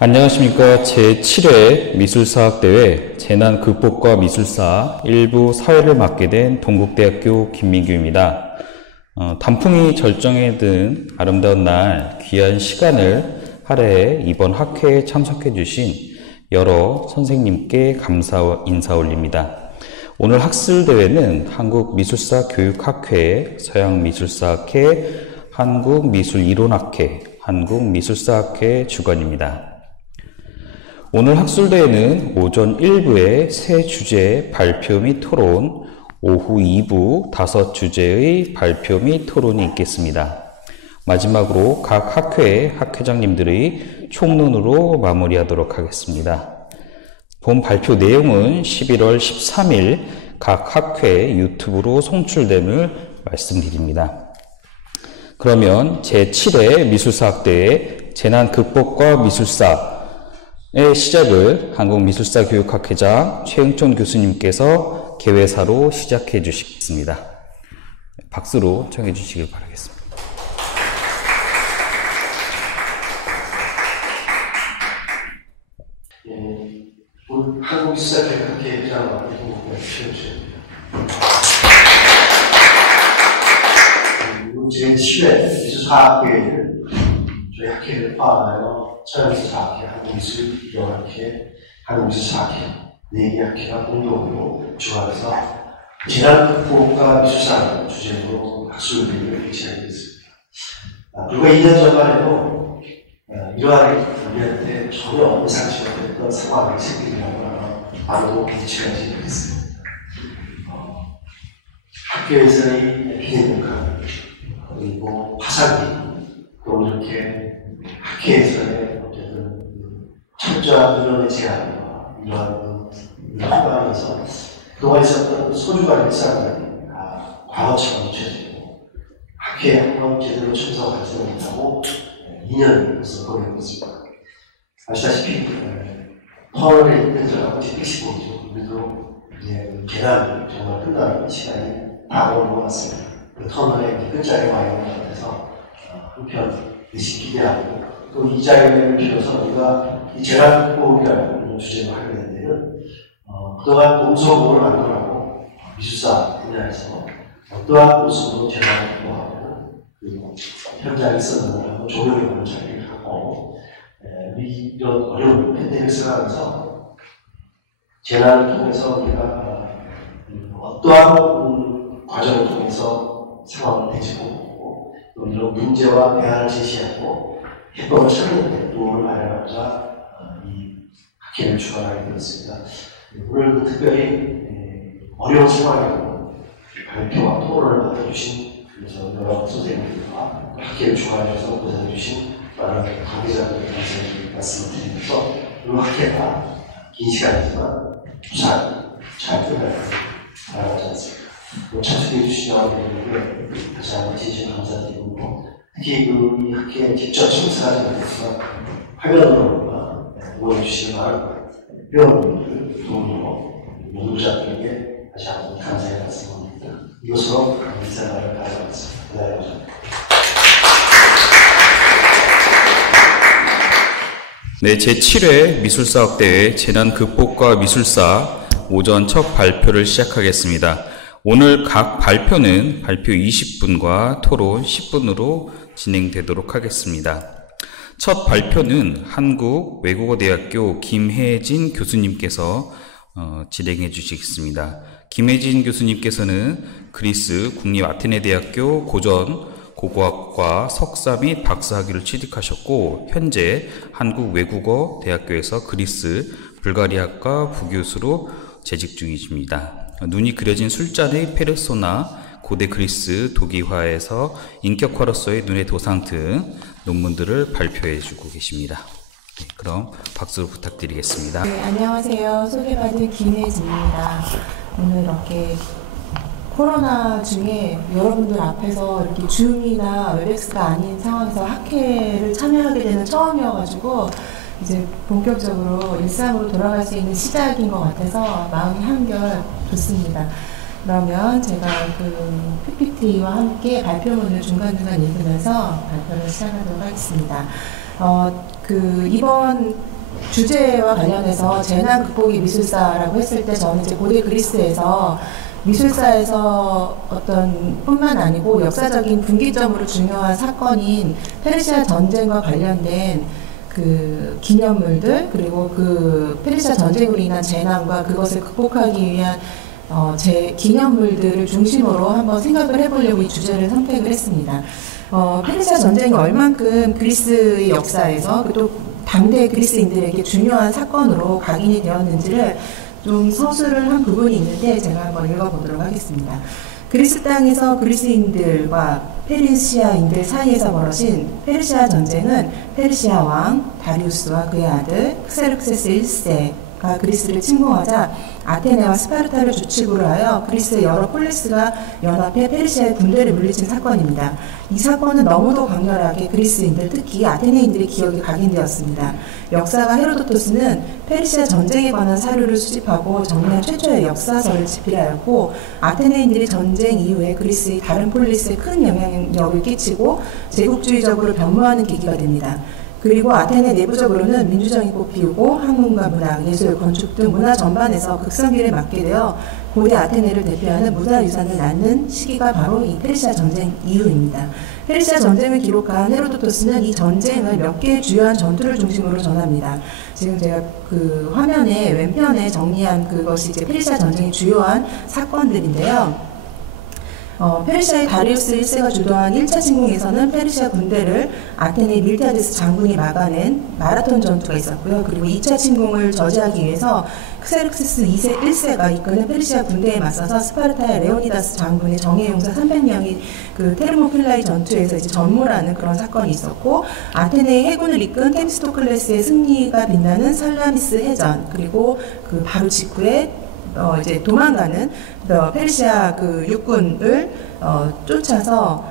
안녕하십니까. 제7회 미술사학대회 재난 극복과 미술사 일부 사회를 맡게 된 동국대학교 김민규입니다. 단풍이 절정에 든 아름다운 날 귀한 시간을 할애해 이번 학회에 참석해 주신 여러 선생님께 감사 인사 올립니다. 오늘 학술대회는 한국미술사교육학회, 서양미술사학회, 한국미술이론학회, 한국미술사학회 주관입니다. 오늘 학술대회는 오전 1부에 세 주제 발표 및 토론, 오후 2부 5주제의 발표 및 토론이 있겠습니다. 마지막으로 각 학회의 학회장님들의 총론으로 마무리하도록 하겠습니다. 본 발표 내용은 11월 13일 각 학회 유튜브로 송출됨을 말씀드립니다. 그러면 제7회 미술사학대회 재난 극복과 미술사의 시작을 한국미술사교육학회장 최응촌 교수님께서 개회사로 시작해 주시겠습니다. 박수로 청해 주시길 바라겠습니다. 한국미술사교육학회 회장과 최응촌입니다. 제7회 미술사학회를 저희 학회를 포함하여 서양미술사학회, 한국미술이론학회, 한국미술사학회, 4개 학회가 공동으로 주관해서 재난 극복과 미술사라는 주제로 학술대회를 개최하게 됐습니다. 불과 2년 전만 해도 이러한 우리한테 전혀 예상치 못했던 상황이 생기려고 하면 아무도 예측하지 못했습니다. 학교에서의 비행복합, 그리고 화상기, 또 이렇게 학회에서의 어쨌든 철저한 인원의 제한과 이러한 후반에서 그동안 있었던 소중한 일상들이 다 과거처럼 잊혀지고 학회에 한번 제대로 참석하지 못하고 2년을 보내고 있습니다. 아시다시피 터널에 이끌어가고 이제 멕시코죠. 우리도 이제 재난이 정말 끝나는 시간이 다가오는 것 같습니다. 그 터널의 끝자리에 와 있는 것 같아서 한편 의식 기대하고 또 이 자리를 빌어서 우리가 이 재난 극복이라는 주제로 하게 된 데는 그동안 공소문을 만들어가고 미술사 분야에서 어떠한 모습으로 재난을 극복하면 그리고 현장에 쓰는 조명해보는 자리를 갖고 우리 이런 어려운 팬데믹 상황에서 재난을 통해서 우리가 어떠한 과정을 통해서 상황을 대처하고 또 이런 문제와 대안을 제시하고 해법을 찾는 데 도움을 마련하고자 이 학회를 주관하게 되었습니다. 오늘 특별히 어려운 상황에도 발표와 토론을 받아주신 그래서 여러 선생님들과 학회를 주관해서 고생해주신 많은 관계자들에 감사의 말씀을 드리면서 이 학회가 긴 시간이지만 부산 잘 끝나길 바라지 않습니다. 참석해 주신 여러분들에게 다시 한번 진심 감사드리고 특히 이 학회에 직접 참석하지 못했지만 화면으로 응원해주시는 많은 회원분들 도움으로 모두 자들에게 다시 한번 감사의 말씀을 드립니다. 이것으로 인사를 다하겠습니다. 감사합니다. 네, 제7회 미술사학대회 재난 극복과 미술사 오전 첫 발표를 시작하겠습니다. 오늘 각 발표는 발표 20분과 토론 10분으로 진행되도록 하겠습니다. 첫 발표는 한국외국어대학교 김혜진 교수님께서 진행해 주시겠습니다. 김혜진 교수님께서는 그리스 국립아테네대학교 고전고고학과 석사 및 박사학위를 취득하셨고 현재 한국외국어대학교에서 그리스 불가리아학과 부교수로 재직 중이십니다. 눈이 그려진 술잔의 페르소나, 고대 그리스 도기화에서 인격화로서의 눈의 도상 등 논문들을 발표해주고 계십니다. 네, 그럼 박수 부탁드리겠습니다. 네, 안녕하세요. 소개받은 김혜진입니다. 오늘 이렇게 코로나 중에 여러분들 앞에서 이렇게 줌이나 웹엑스가 아닌 상황에서 학회를 참여하게 되는 처음이어가지고 이제 본격적으로 일상으로 돌아갈 수 있는 시작인 것 같아서 마음이 한결 좋습니다. 그러면 제가 그 PPT와 함께 발표문을 중간중간 읽으면서 발표를 시작하도록 하겠습니다. 이번 주제와 관련해서 재난 극복의 미술사라고 했을 때 저는 이제 고대 그리스에서 미술사에서 뿐만 아니고 역사적인 분기점으로 중요한 사건인 페르시아 전쟁과 관련된 그 기념물들, 그리고 그 페르시아 전쟁으로 인한 재난과 그것을 극복하기 위한 기념물들을 중심으로 한번 생각을 해보려고 이 주제를 선택을 했습니다. 페르시아 전쟁이 얼만큼 그리스의 역사에서 또 당대 그리스인들에게 중요한 사건으로 각인이 되었는지를 좀 서술을 한 부분이 있는데 제가 한번 읽어보도록 하겠습니다. 그리스 땅에서 그리스인들과 페르시아인들 사이에서 벌어진 페르시아 전쟁은 페르시아 왕 다리우스와 그의 아들 크세르크세스 1세가 그리스를 침공하자 아테네와 스파르타를 주축으로 하여 그리스의 여러 폴리스가 연합해 페르시아의 군대를 물리친 사건입니다. 이 사건은 너무도 강렬하게 그리스인들, 특히 아테네인들의 기억에 각인되었습니다. 역사가 헤로도토스는 페르시아 전쟁에 관한 사료를 수집하고 정리한 최초의 역사서를 집필하였고, 아테네인들이 전쟁 이후에 그리스의 다른 폴리스에 큰 영향력을 끼치고 제국주의적으로 변모하는 계기가 됩니다. 그리고 아테네 내부적으로는 민주정이 꽃피우고 학문과 문학, 예술, 건축 등 문화 전반에서 극성기를 맞게 되어 고대 아테네를 대표하는 문화유산을 낳는 시기가 바로 이 페르시아 전쟁 이후입니다. 페르시아 전쟁을 기록한 헤로도토스는 이 전쟁을 몇 개의 주요한 전투를 중심으로 전합니다. 지금 제가 그 화면에 왼편에 정리한 그것이 이제 페르시아 전쟁의 주요한 사건들인데요. 페르시아의 다리우스 1세가 주도한 1차 침공에서는 페르시아 군대를 아테네 밀티아데스 장군이 막아낸 마라톤 전투가 있었고요. 그리고 2차 침공을 저지하기 위해서 크세르크세스 1세가 이끄는 페르시아 군대에 맞서서 스파르타의 레오니다스 장군의 정예용사 300명이 그 테르모필라이 전투에서 이제 전몰하는 그런 사건이 있었고, 아테네의 해군을 이끈 템스토클레스의 승리가 빛나는 살라미스 해전, 그리고 그 바로 직후에 이제 도망가는 페르시아 그 육군을 쫓아서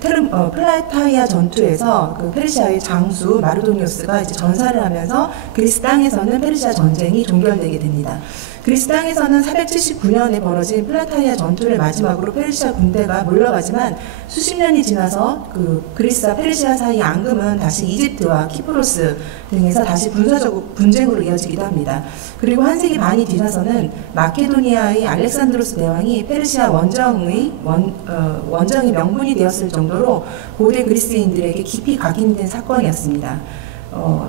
플라타이아 전투에서 그 페르시아의 장수 마르도니오스가 이제 전사를 하면서 그리스 땅에서는 페르시아 전쟁이 종결되게 됩니다. 그리스 땅에서는 479년에 벌어진 플라타이아 전투를 마지막으로 페르시아 군대가 물러가지만 수십 년이 지나서 그 그리스와 페르시아 사이 앙금은 다시 이집트와 키프로스 등에서 다시 군사적 분쟁으로 이어지기도 합니다. 그리고 한 세기 반이 지나서는 마케도니아의 알렉산드로스 대왕이 페르시아 원정의 명분이 되었을 정도로 고대 그리스인들에게 깊이 각인된 사건이었습니다.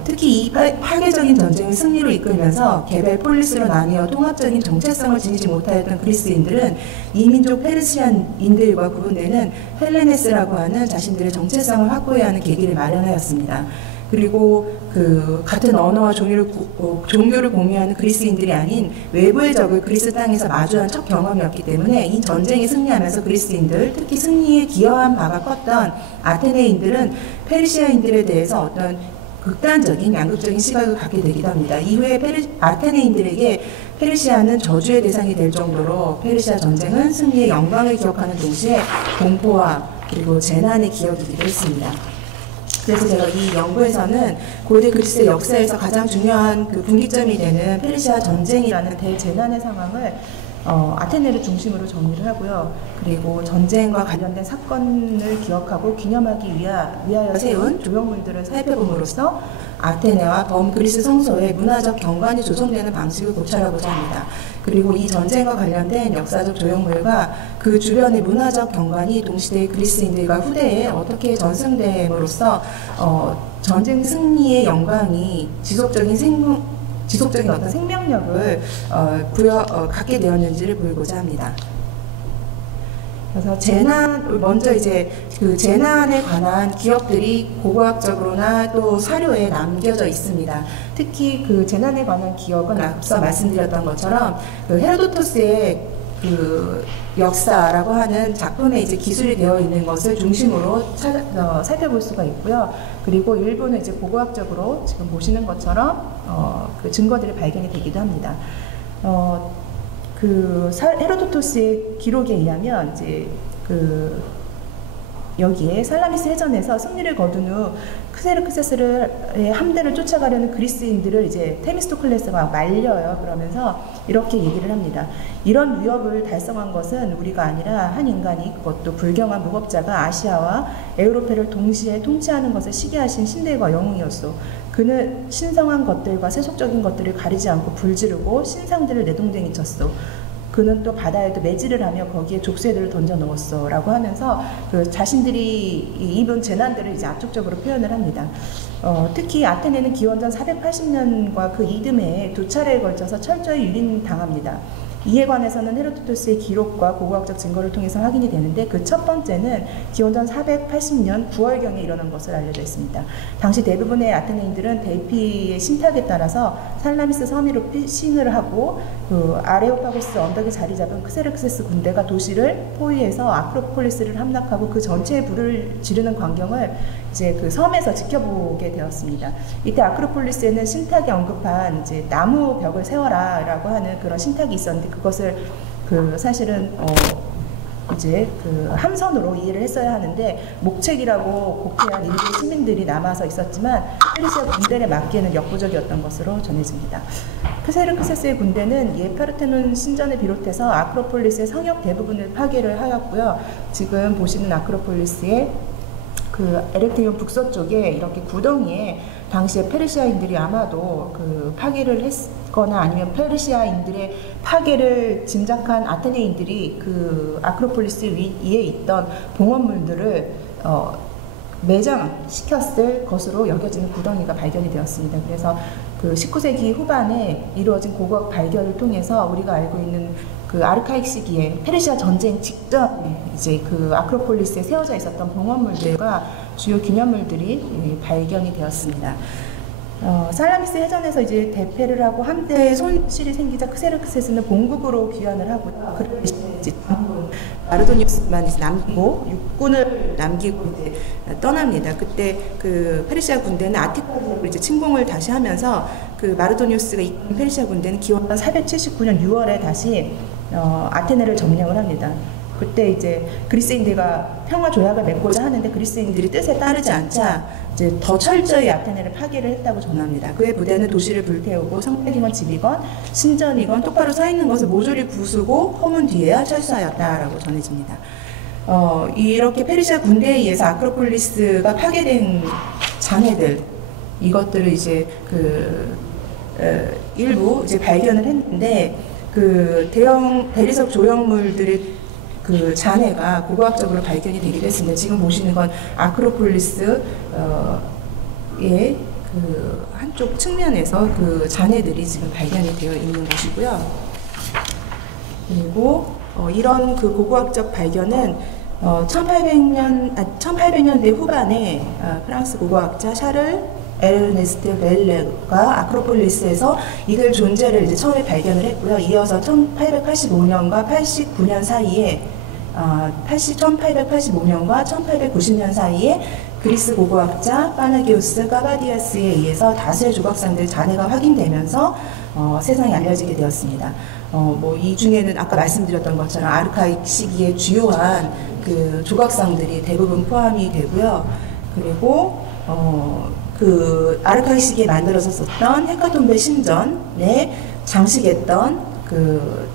특히 이 파괴적인 전쟁을 승리로 이끌면서 개별 폴리스로 나뉘어 통합적인 정체성을 지니지 못하였던 그리스인들은 이민족 페르시안인들과 구분되는 헬레네스라고 하는 자신들의 정체성을 확보해야 하는 계기를 마련하였습니다. 그리고 그 같은 언어와 종교를 공유하는 그리스인들이 아닌 외부의 적을 그리스 땅에서 마주한 첫 경험이었기 때문에 이 전쟁에 승리하면서 그리스인들, 특히 승리에 기여한 바가 컸던 아테네인들은 페르시아인들에 대해서 어떤 극단적인 양극적인 시각을 갖게 되기도 합니다. 이후에 아테네인들에게 페르시아는 저주의 대상이 될 정도로 페르시아 전쟁은 승리의 영광을 기억하는 동시에 공포와 그리고 재난의 기억이기도 했습니다. 그래서 제가 이 연구에서는 고대 그리스의 역사에서 가장 중요한 그 분기점이 되는 페르시아 전쟁이라는 대재난의 상황을 아테네를 중심으로 정리를 하고요. 그리고 전쟁과 관련된 사건을 기억하고 기념하기 위하여 세운 조형물들을 살펴봄으로써 아테네와 범그리스 성소의 문화적 경관이 조성되는 방식을 고찰하고자 합니다. 그리고 이 전쟁과 관련된 역사적 조형물과 그 주변의 문화적 경관이 동시대의 그리스인들과 후대에 어떻게 전승됨으로써 전쟁 승리의 영광이 지속적인 어떤 생명력을 갖게 되었는지를 보이고자 합니다. 그래서 먼저 이제 그 재난에 관한 기억들이 고고학적으로나 또 사료에 남겨져 있습니다. 특히 그 재난에 관한 기억은 앞서 말씀드렸던 것처럼 그 헤로도토스의 그 역사라고 하는 작품에 이제 기술이 되어 있는 것을 중심으로 살펴볼 수가 있고요. 그리고 일부는 이제 고고학적으로 지금 보시는 것처럼 그 증거들이 발견이 되기도 합니다. 헤로도토스의 기록에 의하면 이제 여기에 살라미스 해전에서 승리를 거둔 후 크세르크세스의 함대를 쫓아가려는 그리스인들을 이제 테미스토클레스가 말려요. 그러면서 이렇게 얘기를 합니다. 이런 위협을 달성한 것은 우리가 아니라 한 인간이, 그것도 불경한 무법자가 아시아와 에우로페를 동시에 통치하는 것을 시기하신 신대가 영웅이었소. 그는 신성한 것들과 세속적인 것들을 가리지 않고 불지르고 신상들을 내동댕이 쳤소. 그는 또 바다에도 매질을 하며 거기에 족쇄들을 던져 넣었어 라고 하면서 그 자신들이 입은 재난들을 이제 압축적으로 표현을 합니다. 특히 아테네는 기원전 480년과 그 이듬해에 두 차례에 걸쳐서 철저히 유린당합니다. 이에 관해서는 헤로도토스의 기록과 고고학적 증거를 통해서 확인이 되는데, 그 첫 번째는 기원전 480년 9월경에 일어난 것으로 알려져 있습니다. 당시 대부분의 아테네인들은 델피의 신탁에 따라서 살라미스 섬으로 피신을 하고 그 아레오파고스 언덕에 자리 잡은 크세르크세스 군대가 도시를 포위해서 아크로폴리스를 함락하고 그 전체에 불을 지르는 광경을 이제 그 섬에서 지켜보게 되었습니다. 이때 아크로폴리스에는 신탁에 언급한 이제 나무 벽을 세워라라고 하는 그런 신탁이 있었는데, 그것을 그 사실은 이제 그 함선으로 이해를 했어야 하는데 목책이라고 곡해한 일부 시민들이 남아서 있었지만 페르시아 군대에 맞기에는 역부족이었던 것으로 전해집니다. 크세르크세스의 군대는 예파르테논 신전을 비롯해서 아크로폴리스의 성역 대부분을 파괴를 하였고요. 지금 보시는 아크로폴리스의 그 에렉테이온 북서쪽에 이렇게 구덩이에 당시에 페르시아인들이 아마도 그 파괴를 했거나 아니면 페르시아인들의 파괴를 짐작한 아테네인들이 그 아크로폴리스 위에 있던 봉헌물들을 매장시켰을 것으로 여겨지는 구덩이가 발견이 되었습니다. 그래서 그 19세기 후반에 이루어진 고고학 발견을 통해서 우리가 알고 있는 그 아르카익 시기에 페르시아 전쟁 직전에 이제 그 아크로폴리스에 세워져 있었던 봉헌물들과 주요 기념물들이 발견이 되었습니다. 살라미스 해전에서 이제 대패를 하고 함대에 손실이 생기자 크세르크세스는 본국으로 귀환을 하고요. 그를 이제 마르도니우스만 남기고 육군을 남기고 이제 떠납니다. 그때 그 페르시아 군대는 아티카로 이제 침공을 다시 하면서 그 마르도니우스가 이끈 페르시아 군대는 기원전 479년 6월에 다시 아테네를 점령을 합니다. 그때 이제 그리스인들과 평화 조약을 맺고자 하는데 그리스인들이 뜻에 따르지 않자 이제 더 철저히 아테네를 파괴를 했다고 전합니다. 그의 부대는 도시를 불태우고 성벽이건 집이건 신전이건 똑바로 서 있는 것을 모조리 부수고 허문 뒤에야 철수하였다라고 전해집니다. 이렇게 페르시아 군대에 의해서 아크로폴리스가 파괴된 잔해들, 이것들을 이제 일부 이제 발견을 했는데, 그 대형 대리석 조형물들의 그 잔해가 고고학적으로 발견이 되기도 했습니다. 지금 보시는 건 아크로폴리스의 그 한쪽 측면에서 그 잔해들이 지금 발견이 되어 있는 것이고요. 그리고 이런 그 고고학적 발견은 1800년대 후반에 프랑스 고고학자 샤를 에르네스트 벨레가 아크로폴리스에서 이들 존재를 이제 처음에 발견을 했고요. 이어서 1885년과 89년 사이에 1885년과 1890년 사이에 그리스 고고학자 파나기오스 까바디아스에 의해서 다수의 조각상들 잔해가 확인되면서 세상에 알려지게 되었습니다. 이 중에는 아까 말씀드렸던 것처럼 아르카익 시기의 주요한 그 조각상들이 대부분 포함이 되고요. 그리고 그 아르카익 시기에 만들어졌었던 헤카톤베 신전에 장식했던 그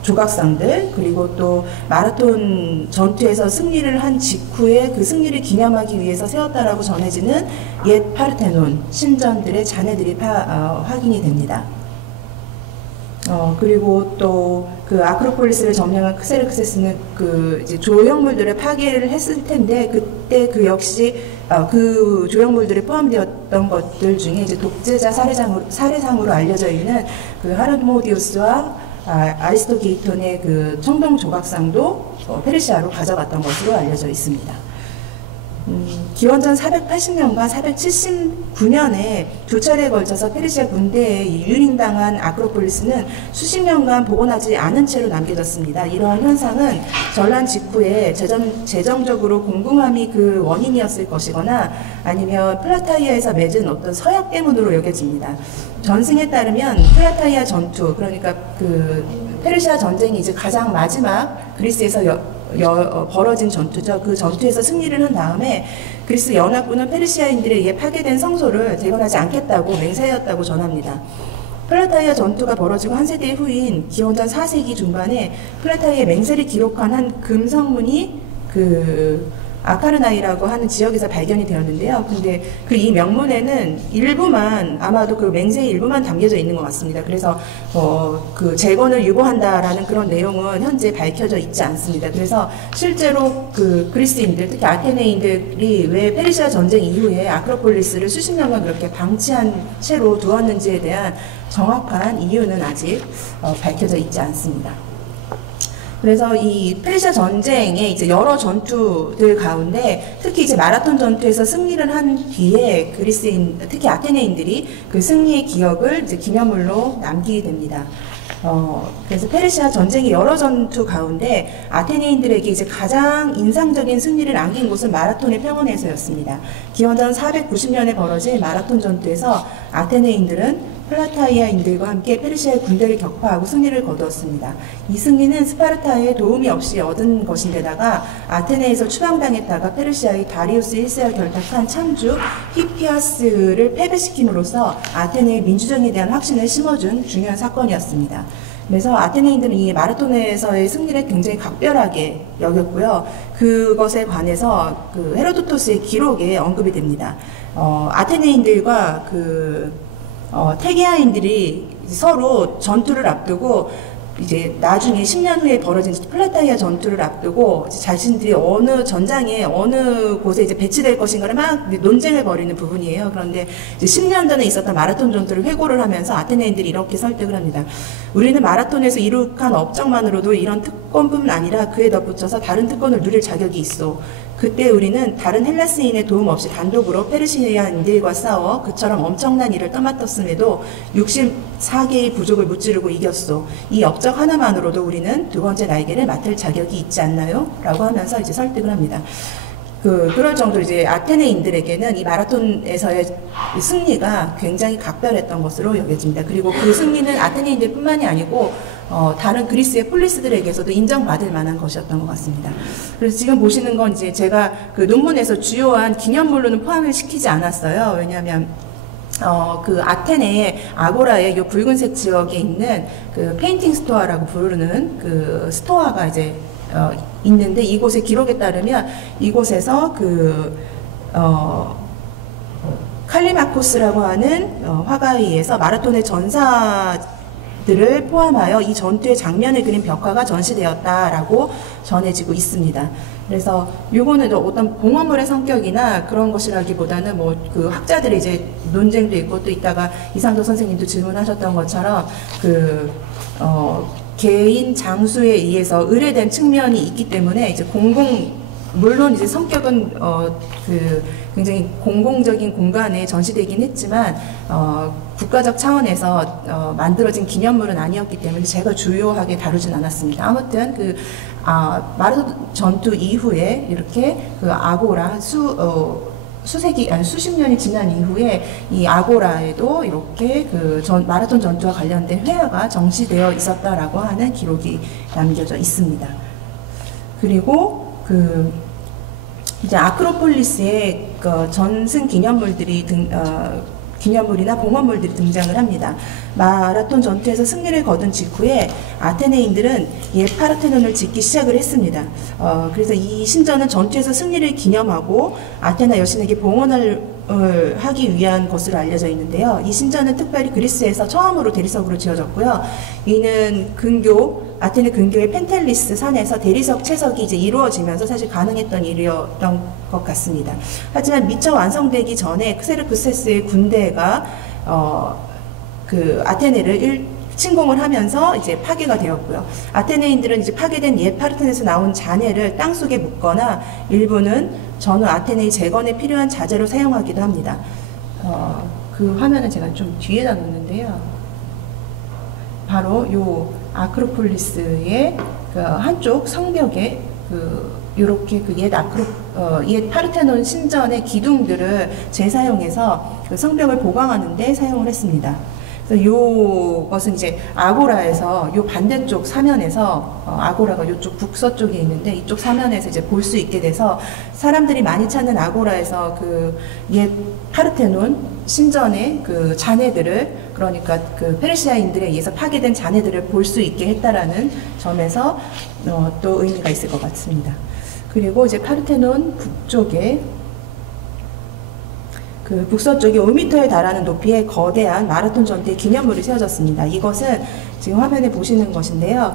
조각상들, 그리고 또 마라톤 전투에서 승리를 한 직후에 그 승리를 기념하기 위해서 세웠다라고 전해지는 옛 파르테논 신전들의 잔해들이 확인이 됩니다. 그리고 또 그 아크로폴리스를 점령한 크세르크세스는 그 이제 조형물들을 파괴를 했을 텐데, 그때 그 역시 그 조형물들에 포함되었던 것들 중에 이제 독재자 살해상으로 알려져 있는 그 하르모디우스와 아리스토게이톤의 그 청동 조각상도 페르시아로 가져갔던 것으로 알려져 있습니다. 기원전 480년과 479년에 두 차례에 걸쳐서 페르시아 군대에 유린당한 아크로폴리스는 수십 년간 복원하지 않은 채로 남겨졌습니다. 이러한 현상은 전란 직후에 재정적으로 공공함이 그 원인이었을 것이거나 아니면 플라타이아에서 맺은 어떤 서약 때문으로 여겨집니다. 전승에 따르면 플라타이아 전투, 그러니까 그 페르시아 전쟁이 이제 가장 마지막 그리스에서 벌어진 전투죠. 그 전투에서 승리를 한 다음에 그리스 연합군은 페르시아인들에 의해 파괴된 성소를 재건하지 않겠다고 맹세하였다고 전합니다. 플라타이아 전투가 벌어지고 한 세대 후인 기원전 4세기 중반에 플라타이아의 맹세를 기록한 한 금성문이 아카르나이라고 하는 지역에서 발견이 되었는데요. 근데 그 이 명문에는 일부만, 아마도 그 맹세의 일부만 담겨져 있는 것 같습니다. 그래서 그 재건을 유보한다라는 그런 내용은 현재 밝혀져 있지 않습니다. 그래서 실제로 그 그리스인들, 특히 아테네인들이 왜 페르시아 전쟁 이후에 아크로폴리스를 수십 년간 그렇게 방치한 채로 두었는지에 대한 정확한 이유는 아직 밝혀져 있지 않습니다. 그래서 이 페르시아 전쟁의 이제 여러 전투들 가운데 특히 이제 마라톤 전투에서 승리를 한 뒤에 그리스인, 특히 아테네인들이 그 승리의 기억을 이제 기념물로 남기게 됩니다. 그래서 페르시아 전쟁의 여러 전투 가운데 아테네인들에게 이제 가장 인상적인 승리를 안긴 곳은 마라톤의 평원에서였습니다. 기원전 490년에 벌어진 마라톤 전투에서 아테네인들은 플라타이아인들과 함께 페르시아의 군대를 격파하고 승리를 거두었습니다. 이 승리는 스파르타의 도움이 없이 얻은 것인데다가 아테네에서 추방당했다가 페르시아의 다리우스 1세가 결탁한 창주 히피아스를 패배시킴으로써 아테네의 민주정에 대한 확신을 심어준 중요한 사건이었습니다. 그래서 아테네인들은 이 마라톤에서의 승리를 굉장히 각별하게 여겼고요. 그것에 관해서 그 헤로도토스의 기록에 언급이 됩니다. 아테네인들과 테게아인들이 서로 전투를 앞두고 이제 나중에 10년 후에 벌어진 플라타이아 전투를 앞두고 자신들이 어느 전장에 어느 곳에 이제 배치될 것인가를 막 논쟁을 벌이는 부분이에요. 그런데 이제 10년 전에 있었던 마라톤 전투를 회고를 하면서 아테네인들이 이렇게 설득을 합니다. 우리는 마라톤에서 이룩한 업적만으로도 이런 특권뿐만 아니라 그에 덧붙여서 다른 특권을 누릴 자격이 있어. 그때 우리는 다른 헬라스인의 도움 없이 단독으로 페르시아인들과 싸워 그처럼 엄청난 일을 떠맡았음에도 64개의 부족을 무찌르고 이겼소. 이 업적 하나만으로도 우리는 두 번째 날개를 맡을 자격이 있지 않나요? 라고 하면서 이제 설득을 합니다. 그럴 정도로 이제 아테네인들에게는 이 마라톤에서의 승리가 굉장히 각별했던 것으로 여겨집니다. 그리고 그 승리는 아테네인들뿐만이 아니고 다른 그리스의 폴리스들에게서도 인정받을 만한 것이었던 것 같습니다. 그래서 지금 보시는 건 이제 제가 그 논문에서 주요한 기념물로는 포함을 시키지 않았어요. 왜냐하면 그 아테네의 아고라의 요 붉은색 지역에 있는 그 페인팅 스토어라고 부르는 그 스토어가 이제 있는데 이곳의 기록에 따르면 이곳에서 칼리마코스라고 하는 화가에 의해서 마라톤의 전사들을 포함하여 이 전투의 장면을 그린 벽화가 전시되었다라고 전해지고 있습니다. 그래서 요거는 어떤 봉헌물의 성격이나 그런 것이라기보다는 뭐 그 학자들이 이제 논쟁도 있고 또 이따가 이상도 선생님도 질문하셨던 것처럼 개인 장수에 의해서 의뢰된 측면이 있기 때문에 이제 물론 이제 성격은 굉장히 공공적인 공간에 전시되긴 했지만 국가적 차원에서 만들어진 기념물은 아니었기 때문에 제가 주요하게 다루진 않았습니다. 아무튼 마라톤 전투 이후에 이렇게 그 아고라 수십 년이 지난 이후에 이 아고라에도 이렇게 마라톤 전투와 관련된 회화가 정시되어 있었다라고 하는 기록이 남겨져 있습니다. 그리고 이제 아크로폴리스의 전승 기념물이나 봉헌물들이 등장을 합니다. 마라톤 전투에서 승리를 거둔 직후에 아테네인들은 옛 파르테논을 짓기 시작을 했습니다. 그래서 이 신전은 전투에서 승리를 기념하고 아테나 여신에게 봉헌을 하기 위한 것으로 알려져 있는데요. 이 신전은 특별히 그리스에서 처음으로 대리석으로 지어졌고요. 이는 아테네 근교의 펜텔리스 산에서 대리석 채석이 이제 이루어지면서 사실 가능했던 일이었던 것 같습니다. 하지만 미처 완성되기 전에 크세르크세스의 군대가 아테네를 침공을 하면서 이제 파괴가 되었고요. 아테네인들은 이제 파괴된 옛 파르테논에서 나온 잔해를 땅속에 묻거나 일부는 전후 아테네의 재건에 필요한 자재로 사용하기도 합니다. 그 화면은 제가 좀 뒤에다 놓는데요. 바로 요 아크로폴리스의 한쪽 성벽에 요렇게 옛 파르테논 신전의 기둥들을 재사용해서 성벽을 보강하는 데 사용을 했습니다. 그래서 요것은 이제 아고라에서 요 반대쪽 사면에서 아고라가 요쪽 북서쪽에 있는데 이쪽 사면에서 이제 볼 수 있게 돼서 사람들이 많이 찾는 아고라에서 그 옛 파르테논 신전의 그 잔해들을, 그러니까 그 페르시아인들에 의해서 파괴된 잔해들을 볼 수 있게 했다라는 점에서 또 의미가 있을 것 같습니다. 그리고 이제 파르테논 북쪽에 그 북서쪽에 5m에 달하는 높이의 거대한 마라톤 전투의 기념물이 세워졌습니다. 이것은 지금 화면에 보시는 것인데요.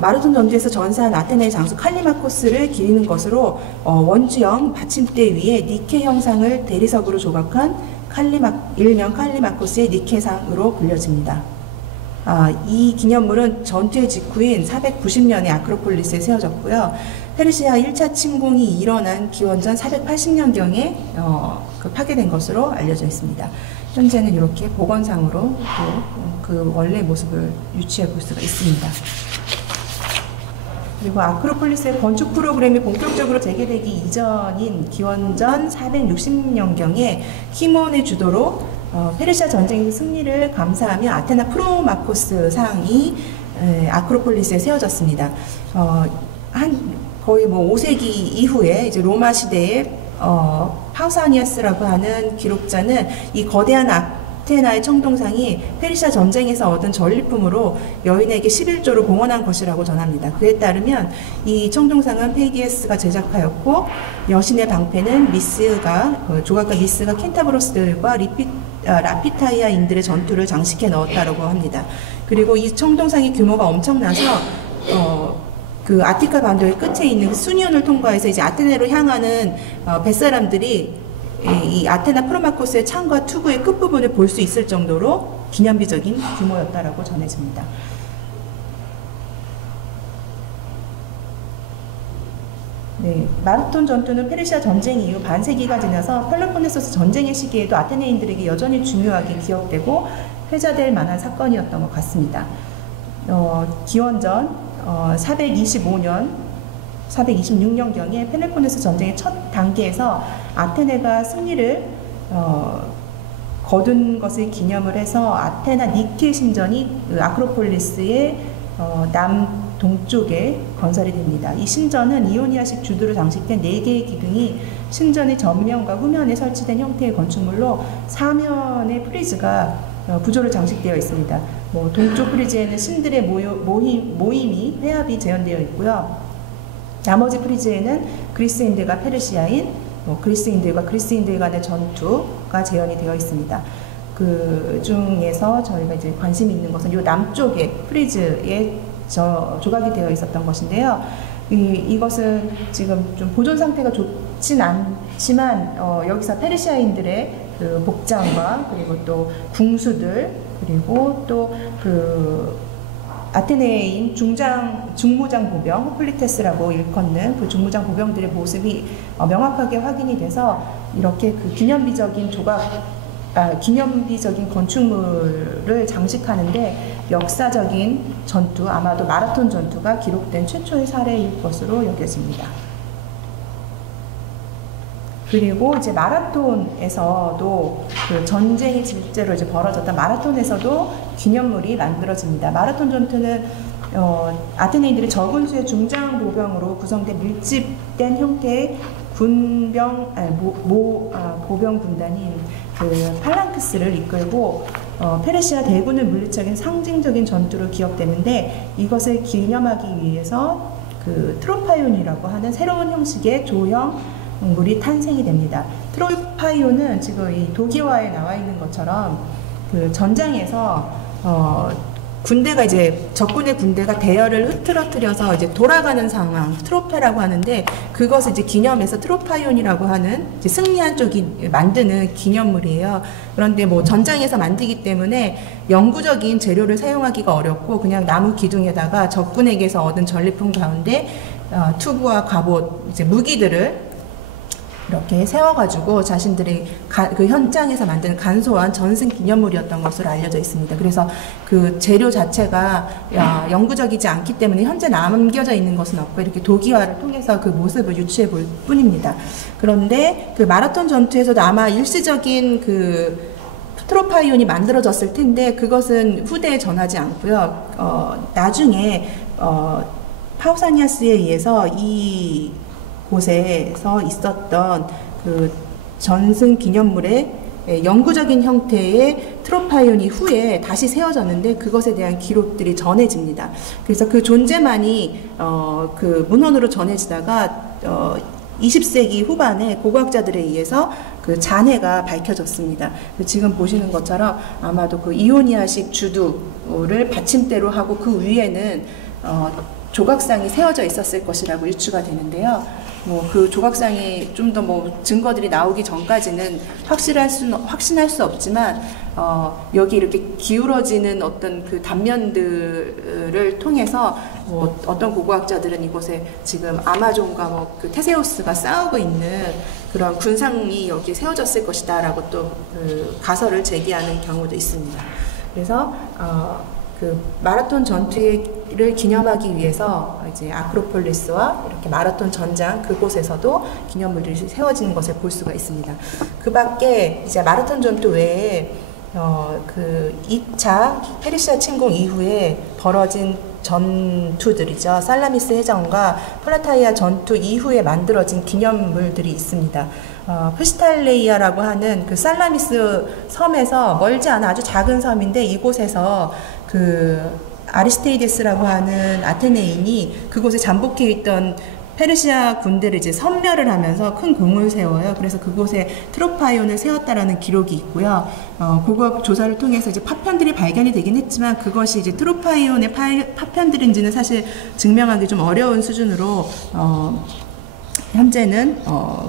마라톤 전투에서 전사한 아테네의 장수 칼리마코스를 기리는 것으로 원주형 받침대 위에 니케 형상을 대리석으로 조각한 일명 칼리마코스의 니케상으로 불려집니다. 이 기념물은 전투의 직후인 490년에 아크로폴리스에 세워졌고요. 페르시아 1차 침공이 일어난 기원전 480년경에 파괴된 것으로 알려져 있습니다. 현재는 이렇게 복원상으로 그 원래 모습을 유지해 볼 수가 있습니다. 그리고 아크로폴리스의 건축 프로그램이 본격적으로 재개되기 이전인 기원전 460년경에 키몬의 주도로 페르시아 전쟁의 승리를 감사하며 아테나 프로마코스 상이 아크로폴리스에 세워졌습니다. 거의 뭐 5세기 이후에 이제 로마 시대에 파우사니아스라고 하는 기록자는 이 거대한 아테나의 청동상이 페르시아 전쟁에서 얻은 전리품으로 여인에게 11조를 봉헌한 것이라고 전합니다. 그에 따르면 이 청동상은 페이디에스가 제작하였고 여신의 방패는 조각가 미스가 켄타브로스들과 라피타이아인들의 전투를 장식해 넣었다고 합니다. 그리고 이 청동상의 규모가 엄청나서 그 아티카 반도의 끝에 있는 수니온을 통과해서 이제 아테네로 향하는 뱃사람들이 이 아테나 프로마코스의 창과 투구의 끝부분을 볼 수 있을 정도로 기념비적인 규모였다라고 전해집니다. 네, 마라톤 전투는 페르시아 전쟁 이후 반세기가 지나서 펠로폰네소스 전쟁의 시기에도 아테네인들에게 여전히 중요하게 기억되고 회자될 만한 사건이었던 것 같습니다. 기원전 426년경에 펠로폰네소 전쟁의 첫 단계에서 아테네가 승리를 거둔 것을 기념을 해서 아테나 니케 신전이 아크로폴리스의 남동쪽에 건설이 됩니다. 이 신전은 이오니아식 주두로 장식된 4개의 기둥이 신전의 전면과 후면에 설치된 형태의 건축물로 사면의 프리즈가 구조로 장식되어 있습니다. 동쪽 프리즈에는 신들의 모임이 회합이 재현되어 있고요. 나머지 프리즈에는 그리스인들과 페르시아인, 그리스인들과 그리스인들 간의 전투가 재현이 되어 있습니다. 그 중에서 저희가 이제 관심 있는 것은 이 남쪽의 프리즈에 조각이 되어 있었던 것인데요. 이것은 지금 좀 보존 상태가 좋진 않지만 여기서 페르시아인들의 그 복장과 그리고 또 궁수들, 그리고 또 그 아테네인 중무장 보병 호플리테스라고 일컫는 그 중무장 보병들의 모습이 명확하게 확인이 돼서 이렇게 그 기념비적인 건축물을 장식하는데 역사적인 전투, 아마도 마라톤 전투가 기록된 최초의 사례일 것으로 여겨집니다. 그리고 이제 마라톤에서도 그 전쟁이 실제로 이제 벌어졌던 마라톤에서도 기념물이 만들어집니다. 마라톤 전투는 아테네인들이 적은 수의 중장 보병으로 구성된 밀집된 형태의 보병 군단인 그 팔랑크스를 이끌고 페르시아 대군을 물리치는 상징적인 전투로 기억되는데, 이것을 기념하기 위해서 그 트로파이온이라고 하는 새로운 형식의 조형 물이 탄생이 됩니다. 트로파이온은 지금 이 도기화에 나와 있는 것처럼 그 전장에서 군대가 이제 적군의 군대가 대열을 흐트러뜨려서 이제 돌아가는 상황, 트로페라고 하는데, 그것을 이제 기념해서 트로파이온이라고 하는 이제 승리한 쪽이 만드는 기념물이에요. 그런데 뭐 전장에서 만들기 때문에 영구적인 재료를 사용하기가 어렵고 그냥 나무 기둥에다가 적군에게서 얻은 전리품 가운데 투구와 갑옷, 이제 무기들을 이렇게 세워가지고 자신들이 그 현장에서 만드는 간소한 전승 기념물이었던 것으로 알려져 있습니다. 그래서 그 재료 자체가 영구적이지 않기 때문에 현재 남겨져 있는 것은 없고 이렇게 도기화를 통해서 그 모습을 유추해 볼 뿐입니다. 그런데 그 마라톤 전투에서도 아마 일시적인 그 트로파이온이 만들어졌을 텐데 그것은 후대에 전하지 않고요. 나중에 파우사니아스에 의해서 이 곳에서 있었던 그 전승 기념물의 영구적인 형태의 트로파이온이 후에 다시 세워졌는데 그것에 대한 기록들이 전해집니다. 그래서 그 존재만이 그 문헌으로 전해지다가 20세기 후반에 고고학자들에 의해서 그 잔해가 밝혀졌습니다. 지금 보시는 것처럼 아마도 그 이오니아식 주두를 받침대로 하고 그 위에는 조각상이 세워져 있었을 것이라고 유추가 되는데요. 그 조각상이 좀 더 증거들이 나오기 전까지는 확신할 수 없지만 여기 이렇게 기울어지는 어떤 그 단면들을 통해서 어떤 고고학자들은 이곳에 지금 아마존과 그 테세우스가 싸우고 있는 그런 군상이 여기에 세워졌을 것이다라고 또 그 가설을 제기하는 경우도 있습니다. 그래서 그 마라톤 전투를 기념하기 위해서 이제 아크로폴리스와 이렇게 마라톤 전장 그곳에서도 기념물들이 세워지는 것을 볼 수가 있습니다. 그 밖에 이제 마라톤 전투 외에 그 2차 페르시아 침공 이후에 벌어진 전투들이죠. 살라미스 해전과 플라타이아 전투 이후에 만들어진 기념물들이 있습니다. 프시탈레이아라고 하는 그 살라미스 섬에서 멀지 않아 아주 작은 섬인데 이곳에서 그 아리스테이데스라고 하는 아테네인이 그곳에 잠복해 있던 페르시아 군대를 이제 섬멸을 하면서 큰 공을 세워요. 그래서 그곳에 트로파이온을 세웠다라는 기록이 있고요. 고고학 조사를 통해서 이제 파편들이 발견이 되긴 했지만 그것이 이제 트로파이온의 파편들인지는 사실 증명하기 좀 어려운 수준으로 현재는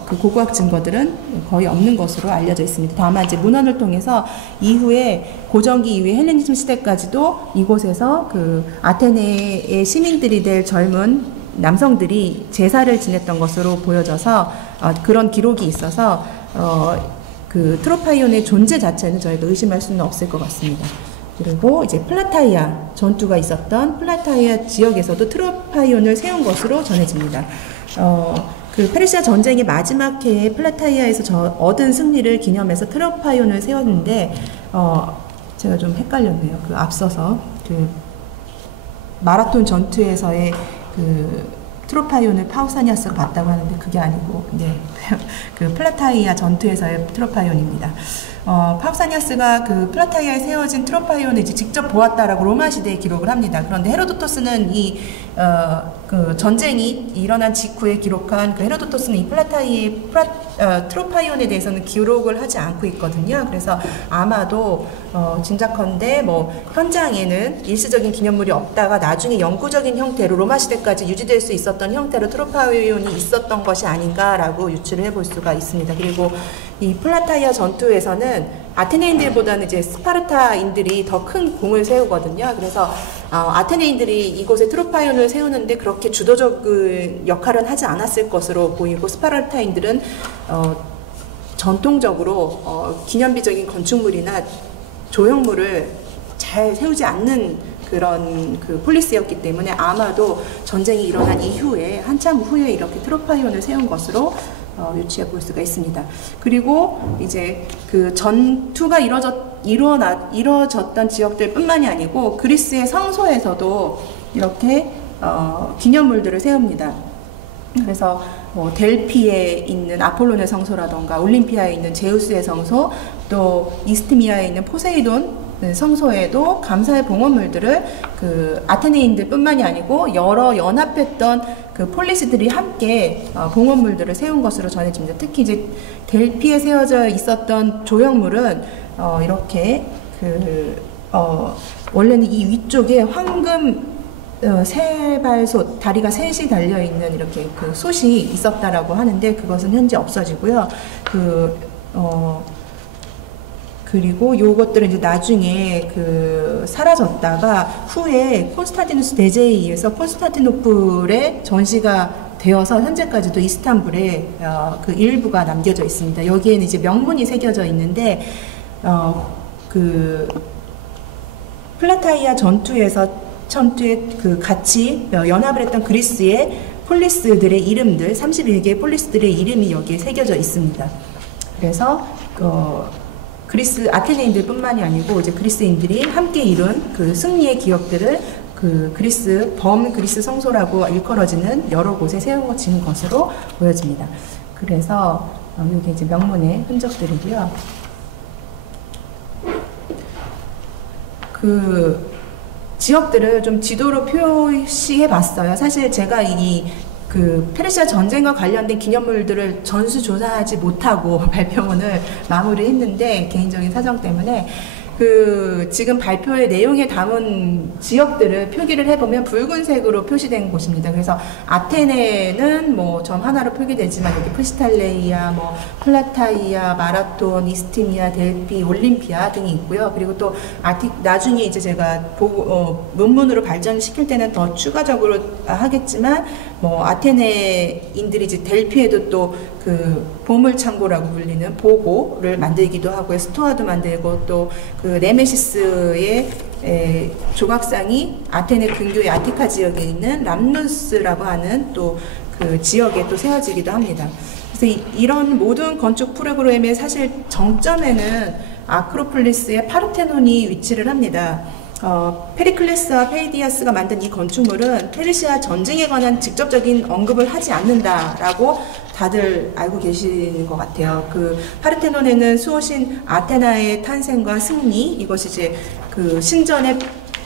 그 고고학 증거들은 거의 없는 것으로 알려져 있습니다. 다만 이제 문헌을 통해서 이후에 고전기 이후에 헬레니즘 시대까지도 이곳에서 그 아테네의 시민들이 될 젊은 남성들이 제사를 지냈던 것으로 보여져서 그런 기록이 있어서 그 트로파이온의 존재 자체는 저희가 의심할 수는 없을 것 같습니다. 그리고 이제 플라타이아 전투가 있었던 플라타이아 지역에서도 트로파이온을 세운 것으로 전해집니다. 그 페르시아 전쟁의 마지막 해에 플라타이아에서 얻은 승리를 기념해서 트로파이온을 세웠는데 제가 좀 헷갈렸네요. 그 앞서서 그 마라톤 전투에서의 그 트로파이온을 파우사니아스가 봤다고 하는데 그게 아니고 그 플라타이아 전투에서의 트로파이온입니다. 파우사니아스가 그 플라타이아에 세워진 트로파이온을 이제 직접 보았다라고 로마 시대에 기록을 합니다. 그런데 헤로도토스는 그 전쟁이 일어난 직후에 기록한 그 헤로도토스는 이 트로파이온에 대해서는 기록을 하지 않고 있거든요. 그래서 아마도 짐작컨대 현장에는 일시적인 기념물이 없다가 나중에 영구적인 형태로 로마 시대까지 유지될 수 있었던 형태로 트로파이온이 있었던 것이 아닌가라고 유추를 해볼 수가 있습니다. 그리고 이 플라타이아 전투에서는 아테네인들보다는 이제 스파르타인들이 더 큰 공을 세우거든요. 그래서 아테네인들이 이곳에 트로파이온을 세우는데 그렇게 주도적인 역할은 하지 않았을 것으로 보이고 스파르타인들은 전통적으로 기념비적인 건축물이나 조형물을 잘 세우지 않는 그런 그 폴리스였기 때문에 아마도 전쟁이 일어난 이후에 한참 후에 이렇게 트로파이온을 세운 것으로 유추해 볼 수가 있습니다. 그리고 이제 그 전투가 이루어졌던 지역들 뿐만이 아니고 그리스의 성소에서도 이렇게 기념물들을 세웁니다. 그래서 델피에 있는 아폴론의 성소라던가 올림피아에 있는 제우스의 성소, 또 이스트미아에 있는 포세이돈 성소에도 감사의 봉헌물들을 그 아테네인들 뿐만이 아니고 여러 연합했던 그 폴리스들이 함께 봉헌물들을 세운 것으로 전해집니다. 특히 이제 델피에 세워져 있었던 조형물은 이렇게 원래는 이 위쪽에 황금 세발솥, 다리가 셋이 달려있는 이렇게 그 솥이 있었다라고 하는데 그것은 현재 없어지고요. 그리고 요것들은 이제 나중에 사라졌다가 후에 콘스탄티누스 대제에 의해서 콘스탄티노플에 전시가 되어서 현재까지도 이스탄불에 그 일부가 남겨져 있습니다. 여기에는 이제 명문이 새겨져 있는데 그 플라타이아 전투에 그 같이 연합을 했던 그리스의 폴리스들의 이름들, 31개의 폴리스들의 이름이 여기에 새겨져 있습니다. 그래서 그리스 아테네인들뿐만이 아니고 이제 그리스인들이 함께 이룬 그 승리의 기억들을 그 그리스 그리스 성소라고 일컬어지는 여러 곳에 세워진 것으로 보여집니다. 그래서 여기 이제 명문의 흔적들이고요. 그 지역들을 좀 지도로 표시해 봤어요. 사실 제가 그 페르시아 전쟁과 관련된 기념물들을 전수조사하지 못하고 발표문을 마무리했는데 개인적인 사정 때문에 그 지금 발표의 내용에 담은 지역들을 표기를 해보면 붉은색으로 표시된 곳입니다. 그래서 아테네는 뭐 점 하나로 표기되지만 여기 프시탈레이아, 뭐 플라타이아, 마라톤, 이스티미아, 델피, 올림피아 등이 있고요. 그리고 또 나중에 이제 제가 논문으로 발전시킬 때는 더 추가적으로 하겠지만 뭐 아테네인들이 이제 델피에도 또 그 보물창고라고 불리는 보고를 만들기도 하고요. 스토아도 만들고 또 그 네메시스의 조각상이 아테네 근교의 아티카 지역에 있는 람누스라고 하는 또 그 지역에 또 세워지기도 합니다. 그래서 이런 모든 건축 프로그램의 사실 정점에는 아크로폴리스의 파르테논이 위치를 합니다. 페리클레스와 페이디아스가 만든 이 건축물은 페르시아 전쟁에 관한 직접적인 언급을 하지 않는다라고 다들 알고 계시는 것 같아요. 그 파르테논에는 수호신 아테나의 탄생과 승리, 이것이 이제 그 신전의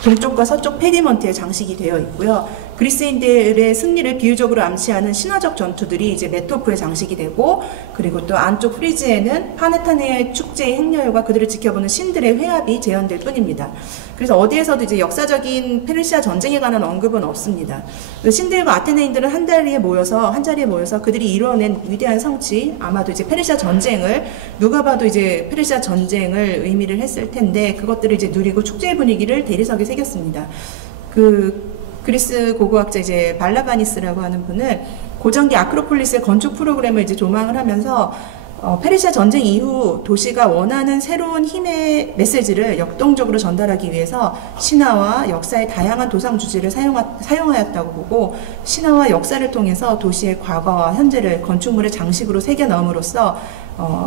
동쪽과 서쪽 페디먼트에 장식이 되어 있고요. 그리스인들의 승리를 비유적으로 암시하는 신화적 전투들이 이제 메토프에 장식이 되고, 그리고 또 안쪽 프리즈에는 파네타네의 축제의 행렬과 그들을 지켜보는 신들의 회합이 재현될 뿐입니다. 그래서 어디에서도 이제 역사적인 페르시아 전쟁에 관한 언급은 없습니다. 신들과 아테네인들은 한 자리에 모여서 그들이 이뤄낸 위대한 성취, 아마도 이제 페르시아 전쟁을 누가 봐도 이제 페르시아 전쟁을 의미를 했을 텐데 그것들을 이제 누리고 축제의 분위기를 대리석에 새겼습니다. 그리스 고고학자 이제 발라바니스라고 하는 분은 고전기 아크로폴리스의 건축 프로그램을 이제 조망을 하면서 페르시아 전쟁 이후 도시가 원하는 새로운 힘의 메시지를 역동적으로 전달하기 위해서 신화와 역사의 다양한 도상 주제를 사용하였다고 보고, 신화와 역사를 통해서 도시의 과거와 현재를 건축물의 장식으로 새겨 넣음으로써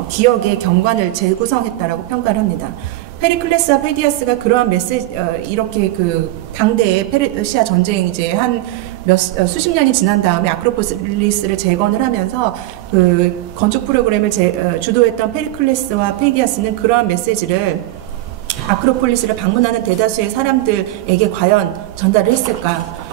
기억의 경관을 재구성했다라고 평가를 합니다. 페리클레스와 페디아스가 그러한 이렇게 그 당대의 페르시아 전쟁 이제 한 수십 년이 지난 다음에 아크로폴리스를 재건을 하면서 그 건축 프로그램을 주도했던 페리클레스와 페디아스는 그러한 메시지를 아크로폴리스를 방문하는 대다수의 사람들에게 과연 전달을 했을까?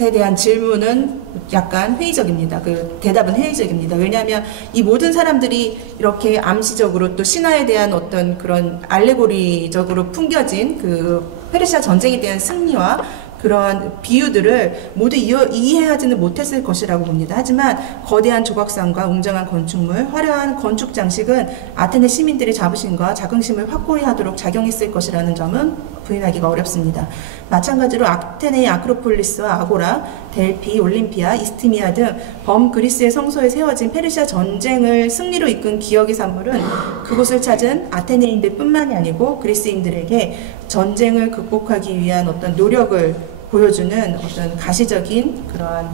에 대한 질문은 약간 회의적입니다. 그 대답은 회의적입니다. 왜냐하면 이 모든 사람들이 이렇게 암시적으로 또 신화에 대한 어떤 그런 알레고리적으로 풍겨진 그 페르시아 전쟁에 대한 승리와 그러한 비유들을 모두 이해하지는 못했을 것이라고 봅니다. 하지만 거대한 조각상과 웅장한 건축물, 화려한 건축 장식은 아테네 시민들의 자부심과 자긍심을 확고히 하도록 작용했을 것이라는 점은 부인하기가 어렵습니다. 마찬가지로 아테네의 아크로폴리스와 아고라, 델피, 올림피아, 이스티미아 등 범그리스의 성소에 세워진 페르시아 전쟁을 승리로 이끈 기억의 산물은 그곳을 찾은 아테네인들 뿐만이 아니고 그리스인들에게 전쟁을 극복하기 위한 어떤 노력을 보여주는 어떤 가시적인 그런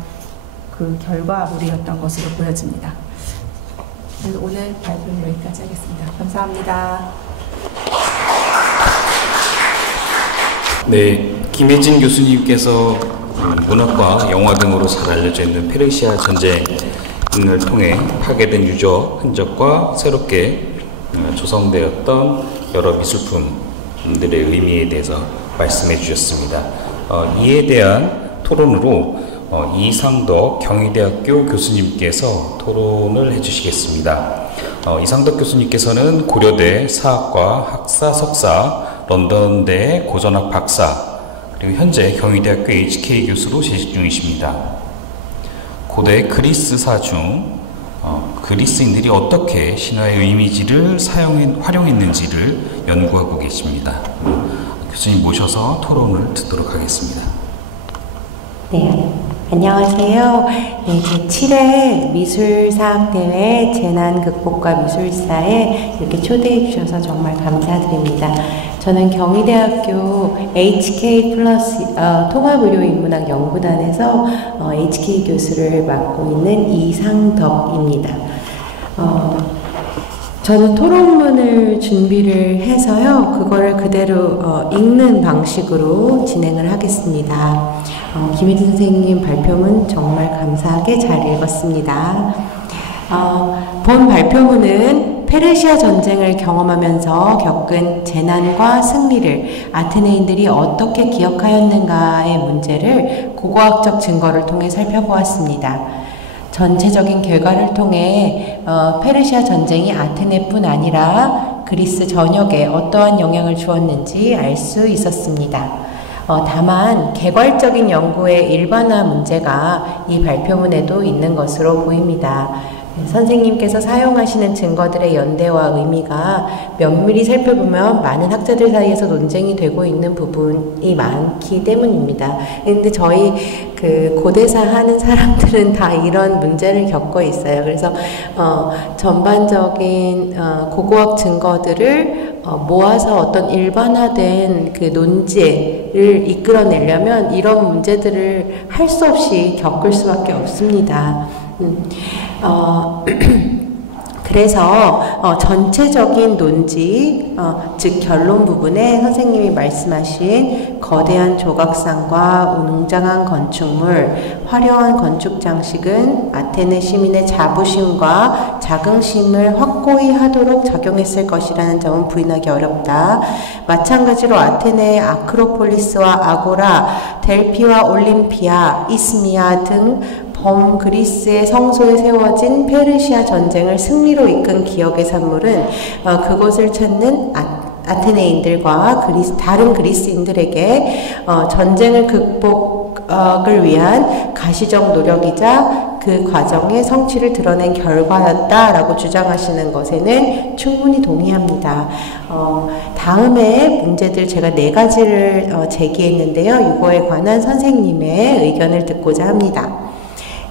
그 결과물이었던 것으로 보여집니다. 오늘 발표는 여기까지 하겠습니다. 감사합니다. 네, 김혜진 교수님께서 문학과 영화 등으로 잘 알려져 있는 페르시아 전쟁을 통해 파괴된 유적, 흔적과 새롭게 조성되었던 여러 미술품들의 의미에 대해서 말씀해 주셨습니다. 이에 대한 토론으로 이상덕 경희대학교 교수님께서 토론을 해주시겠습니다. 이상덕 교수님께서는 고려대 사학과 학사 석사, 런던대 고전학 박사, 그리고 현재 경희대학교 HK 교수로 재직 중이십니다. 고대 그리스사 중 그리스인들이 어떻게 신화의 이미지를 활용했는지를 연구하고 계십니다. 교수님 모셔서 토론을 듣도록 하겠습니다. 네, 안녕하세요. 네, 제7회 미술사학대회 재난극복과 미술사에 이렇게 초대해 주셔서 정말 감사드립니다. 저는 경희대학교 HK 플러스 통합의료인문학 연구단에서 HK 교수를 맡고 있는 이상덕입니다. 저는 토론문을 준비를 해서요, 그거를 그대로 읽는 방식으로 진행을 하겠습니다. 김혜진 선생님 발표문 정말 감사하게 잘 읽었습니다. 본 발표문은 페르시아 전쟁을 경험하면서 겪은 재난과 승리를 아테네인들이 어떻게 기억하였는가의 문제를 고고학적 증거를 통해 살펴보았습니다. 전체적인 결과를 통해 페르시아 전쟁이 아테네뿐 아니라 그리스 전역에 어떠한 영향을 주었는지 알 수 있었습니다. 다만 개괄적인 연구의 일반화 문제가 이 발표문에도 있는 것으로 보입니다. 선생님께서 사용하시는 증거들의 연대와 의미가 면밀히 살펴보면 많은 학자들 사이에서 논쟁이 되고 있는 부분이 많기 때문입니다. 근데 저희 고대사 하는 사람들은 다 이런 문제를 겪고 있어요. 그래서 전반적인 고고학 증거들을 모아서 어떤 일반화된 논제를 이끌어내려면 이런 문제들을 할 수 없이 겪을 수밖에 없습니다. 그래서 전체적인 논지, 즉 결론 부분에 선생님이 말씀하신 거대한 조각상과 웅장한 건축물, 화려한 건축 장식은 아테네 시민의 자부심과 자긍심을 확고히 하도록 작용했을 것이라는 점은 부인하기 어렵다. 마찬가지로 아테네의 아크로폴리스와 아고라, 델피와 올림피아, 이스미아 등 그리스의 성소에 세워진 페르시아 전쟁을 승리로 이끈 기억의 산물은 그것을 찾는 아테네인들과 다른 그리스인들에게 전쟁을 극복을 위한 가시적 노력이자 그 과정의 성취를 드러낸 결과였다라고 주장하시는 것에는 충분히 동의합니다. 다음에 문제들 제가 4가지를 제기했는데요. 이거에 관한 선생님의 의견을 듣고자 합니다.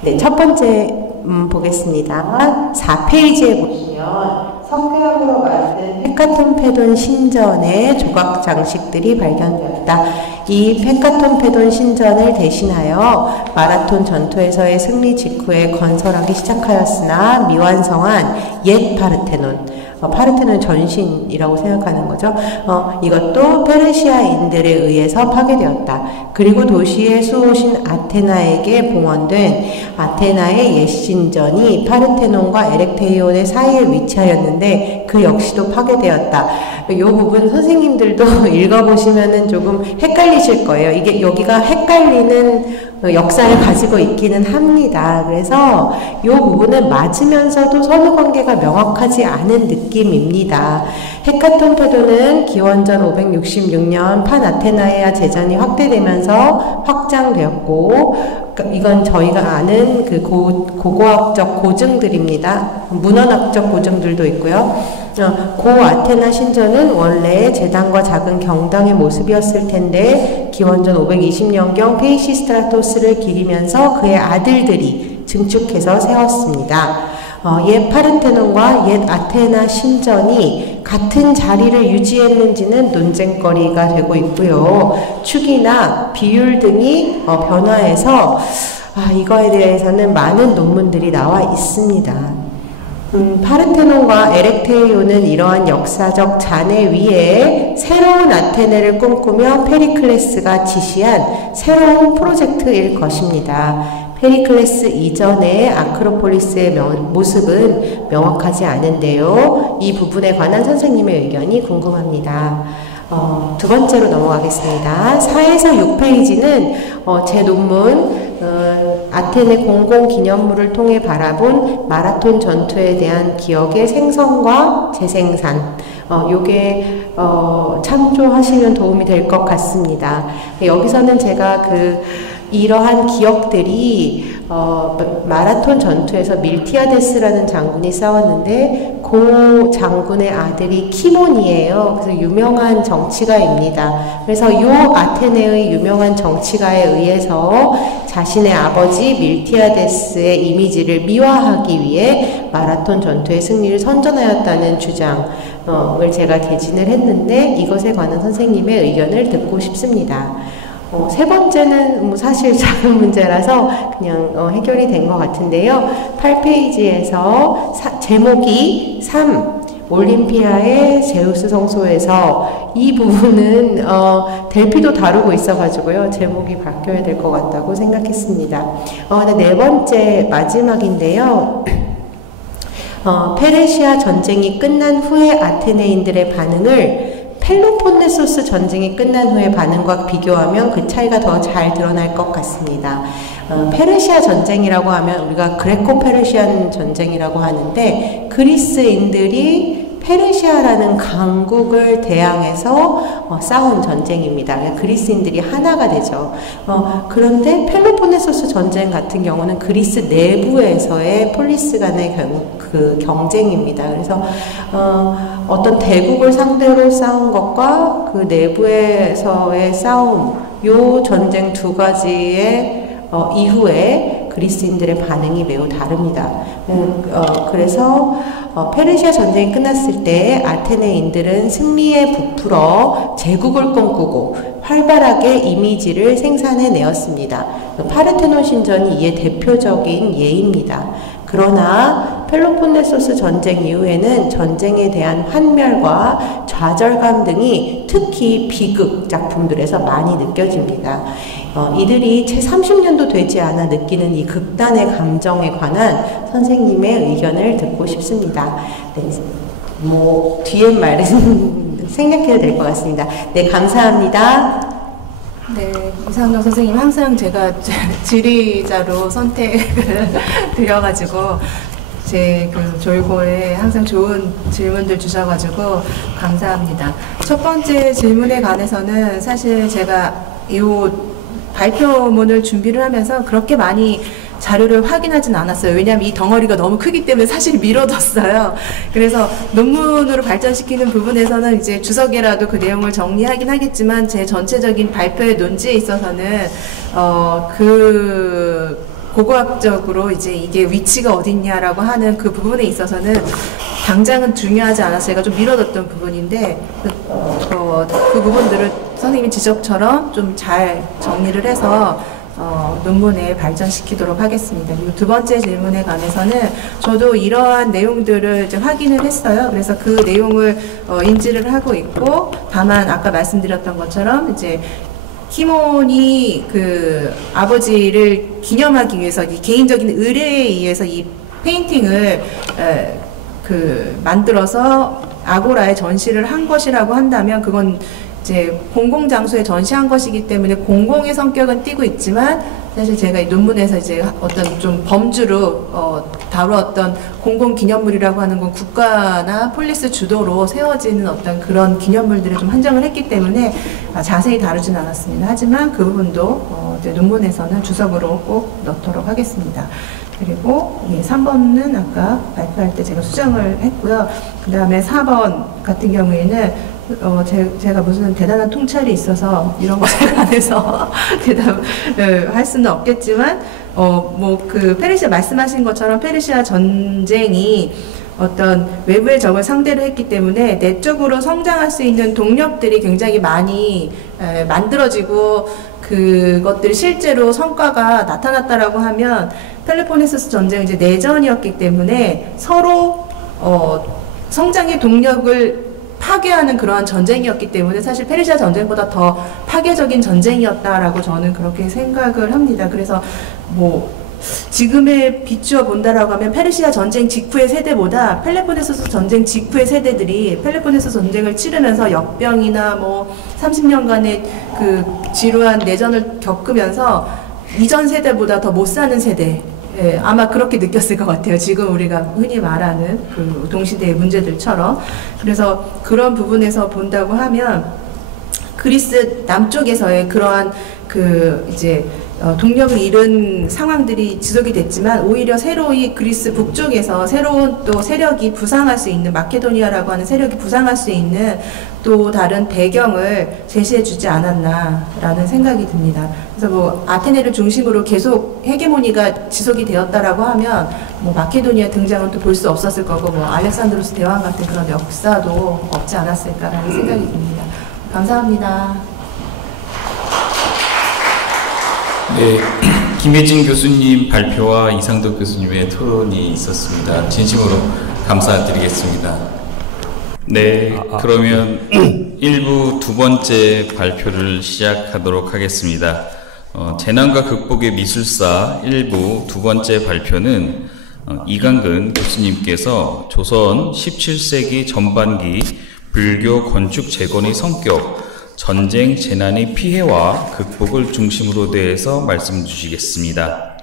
네, 첫 번째 보겠습니다. 4페이지에 보시면 석회암으로 만든 펜카톤페돈 신전의 조각 장식들이 발견되었다. 이 펜카톤페돈 신전을 대신하여 마라톤 전투에서의 승리 직후에 건설하기 시작하였으나 미완성한 옛 파르테논, 파르테논 전신이라고 생각하는 거죠. 이것도 페르시아인들에 의해서 파괴되었다. 그리고 도시의 수호신 아테나에게 봉헌된 아테나의 옛 신전이 파르테논과 에렉테이온의 사이에 위치하였는데 그 역시도 파괴되었다. 이 부분 선생님들도 읽어보시면은 조금 헷갈리실 거예요. 이게 여기가 헷갈리는 역사를 가지고 있기는 합니다. 그래서 이 부분은 맞으면서도 선후관계가 명확하지 않은 느낌입니다. 헤카톤페도는 기원전 566년 판아테나이아 제전이 확대되면서 확장되었고, 이건 저희가 아는 고고학적 고증들입니다. 문헌학적 고증들도 있고요. 고 아테나 신전은 원래 제단과 작은 경당의 모습이었을 텐데 기원전 520년경 페이시스트라토스를 기리면서 그의 아들들이 증축해서 세웠습니다. 옛 파르테논과 옛 아테나 신전이 같은 자리를 유지했는지는 논쟁거리가 되고 있고요. 축이나 비율 등이 변화해서 이거에 대해서는 많은 논문들이 나와 있습니다. 파르테논과 에렉테이온은 이러한 역사적 잔해 위에 새로운 아테네를 꿈꾸며 페리클레스가 지시한 새로운 프로젝트일 것입니다. 페리클레스 이전의 아크로폴리스의 모습은 명확하지 않은데요. 이 부분에 관한 선생님의 의견이 궁금합니다. 두 번째로 넘어가겠습니다. 4에서 6페이지는 제 논문 아테네 공공기념물을 통해 바라본 마라톤 전투에 대한 기억의 생성과 재생산, 요게 참조하시면 도움이 될 것 같습니다. 여기서는 제가 이러한 기억들이 마라톤 전투에서 밀티아데스라는 장군이 싸웠는데 그 장군의 아들이 키몬이에요. 그래서 유명한 정치가입니다. 그래서 이 아테네의 유명한 정치가에 의해서 자신의 아버지 밀티아데스의 이미지를 미화하기 위해 마라톤 전투의 승리를 선전하였다는 주장을 제가 개진을 했는데 이것에 관한 선생님의 의견을 듣고 싶습니다. 세 번째는 사실 작은 문제라서 그냥 해결이 된 것 같은데요. 8페이지에서 제목이 3, 올림피아의 제우스 성소에서 이 부분은 델피도 다루고 있어가지고요. 제목이 바뀌어야 될 것 같다고 생각했습니다. 네 번째 마지막인데요. 페르시아 전쟁이 끝난 후에 아테네인들의 반응을 펠로폰네소스 전쟁이 끝난 후의 반응과 비교하면 그 차이가 더 잘 드러날 것 같습니다. 페르시아 전쟁이라고 하면 우리가 그레코 페르시안 전쟁이라고 하는데 그리스인들이 페르시아라는 강국을 대항해서 싸운 전쟁입니다. 그리스인들이 하나가 되죠. 그런데 펠로폰네소스 전쟁 같은 경우는 그리스 내부에서의 폴리스 간의 그 경쟁입니다. 그래서 어떤 대국을 상대로 싸운 것과 그 내부에서의 싸움, 요 전쟁 두 가지의 이후에 그리스인들의 반응이 매우 다릅니다. 그래서 페르시아 전쟁이 끝났을 때 아테네인들은 승리에 부풀어 제국을 꿈꾸고 활발하게 이미지를 생산해내었습니다. 파르테논 신전이 이에 대표적인 예입니다. 그러나 펠로폰네소스 전쟁 이후에는 전쟁에 대한 환멸과 좌절감 등이 특히 비극 작품들에서 많이 느껴집니다. 이들이 채 30년도 되지 않아 느끼는 이 극단의 감정에 관한 선생님의 의견을 듣고 싶습니다. 네, 뒤에 말은 생략해도 될 것 같습니다. 네, 감사합니다. 네, 이상정 선생님 항상 제가 질의자로 선택을 드려가지고 제 그 졸고에 항상 좋은 질문들 주셔가지고 감사합니다. 첫 번째 질문에 관해서는 사실 제가 이 발표문을 준비를 하면서 그렇게 많이 자료를 확인하진 않았어요. 왜냐하면 이 덩어리가 너무 크기 때문에 사실 미뤄뒀어요. 그래서 논문으로 발전시키는 부분에서는 이제 주석에라도 그 내용을 정리하긴 하겠지만 제 전체적인 발표의 논지에 있어서는 고고학적으로 이제 이게 위치가 어딨냐라고 하는 그 부분에 있어서는 당장은 중요하지 않아서 제가 좀 미뤄뒀던 부분인데 그 부분들을 선생님의 지적처럼 좀 잘 정리를 해서 논문에 발전시키도록 하겠습니다. 그리고 두 번째 질문에 관해서는 저도 이러한 내용들을 이제 확인을 했어요. 그래서 그 내용을 인지를 하고 있고, 다만 아까 말씀드렸던 것처럼 이제 키몬이 그 아버지를 기념하기 위해서 이 개인적인 의뢰에 의해서 이 페인팅을 만들어서 아고라에 전시를 한 것이라고 한다면 그건 이제 공공장소에 전시한 것이기 때문에 공공의 성격은 띠고 있지만, 사실 제가 이 논문에서 이제 어떤 좀 범주로 다루었던 공공기념물이라고 하는 건 국가나 폴리스 주도로 세워지는 어떤 그런 기념물들을 좀 한정을 했기 때문에 자세히 다루진 않았습니다. 하지만 그 부분도 이제 논문에서는 주석으로 꼭 넣도록 하겠습니다. 그리고 3번은 아까 발표할 때 제가 수정을 했고요. 그 다음에 4번 같은 경우에는 제가 무슨 대단한 통찰이 있어서 이런 것에 관해서 대답을 할 수는 없겠지만, 그 페르시아 말씀하신 것처럼 페르시아 전쟁이 어떤 외부의 적을 상대로 했기 때문에 내적으로 성장할 수 있는 동력들이 굉장히 많이 만들어지고 그것들이 실제로 성과가 나타났다라고 하면 펠로폰네소스 전쟁은 이제 내전이었기 때문에 서로 성장의 동력을 파괴하는 그러한 전쟁이었기 때문에 사실 페르시아 전쟁보다 더 파괴적인 전쟁이었다라고 저는 그렇게 생각을 합니다. 그래서 지금에 비추어 본다라고 하면 페르시아 전쟁 직후의 세대보다 펠로폰네소스 전쟁 직후의 세대들이 펠로폰네소스 전쟁을 치르면서 역병이나 30년간의 그 지루한 내전을 겪으면서 이전 세대보다 더 못 사는 세대, 아마 그렇게 느꼈을 것 같아요. 지금 우리가 흔히 말하는 그 동시대의 문제들처럼. 그래서 그런 부분에서 본다고 하면 그리스 남쪽에서의 그러한 동력을 잃은 상황들이 지속이 됐지만, 오히려 새로이 그리스 북쪽에서 새로운 또 세력이 부상할 수 있는, 마케도니아라고 하는 세력이 부상할 수 있는 또 다른 배경을 제시해 주지 않았나라는 생각이 듭니다. 그래서 아테네를 중심으로 계속 헤게모니가 지속이 되었다라고 하면 마케도니아 등장은 또 볼 수 없었을 거고, 알렉산드로스 대왕 같은 그런 역사도 없지 않았을까라는 생각이 듭니다. 감사합니다. 네, 김혜진 교수님 발표와 이상덕 교수님의 토론이 있었습니다. 진심으로 감사드리겠습니다. 네, 그러면 1부 두 번째 발표를 시작하도록 하겠습니다. 재난과 극복의 미술사 1부 두 번째 발표는 이강근 교수님께서 조선 17세기 전반기 불교 건축 재건의 성격, 전쟁 재난의 피해와 극복을 중심으로 대해서 말씀 주시겠습니다.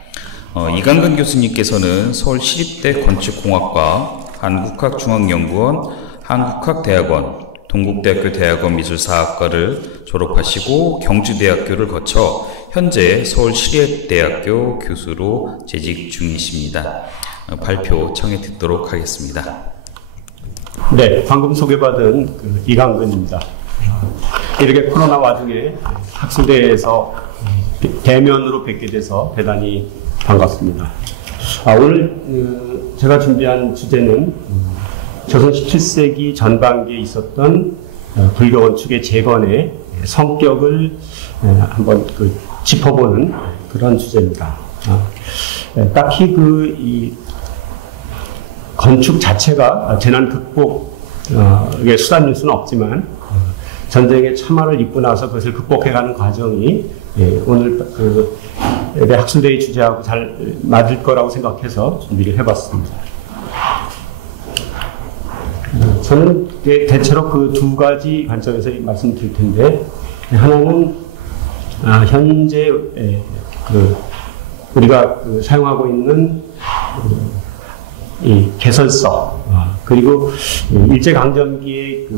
이강근 교수님께서는 서울시립대 건축공학과, 한국학중앙연구원, 한국학대학원, 동국대학교 대학원 미술사학과를 졸업하시고 경주대학교를 거쳐 현재 서울시립대학교 교수로 재직 중이십니다. 발표 청해 듣도록 하겠습니다. 네, 방금 소개받은 이강근입니다. 이렇게 코로나 와중에 학술대에서 대면으로 뵙게 돼서 대단히 반갑습니다. 오늘 제가 준비한 주제는 조선 17세기 전반기에 있었던 불교 건축의 재건의 성격을 한번 짚어보는 그런 주제입니다. 딱히 이 건축 자체가 재난 극복의 수단일 수는 없지만 전쟁의 참화를 입고 나서 그것을 극복해가는 과정이 오늘 내 학술대의 주제하고 잘 맞을 거라고 생각해서 준비를 해봤습니다. 저는 대체로 그 두 가지 관점에서 말씀드릴 텐데, 하나는 현재 우리가 사용하고 있는 이 개설서, 그리고 일제강점기에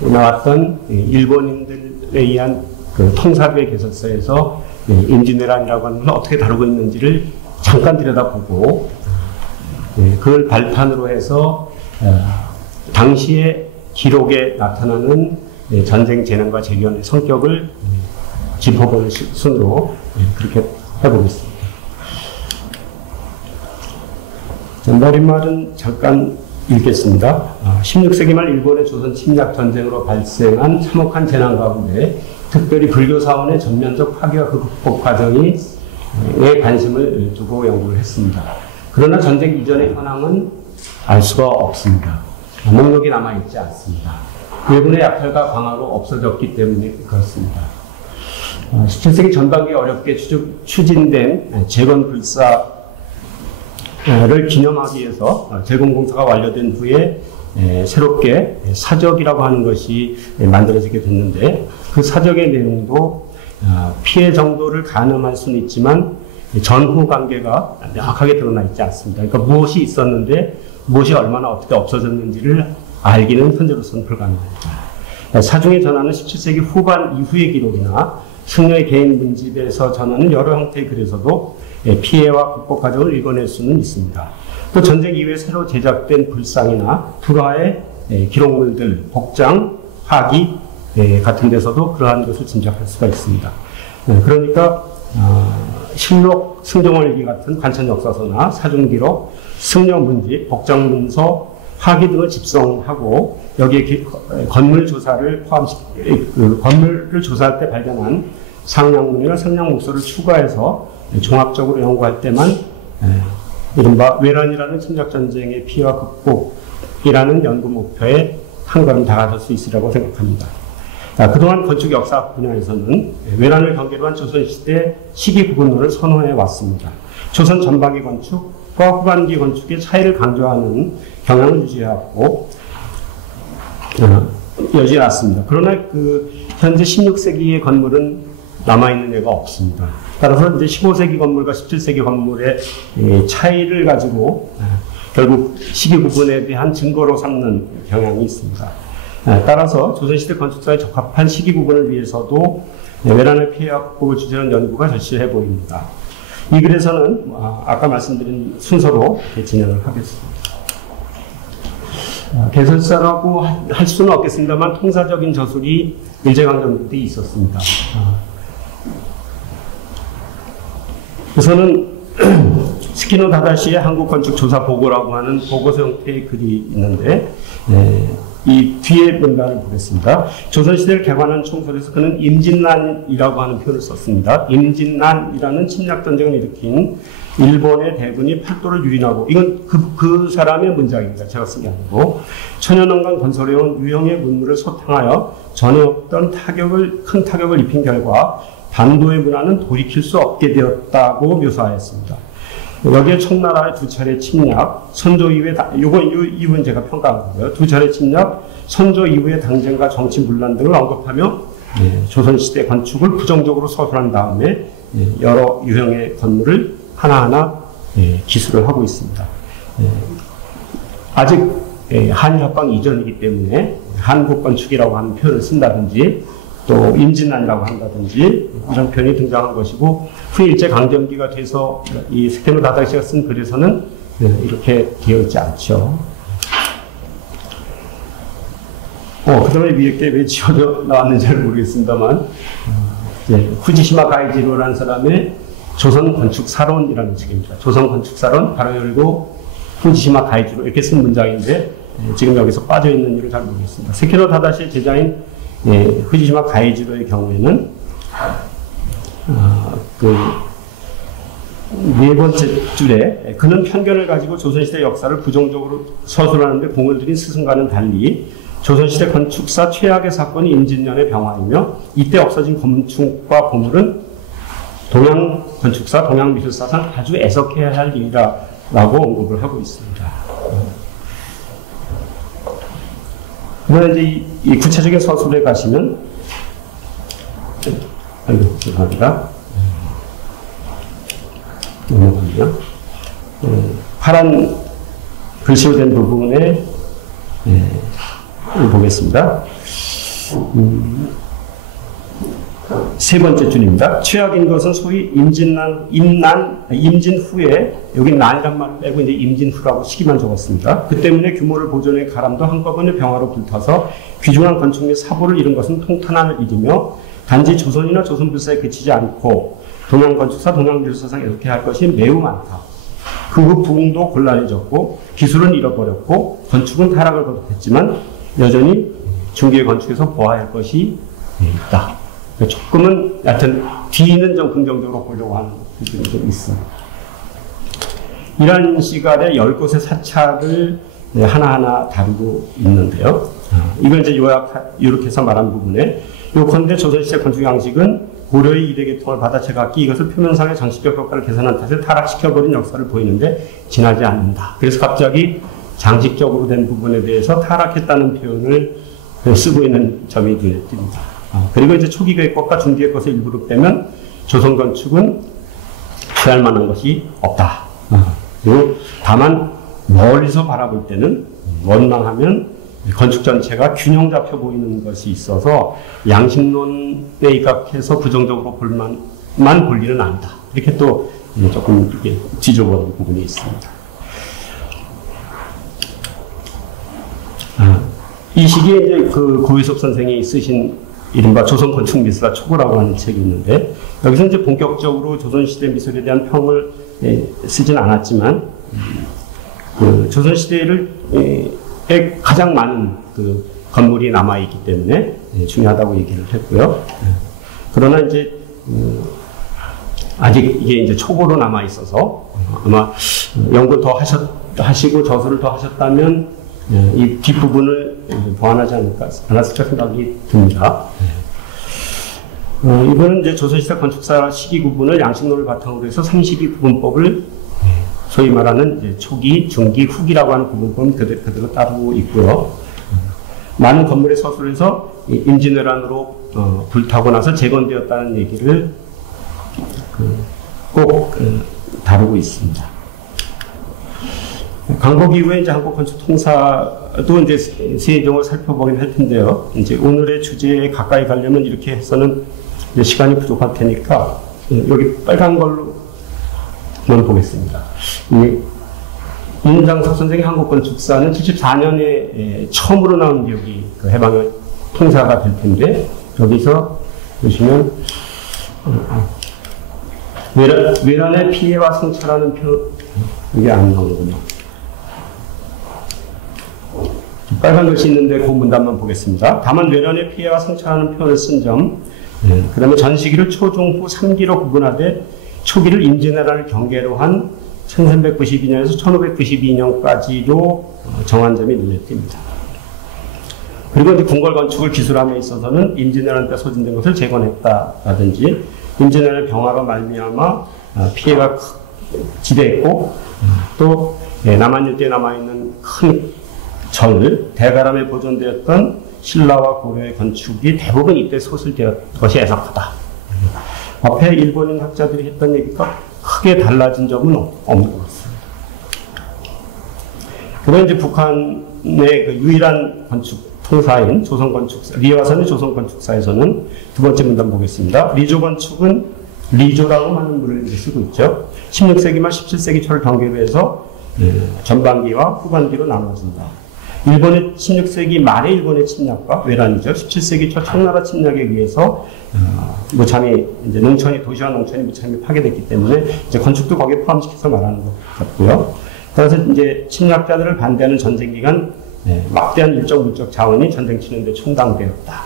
나왔던 일본인들에 의한 통사부의 개설서에서 임진왜란이라고 하는 걸 어떻게 다루고 있는지를 잠깐 들여다보고, 그걸 발판으로 해서 당시의 기록에 나타나는 전쟁 재난과 재건의 성격을 짚어보는 순으로 그렇게 해보겠습니다. 머릿말은 잠깐 읽겠습니다. 16세기 말 일본의 조선 침략 전쟁으로 발생한 참혹한 재난 가운데 특별히 불교 사원의 전면적 파괴와 극복 과정에 관심을 두고 연구를 했습니다. 그러나 전쟁 이전의 현황은 알 수가 없습니다. 목록이 남아있지 않습니다. 일본의 약탈과 강화로 없어졌기 때문에 그렇습니다. 17세기 전반기에 어렵게 추진된 재건 불사를 기념하기 위해서 재건공사가 완료된 후에 새롭게 사적이라고 하는 것이 만들어지게 됐는데, 그 사적의 내용도 피해 정도를 가늠할 수는 있지만 전후 관계가 명확하게 드러나 있지 않습니다. 그러니까 무엇이 있었는데 무엇이 얼마나 어떻게 없어졌는지를 알기는 현재로서는 불가능합니다. 사중의 전하는 17세기 후반 이후의 기록이나 승려의 개인 문집에서 전하는 여러 형태의 글에서도 피해와 극복 과정을 읽어낼 수는 있습니다. 또 전쟁 이후에 새로 제작된 불상이나 불화의 기록물들, 복장, 화기 같은 데서도 그러한 것을 짐작할 수가 있습니다. 그러니까 실록, 승정월기 같은 관천 역사서나 사중기록, 승려 문집, 복장 문서, 화기 등을 집성하고 여기에 건물 조사를 건물을 조사할 때 발견한 상량문이나 상량목소를 추가해서 종합적으로 연구할 때만 이른바 외란이라는 침략전쟁의 피해와 극복이라는 연구 목표에 한 걸음 다가설 수 있으리라고 생각합니다. 그동안 건축 역사학 분야에서는 외란을 경계로 한 조선시대 시기 구분론을 선호해 왔습니다. 조선 전반기 건축과 후반기 건축의 차이를 강조하는 경향을 유지해왔고 여지해왔습니다. 그러나 현재 16세기의 건물은 남아있는 예가 없습니다. 따라서 이제 15세기 건물과 17세기 건물의 차이를 가지고 결국 시기 구분에 대한 증거로 삼는 경향이 있습니다. 따라서 조선시대 건축사에 적합한 시기 구분을 위해서도 외란의 피해와 극복을 주제로 연구가 절실해 보입니다. 이 글에서는 아까 말씀드린 순서로 진행을 하겠습니다. 개설사라고 할 수는 없겠습니다만 통사적인 저술이 일제강점기 때 있었습니다. 우선은 스키노 다다시의 한국건축조사 보고라고 하는 보고서 형태의 글이 있는데 이 뒤에 문단을 보겠습니다. 조선시대를 개관한 총설에서 그는 임진난이라고 하는 표현을 썼습니다. 임진난이라는 침략전쟁을 일으킨 일본의 대군이 팔도를 유린하고, 이건 그 사람의 문장입니다. 제가 쓴 게 아니고, 천연원강 건설해온 유형의 문물을 소탕하여 전에 없던 큰 타격을 입힌 결과 반도의 문화는 돌이킬 수 없게 되었다고 묘사하였습니다. 여기에 청나라의 두 차례 침략, 선조 이후에, 이후는 제가 평가한 거고요. 두 차례 침략, 선조 이후의 당쟁과 정치 문란 등을 언급하며 조선시대 건축을 부정적으로 서술한 다음에 여러 유형의 건물을 하나하나 기술을 하고 있습니다. 아직 한일합방 이전이기 때문에 한국 건축이라고 하는 표현을 쓴다든지 또 임진난이라고 한다든지 이런 표현이 등장한 것이고, 후에 일제강점기가 돼서 이 스테노 다다시가 쓴 글에서는 이렇게 되어 있지 않죠. 그 다음에 위에 게 왜 지워져 나왔는지를 모르겠습니다만, 후지시마 가이지로라는 사람의 조선 건축사론이라는 책입니다. 조선 건축사론 바로 열고 후지시마 가이지로 이렇게 쓴 문장인데, 지금 여기서 빠져 있는 일을 잘 모르겠습니다. 세케노 다다시의 제자인 후지시마 가이지로의 경우에는 네 번째 줄에 그는 편견을 가지고 조선시대 역사를 부정적으로 서술하는데 공을 들인 스승과는 달리 조선시대 건축사 최악의 사건이 임진년의 병화이며 이때 없어진 건축과 보물은 동양 건축사, 동양 미술사상 아주 애석해야 할 일이라고 언급을 하고 있습니다. 그러나 이제 이 구체적인 서술에 가시면, 죄송합니다. 넘어가네요. 파란 글씨로 된 부분에 보겠습니다. 세 번째 줄입니다. 최악인 것은 소위 임진 후에, 여기 난이란 말을 빼고 이제 임진 후라고 시기만 적었습니다. 그 때문에 규모를 보존해 가람도 한꺼번에 병화로 불타서 귀중한 건축 및 사보를 잃은 것은 통탄한 일이며, 단지 조선이나 조선 불사에 그치지 않고 동양 건축사, 동양 미술사상 이렇게 할 것이 매우 많다. 그 후 부흥도 곤란해졌고 기술은 잃어버렸고 건축은 타락을 거듭했지만 여전히 중기의 건축에서 보아야 할 것이 있다. 조금은 하여튼 뒤는 좀 긍정적으로 보려고 하는 부분이 좀 있습니다. 이런 시간에 10곳의 사찰을 하나하나 다루고 있는데요. 이걸 이제 요약해서 말한 부분에, 요컨대 조선시대 건축 양식은 고려의 이대 계통을 받아채갔기 이것을 표면상의 장식적 효과를 계산한 탓에 타락시켜버린 역사를 보이는데 지나지 않는다. 그래서 갑자기 장식적으로 된 부분에 대해서 타락했다는 표현을 쓰고 있는 점이 눈에 띕니다. 그리고 이제 초기의 것과 중기의 것을 일부러 빼면 조선 건축은 취할 만한 것이 없다. 그리고 다만 멀리서 바라볼 때는 원망하면 건축 전체가 균형 잡혀 보이는 것이 있어서 양심론에 입각해서 부정적으로 볼만 볼 일은 아니다. 이렇게 또 조금 이렇게 뒤져보는 부분이 있습니다. 이 시기에 이제 그 고유석 선생이 쓰신 이른바 조선 건축 미술사 초고라고 하는 책이 있는데, 여기서 이제 본격적으로 조선시대 미술에 대한 평을 쓰진 않았지만, 그 조선시대에 가장 많은 그 건물이 남아있기 때문에 중요하다고 얘기를 했고요. 그러나 이제, 아직 이게 이제 초고로 남아있어서 아마 연구를 더 하시고 저술을 더 하셨다면 이 뒷부분을 보완하지 않았을까 생각이 듭니다. 이번은 이제 조선시대 건축사 시기 구분을 양식론을 바탕으로 해서 32 구분법을 소위 말하는 이제 초기, 중기, 후기라고 하는 구분법은 그대로 따르고 있고요. 많은 건물의 서술에서 임진왜란으로 불타고 나서 재건되었다는 얘기를 꼭 다루고 있습니다. 광복 이후에 이제 한국 건축 통사도 이제 세종을 살펴보긴 할 텐데요. 이제 오늘의 주제에 가까이 가려면 이렇게 해서는 이제 시간이 부족할 테니까 여기 빨간 걸로만 보겠습니다. 윤장석 선생의 한국 건축사는 74년에 처음으로 나온 기억이 그 해방의 통사가 될 텐데, 여기서 보시면 외란의 피해와 승차라는 표, 이게 안 나오는군요. 빨간 글씨 있는데 그 문단만 보겠습니다. 다만 뇌란의 피해와 상처라는 표현을 쓴 점, 그 다음에 전 시기를 초중 후 3기로 구분하되 초기를 임진왜란을 경계로 한 1392년에서 1592년까지로 정한 점이 눈에 띕니다. 그리고 이제 궁궐 건축을 기술함에 있어서는 임진왜란 때 소진된 것을 재건했다라든지 임진왜란의 병화로 말미암아 피해가 지대했고 또 남한 일대에 남아있는 큰 절, 대가람에 보존되었던 신라와 고려의 건축이 대부분 이때 소실되었던 것이 애석하다. 앞에 일본인 학자들이 했던 얘기가 크게 달라진 점은 없는 것 같습니다. 그리고 이제 북한의 그 유일한 건축 통사인 조선건축사, 리화선의 조선건축사에서는 두 번째 문단 보겠습니다. 리조 건축은 리조라고 많은 물을 쓰고 있죠. 16세기 말 17세기 초를 경계로 해서 전반기와 후반기로 나눠진다. 일본의 16세기 말의 일본의 침략과 외란이죠. 17세기 초 청나라 침략에 의해서 무참히 이제 농촌이 도시와 농촌이 무참히 파괴됐기 때문에 이제 건축도 거기에 포함시켜서 말하는 것 같고요. 따라서 이제 침략자들을 반대하는 전쟁 기간 막대한 일적 물적 자원이 전쟁 치는데 충당되었다.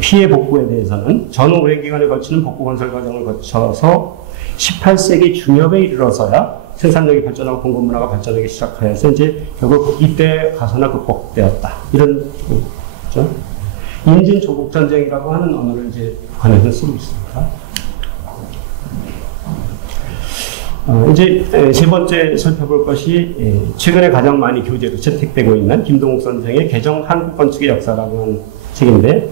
피해 복구에 대해서는 전 오랜 기간에 걸치는 복구 건설 과정을 거쳐서 18세기 중엽에 이르러서야 생산력이 발전하고 공급 문화가 발전하기 시작하여서 이제 결국 이때 가서나 극복되었다. 이런 거죠. 임진 조국 전쟁이라고 하는 언어를 이제 북한에서 쓰고 있습니다. 이제 세 번째 살펴볼 것이 최근에 가장 많이 교재로 채택되고 있는 김동욱 선생의 개정 한국 건축의 역사라고 하는 책인데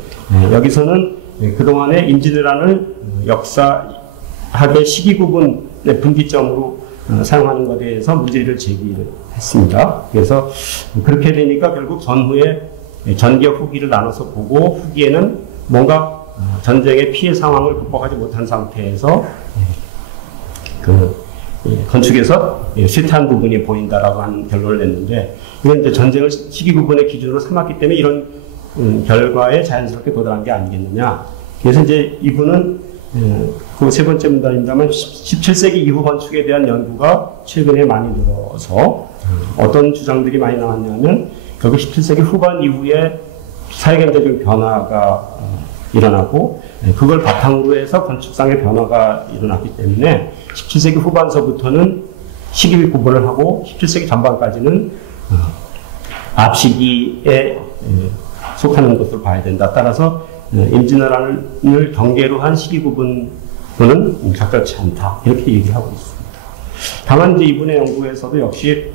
여기서는 그동안의 임진왜란을 역사학의 시기 구분의 분기점으로 사용하는 것에 대해서 문제를 제기했습니다. 그래서 그렇게 되니까 결국 전후에 전기와 후기를 나눠서 보고 후기에는 뭔가 전쟁의 피해 상황을 극복하지 못한 상태에서 건축에서 쇠퇴한 부분이 보인다라고 하는 결론을 냈는데 이건 이제 전쟁을 시기 구분의 기준으로 삼았기 때문에 이런 결과에 자연스럽게 도달한 게 아니겠느냐. 그래서 이제 이분은 그 세 번째 문단입니다만 17세기 이후 건축에 대한 연구가 최근에 많이 늘어서 어떤 주장들이 많이 나왔냐면 결국 17세기 후반 이후에 사회경제적 변화가 일어나고 그걸 바탕으로 해서 건축상의 변화가 일어났기 때문에 17세기 후반서부터는 시기 구분을 하고 17세기 전반까지는 앞시기에 속하는 것으로 봐야 된다. 따라서 임진왜란을 경계로 한 시기 구분은 적절치 않다. 이렇게 얘기하고 있습니다. 다만 이제 이분의 연구에서도 역시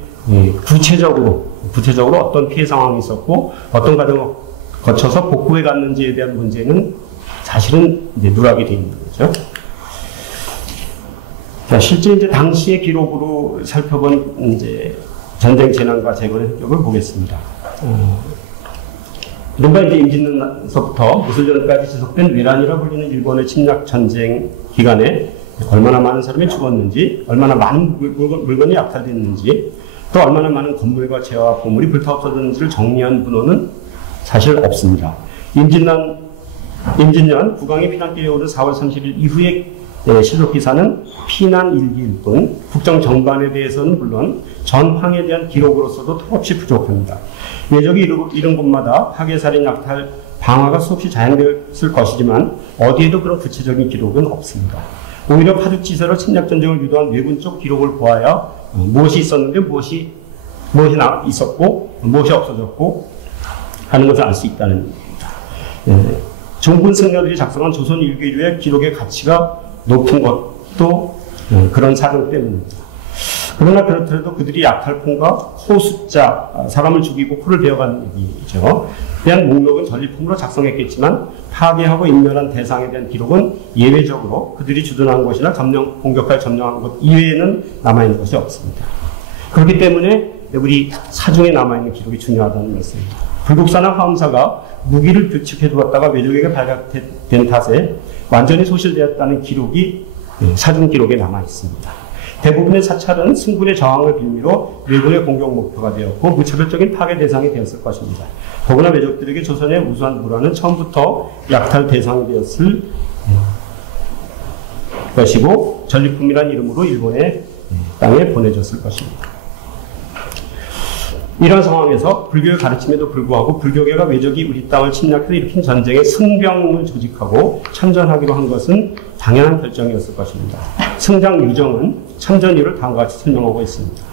구체적으로 어떤 피해 상황이 있었고 어떤 과정을 거쳐서 복구해 갔는지에 대한 문제는 사실은 이제 누락이 되어 있는 거죠. 자, 실제 이제 당시의 기록으로 살펴본 이제 전쟁 재난과 재건의 흔적을 보겠습니다. 이른바 이제 임진왜란서부터 무술전까지 지속된 외란이라 불리는 일본의 침략 전쟁 기간에 얼마나 많은 사람이 죽었는지, 얼마나 많은 물건이 약탈됐는지, 또 얼마나 많은 건물과 재와 보물이 불타 없어졌는지를 정리한 분호는 사실 없습니다. 임진년 국왕이 피난길에 오른 4월 30일 이후에 실록 기사는 피난 일기일 뿐 국정 정반에 대해서는 물론 전황에 대한 기록으로서도 턱없이 부족합니다. 외적이 이른 곳마다 파괴, 살인, 약탈, 방화가 수없이 자행되었을 것이지만 어디에도 그런 구체적인 기록은 없습니다. 오히려 파죽지세로 침략전쟁을 유도한 외군 쪽 기록을 보아야 무엇이 있었는데 무엇이 있었고 무엇이 없어졌고 하는 것을 알 수 있다는 얘기입니다. 종군 승려들이 작성한 조선 일기류의 기록의 가치가 높은 것도 그런 사정 때문입니다. 그러나 그렇더라도 그들이 약탈품과 호숫자, 사람을 죽이고 코를 베어가는 얘기죠. 대한 목록은 전리품으로 작성했겠지만 파괴하고 인멸한 대상에 대한 기록은 예외적으로 그들이 주둔한 곳이나 공격할 점령한 곳 이외에는 남아있는 것이 없습니다. 그렇기 때문에 우리 사중에 남아있는 기록이 중요하다는 말씀입니다. 불국사나 화엄사가 무기를 규칙해 두었다가 외적에게 발각된 탓에 완전히 소실되었다는 기록이 사중 기록에 남아 있습니다. 대부분의 사찰은 승군의 저항을 빌미로 외군의 공격 목표가 되었고 무차별적인 파괴 대상이 되었을 것입니다. 더구나 외적들에게 조선의 우수한 불화는 처음부터 약탈 대상이 되었을 것이고 전리품이란 이름으로 일본의 땅에 보내졌을 것입니다. 이런 상황에서 불교의 가르침에도 불구하고 불교계가 외적이 우리 땅을 침략해서 일으킨 전쟁에 승병을 조직하고 참전하기로 한 것은 당연한 결정이었을 것입니다. 승장 유정은 참전 이유를 다음과 같이 설명하고 있습니다.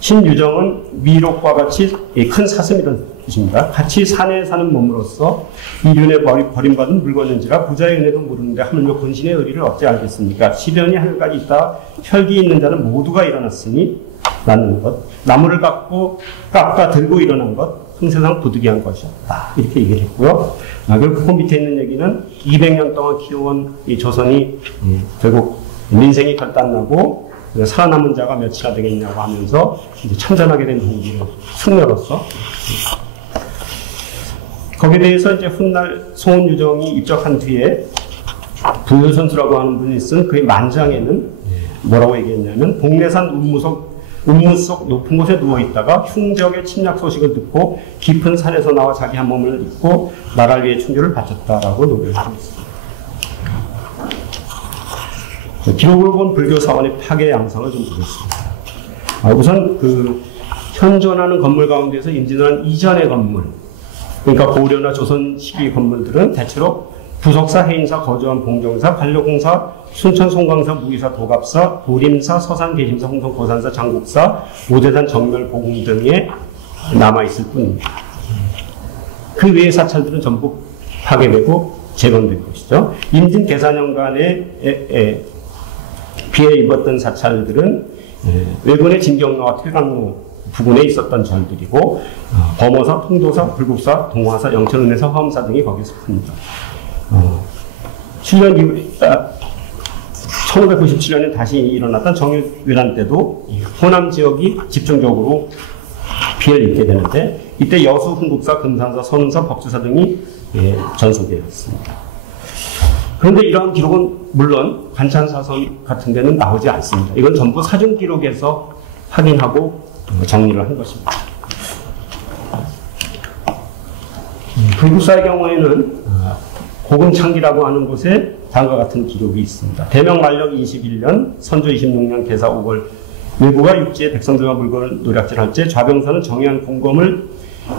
신유정은 미록과 같이 큰 사슴이라는 뜻입니다. 같이 산에 사는 몸으로서 이륜에 버림받은 물건인지라 부자의 은혜도 모르는데 하물며 권신의 의리를 어찌 알겠습니까? 시련이 하늘까지 있다 혈기 있는 자는 모두가 일어났으니 라는 것, 나무를 깎아 들고 일어난 것, 흥세상 부득이한 것이었다. 이렇게 얘기를 했고요. 결국 그 밑에 있는 얘기는 200년 동안 키워온 이 조선이 결국 민생이 결단나고 살아남은 자가 몇이나 되겠냐고 하면서 이제 참전하게 된 동기를 승려로서 거기에 대해서 이제 훗날 송은유정이 입적한 뒤에 부효선수라고 하는 분이 쓴 그의 만장에는 뭐라고 얘기했냐면 복례산 운무 속 높은 곳에 누워있다가 흉적의 침략 소식을 듣고 깊은 산에서 나와 자기 한 몸을 입고 나라를 위해 충주를 바쳤다라고 노래를 하고 있습니다. 기록을 본 불교 사원의 파괴 양상을 좀 보겠습니다. 우선 그 현존하는 건물 가운데서 임진왜란 이전의 건물, 그러니까 고려나 조선 시기 건물들은 대체로 부속사, 해인사, 거주한 봉정사, 관료공사, 순천 송광사, 무의사, 도갑사, 도림사, 서산, 계심사, 홍성, 고산사, 장국사, 오대산, 정멸, 보궁 등에 남아있을 뿐입니다. 그 외의 사찰들은 전부 파괴되고 재건된 것이죠. 임진 계산년간에 피해 입었던 사찰들은 왜군의 진경로와 퇴강로 부근에 있었던 절들이고 범어사, 통도사, 불국사, 동화사, 영천은혜사, 화엄사 등이 거기에 속합니다. 7년 이후에 1597년에 다시 일어났던 정유회란 때도 호남 지역이 집중적으로 피해를 입게 되는데 이때 여수, 흥국사, 금산사, 선운사, 법주사 등이 전소되었습니다. 그런데 이러한 기록은 물론 관찬사선 같은 데는 나오지 않습니다. 이건 전부 사전 기록에서 확인하고 정리를 한 것입니다. 불국사의 경우에는 고금창기라고 하는 곳에 다음과 같은 기록이 있습니다. 대명 만력 21년, 선조 26년 개사 5월 외부가 육지에 백성들과 물건을 노략질할 때 좌병선은 정의한 공검을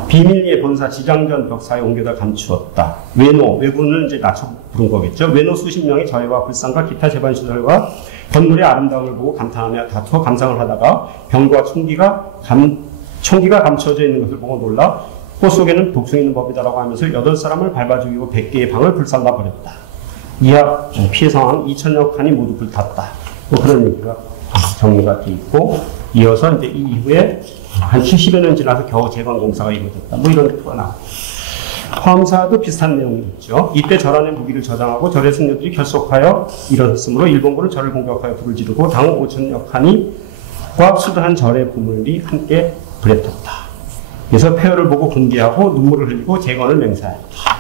비밀리에 본사 지장전 벽사에 옮겨다 감추었다. 외군을 이제 낮춰 부른 거겠죠. 외노 수십 명이 저해와 불상과 기타 재반시설과 건물의 아름다움을 보고 감탄하며 다투어 감상을 하다가 병과 총기가 감춰져 있는 것을 보고 놀라 꽃 속에는 독성 있는 법이다라고 하면서 8사람을 밟아 죽이고 100개의 방을 불살라 버렸다. 이하 피해 상황 2000여 칸이 모두 불탔다. 뭐 그런 얘기가 정리가 되어 있고 이어서 이제 이 이후에 한 70여 년 지나서 겨우 재건 공사가 이루어졌다. 뭐 이런 표가 나옵니다. 화엄사도 비슷한 내용이 있죠. 이때 절 안의 무기를 저장하고 절의 승려들이 결속하여 일어섰으므로 일본군은 절을 공격하여 불을 지르고 당 5천여 칸이과 수도한 절의 부물이 함께 불에 탔다. 그래서 폐허를 보고 분개하고 눈물을 흘리고 재건을 맹세하였다.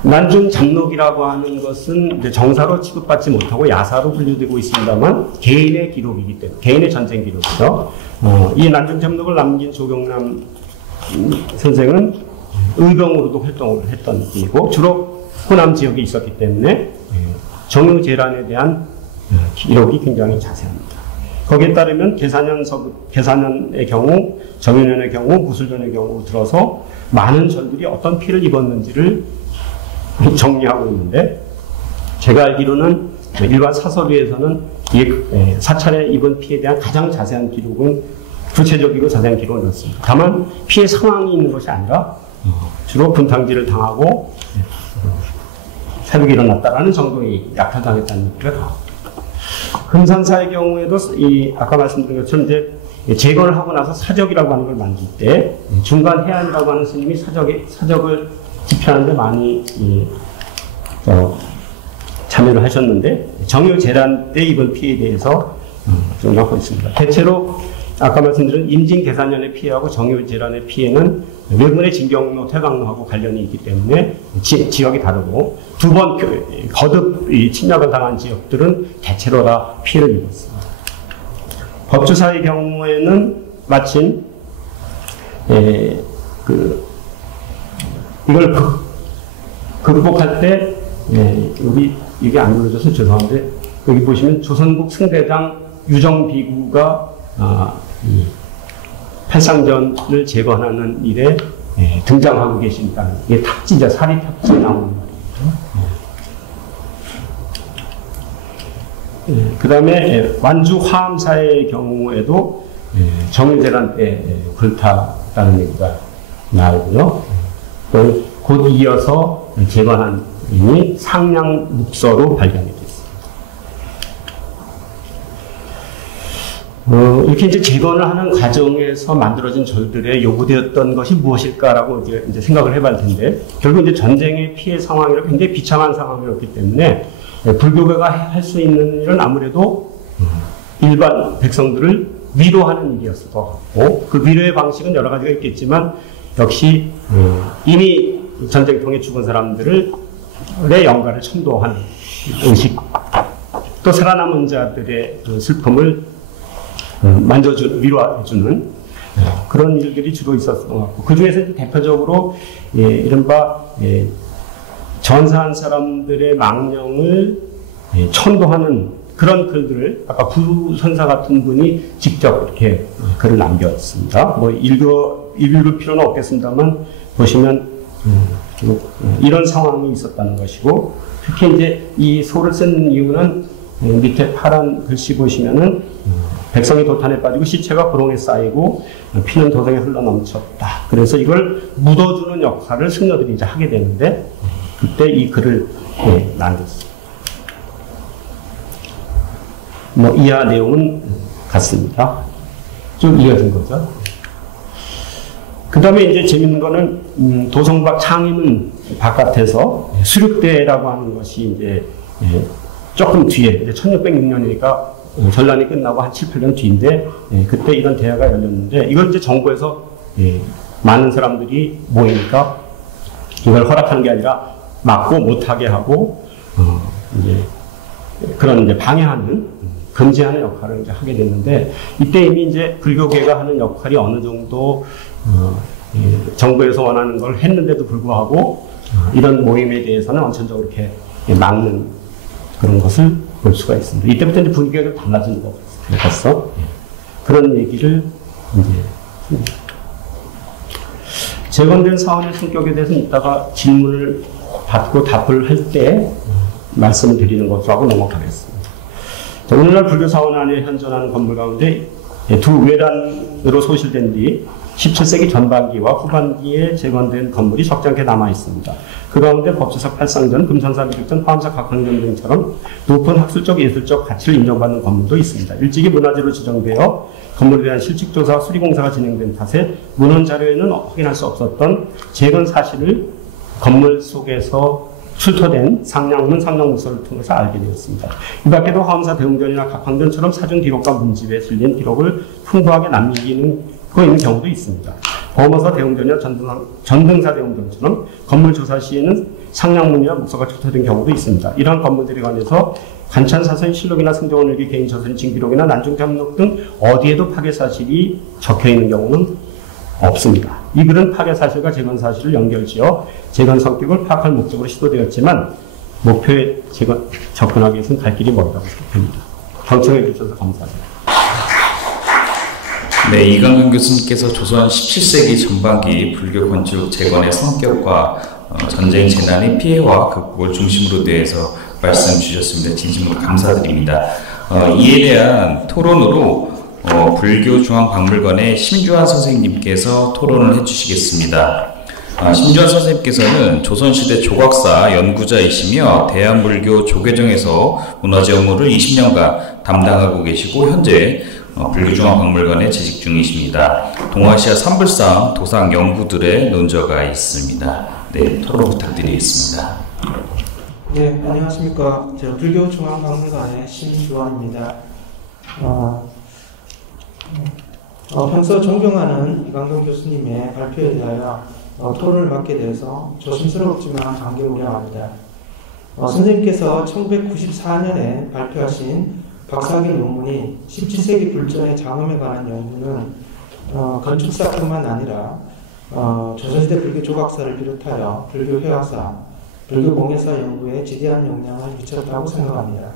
난중 잡록이라고 하는 것은 이제 정사로 취급받지 못하고 야사로 분류되고 있습니다만 개인의 기록이기 때문에 개인의 전쟁 기록이죠. 이 난중 잡록을 남긴 조경남 선생은 의병으로도 활동을 했던 분이고 주로 호남 지역에 있었기 때문에 정유재란에 대한 기록이 굉장히 자세합니다. 거기에 따르면 계산년의 경우, 정유년의 경우, 무술년의 경우 들어서 많은 절들이 어떤 피해를 입었는지를 정리하고 있는데 제가 알기로는 일반 사설위에서는 사찰에 입은 피해에 대한 가장 자세한 기록은 구체적이고 자세한 기록을 넣습니다. 다만 피해 상황이 있는 것이 아니라 주로 분탕질을 당하고 사륙이 일어났다라는 정도의 약탈당했다는 얘기가 나옵니다. 금산사의 경우에도 아까 말씀드린 것처럼 이제 재건을 하고 나서 사적이라고 하는 걸 만들 때 중간 해안이라고 하는 스님이 사적을 집행하는데 많이 참여를 하셨는데 정유재란 때 입은 피해에 대해서 좀 하고 있습니다. 대체로 아까 말씀드린 임진계산년의 피해하고 정유재란의 피해는 외군의 진경로, 퇴강로하고 관련이 있기 때문에 지역이 다르고 두 번 거듭 침략을 당한 지역들은 대체로 다 피해를 입었습니다. 법주사의 경우에는 마침 이걸 극복할 때 여기 이게 안 눌러져서 죄송한데 여기 보시면 조선국 승대장 유정비구가 이 팔상전을 제거하는 일에 등장하고 계신다는 이게 탁지죠. 사리 탁지 나오는 말이에요. 그 다음에 완주 화암사의 경우에도 정유재란 때 불탔다는 얘기가 나오고요. 곧 이어서 제거한 인이 상량묵서로 발견이 됐습니다. 이렇게 이제 재건을 하는 과정에서 만들어진 절들에 요구되었던 것이 무엇일까라고 이제 생각을 해봐야 할 텐데, 결국 이제 전쟁의 피해 상황이라 굉장히 비참한 상황이었기 때문에 불교가가 할 수 있는 일은 아무래도 일반 백성들을 위로하는 일이었을 것 같고, 그 위로의 방식은 여러 가지가 있겠지만 역시 이미 전쟁통에 죽은 사람들의 영가를 첨도하는 의식, 또 살아남은 자들의 슬픔을 위로해주는 그런 일들이 주로 있었던 것 같고, 그 중에서 대표적으로 이른바 전사한 사람들의 망령을 천도하는 그런 글들을 아까 부선사 같은 분이 직접 이렇게 글을 남겼습니다. 뭐 읽을 필요는 없겠습니다만 보시면 이런 상황이 있었다는 것이고, 특히 이제 이 소를 쓴 이유는 밑에 파란 글씨 보시면은 백성이 도탄에 빠지고 시체가 고롱에 쌓이고 피는 도성에 흘러넘쳤다. 그래서 이걸 묻어주는 역할을 승려들이 이제 하게 되는데, 그때 이 글을 남겼습니다. 뭐 이하 내용은 같습니다. 쭉 이어진 거죠. 그 다음에 이제 재밌는 거는 도성 밖 창의문 바깥에서 수륙대라고 하는 것이 이제 조금 뒤에 이제 1606년이니까 전란이 끝나고 한 7, 8년 뒤인데, 그때 이런 대회가 열렸는데, 이걸 이제 정부에서 많은 사람들이 모이니까 이걸 허락하는 게 아니라 막고 못하게 하고 이제 그런 이제 방해하는, 금지하는 역할을 이제 하게 됐는데, 이때 이미 이제 불교계가 하는 역할이 어느 정도 정부에서 원하는 걸 했는데도 불구하고 이런 모임에 대해서는 원천적으로 이렇게 막는 그런 것을 볼 수가 있습니다. 이때부터 이제 분위기가 달라진 것 같았어. 그런 얘기를 이제 재건된 사원의 성격에 대해서는 이따가 질문을 받고 답을 할 때 말씀을 드리는 것으로 하고 넘어가겠습니다. 자, 오늘날 불교 사원 안에 현존하는 건물 가운데 두 외란으로 소실된 뒤 17세기 전반기와 후반기에 재건된 건물이 적잖게 남아 있습니다. 그 가운데 법조사 팔상전, 금산사 미륵전, 화암사 각황전 등처럼 높은 학술적 예술적 가치를 인정받는 건물도 있습니다. 일찍이 문화재로 지정되어 건물에 대한 실직조사와 수리공사가 진행된 탓에 문헌 자료에는 확인할 수 없었던 재건 사실을 건물 속에서 출토된 상량문, 상량문서를 통해서 알게 되었습니다. 이 밖에도 화암사 대웅전이나 각황전처럼 사전 기록과 문집에 실린 기록을 풍부하게 남기는 있는 경우도 있습니다. 범어사 대웅전이나 전등사 대웅전처럼 건물 조사 시에는 상량문이나 묵서가 출토된 경우도 있습니다. 이러한 건물들에 관해서 관찬사서의 실록이나 승정원일기 개인저서의 징기록이나 난중참록 등 어디에도 파괴 사실이 적혀 있는 경우는 없습니다. 이 글은 파괴 사실과 재건 사실을 연결지어 재건 성격을 파악할 목적으로 시도되었지만 목표에 접근하기 위해서는 갈 길이 멀다고 생각합니다. 경청해 주셔서 감사합니다. 네, 이강근 교수님께서 조선 17세기 전반기 불교 건축 재건의 성격과 전쟁 재난의 피해와 극복을 중심으로 대해서 말씀 주셨습니다. 진심으로 감사드립니다. 이에 대한 토론으로 불교중앙박물관의 심주환 선생님께서 토론을 해주시겠습니다. 심주환 선생님께서는 조선시대 조각사 연구자이시며 대한불교 조계정에서 문화재 업무를 20년간 담당하고 계시고 현재 불교중앙박물관에 재직 중이십니다. 동아시아 산불상 도상 연구들의 논저가 있습니다. 네, 토론 부탁드리겠습니다. 네, 안녕하십니까. 제가 불교중앙박물관의 심주환입니다. 평소 존경하는 이강근 교수님의 발표에 대하여 토론을 맡게 되어서 조심스럽지만 감개무량합니다. 선생님께서 1994년에 발표하신 박사학위 논문이 17세기 불전의 장엄에 관한 연구는 건축사뿐만 아니라 조선시대 불교 조각사를 비롯하여 불교 회화사, 불교 공예사 연구에 지대한 영향을 미쳤다고 생각합니다.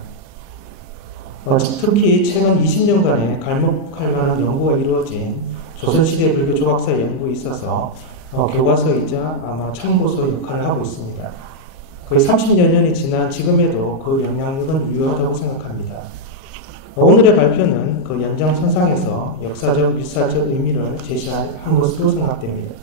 특히 최근 20년간의 갈목할 만한 연구가 이루어진 조선시대 불교 조각사 연구에 있어서 교과서이자 아마 참고서 역할을 하고 있습니다. 거의 30여 년이 지난 지금에도 그 영향력은 유효하다고 생각합니다. 오늘의 발표는 그 연장선상에서 역사적, 밀사적 의미를 제시한 것으로 생각됩니다.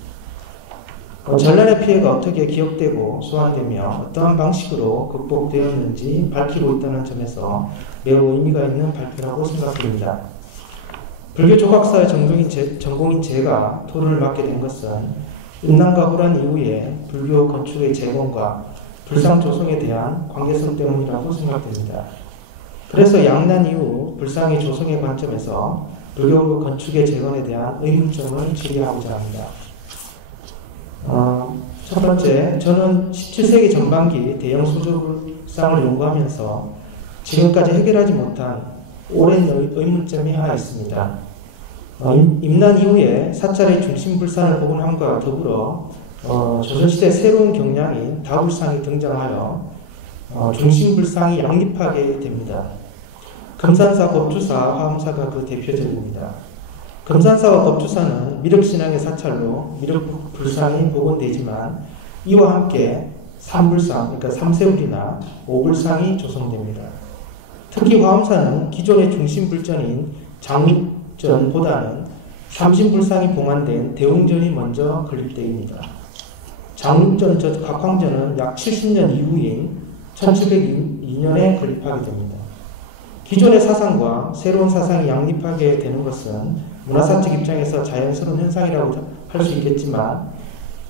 전란의 피해가 어떻게 기억되고 소환되며 어떠한 방식으로 극복되었는지 밝히고 있다는 점에서 매우 의미가 있는 발표라고 생각됩니다. 불교 조각사의 전공인 제가 토론을 맡게 된 것은 임난과 후란 이후에 불교 건축의 재건과 불상 조성에 대한 관계성 때문이라고 생각됩니다. 그래서 양난 이후 불상의 조성의 관점에서 불교 건축의 재건에 대한 의문점을 제기하고자 합니다. 첫 번째, 저는 17세기 전반기 대형 수조불상을 연구하면서 지금까지 해결하지 못한 오랜 의문점이 하나 있습니다. 임난 이후에 사찰의 중심불상을 복원함과 더불어 조선시대 새로운 경향인 다불상이 등장하여 중심불상이 양립하게 됩니다. 금산사, 법주사, 화엄사가 그 대표적입니다. 금산사와 법주사는 미륵신앙의 사찰로 미륵불상이 복원되지만 이와 함께 삼불상, 그러니까 삼세불이나 오불상이 조성됩니다. 특히 화엄사는 기존의 중심불전인 장립전보다는 삼신불상이 봉안된 대웅전이 먼저 건립되입니다. 장립전, 각황전은 약 70년 이후인 1702년에 건립하게 됩니다. 기존의 사상과 새로운 사상이 양립하게 되는 것은 문화사적 입장에서 자연스러운 현상이라고 할 수 있겠지만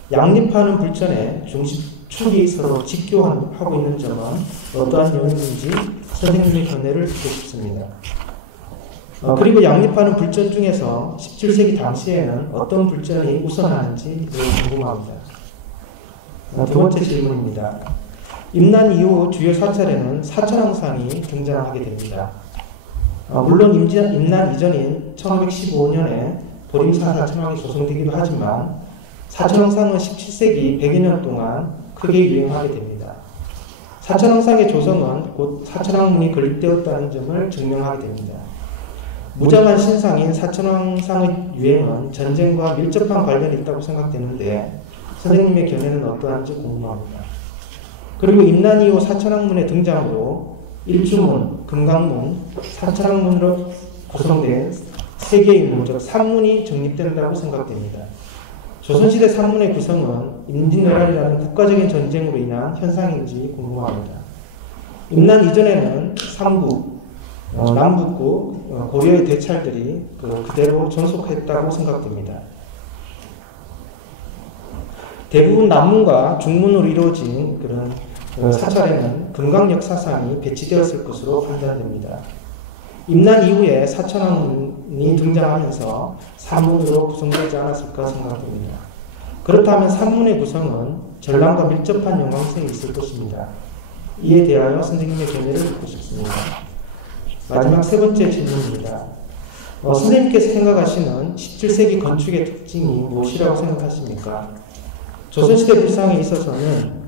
양립하는 불전에 중심축이 서로 직교하고 있는 점은 어떠한 요인인지 선생님의 견해를 듣고 싶습니다. 그리고 양립하는 불전 중에서 17세기 당시에는 어떤 불전이 우선하는지 매우 궁금합니다. 두 번째 질문입니다. 임난 이후 주요 사찰에는 사천왕상이 등장하게 됩니다. 물론 임난 이전인 1515년에 도림사 사천왕이 조성되기도 하지만 사천왕상은 17세기 100여 년 동안 크게 유행하게 됩니다. 사천왕상의 조성은 곧 사천왕문이 건립되었다는 점을 증명하게 됩니다. 무장한 신상인 사천왕상의 유행은 전쟁과 밀접한 관련이 있다고 생각되는데 선생님의 견해는 어떠한지 궁금합니다. 그리고 임난 이후 사천왕문의 등장으로 일주문, 금강문, 사천왕문으로 구성된 세 개의 문, 즉 산문이 정립된다고 생각됩니다. 조선시대 산문의 구성은 임진왜란이라는 국가적인 전쟁으로 인한 현상인지 궁금합니다. 임난 이전에는 삼국, 남북국, 고려의 대찰들이 그대로 전속했다고 생각됩니다. 대부분 남문과 중문으로 이루어진 그런 사찰에는 금강역사상이 배치되었을 것으로 판단됩니다. 임난 이후에 사천왕문이 등장하면서 산문으로 구성되지 않았을까 생각됩니다. 그렇다면 산문의 구성은 전랑과 밀접한 연관성이 있을 것입니다. 이에 대하여 선생님의 견해를 듣고 싶습니다. 마지막 세 번째 질문입니다. 선생님께서 생각하시는 17세기 건축의 특징이 무엇이라고 생각하십니까? 조선시대 불상에 있어서는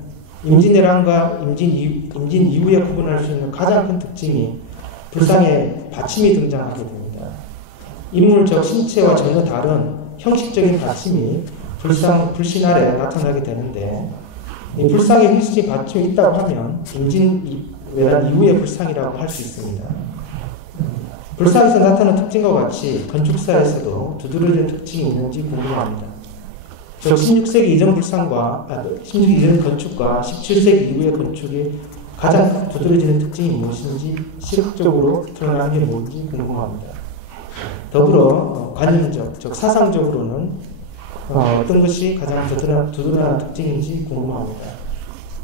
임진왜란과 임진 이후에 구분할 수 있는 가장 큰 특징이 불상에 받침이 등장하게 됩니다. 인물적 신체와 전혀 다른 형식적인 받침이 불신 아래 나타나게 되는데 이 불상에 휘슬이 받침이 있다고 하면 임진왜란 이후의 불상이라고 할 수 있습니다. 불상에서 나타나는 특징과 같이 건축사에서도 두드러진 특징이 있는지 궁금합니다. 16세기 이전 불상과 16세기 이전 건축과 17세기 이후의 건축이 가장 두드러지는 특징이 무엇인지 시각적으로 드러나는 게 뭔지 궁금합니다. 더불어 관념적, 즉 사상적으로는 어떤 것이 가장 두드러나는 특징인지 궁금합니다.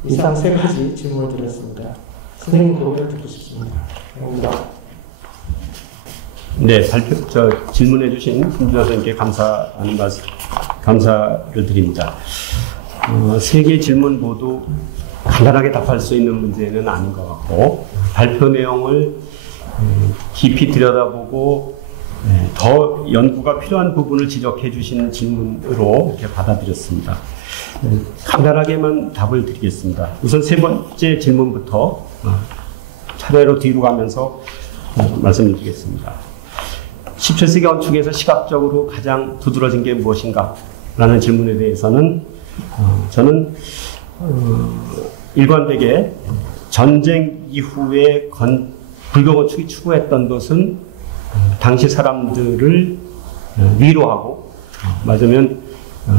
이상 세 가지 질문을 드렸습니다. 선생님 고개를 듣고 싶습니다. 감사합니다. 네, 질문해 주신 김준하 선생님께 감사를 드립니다. 세 개의 질문 모두 간단하게 답할 수 있는 문제는 아닌 것 같고 발표 내용을 깊이 들여다보고 더 연구가 필요한 부분을 지적해 주신 질문으로 이렇게 받아들였습니다. 간단하게만 답을 드리겠습니다. 우선 세 번째 질문부터 차례로 뒤로 가면서 말씀드리겠습니다. 17세기 건축에서 시각적으로 가장 두드러진 게 무엇인가? 라는 질문에 대해서는 저는 일관되게 전쟁 이후에 불교 건축이 추구했던 것은 당시 사람들을 위로하고 맞으면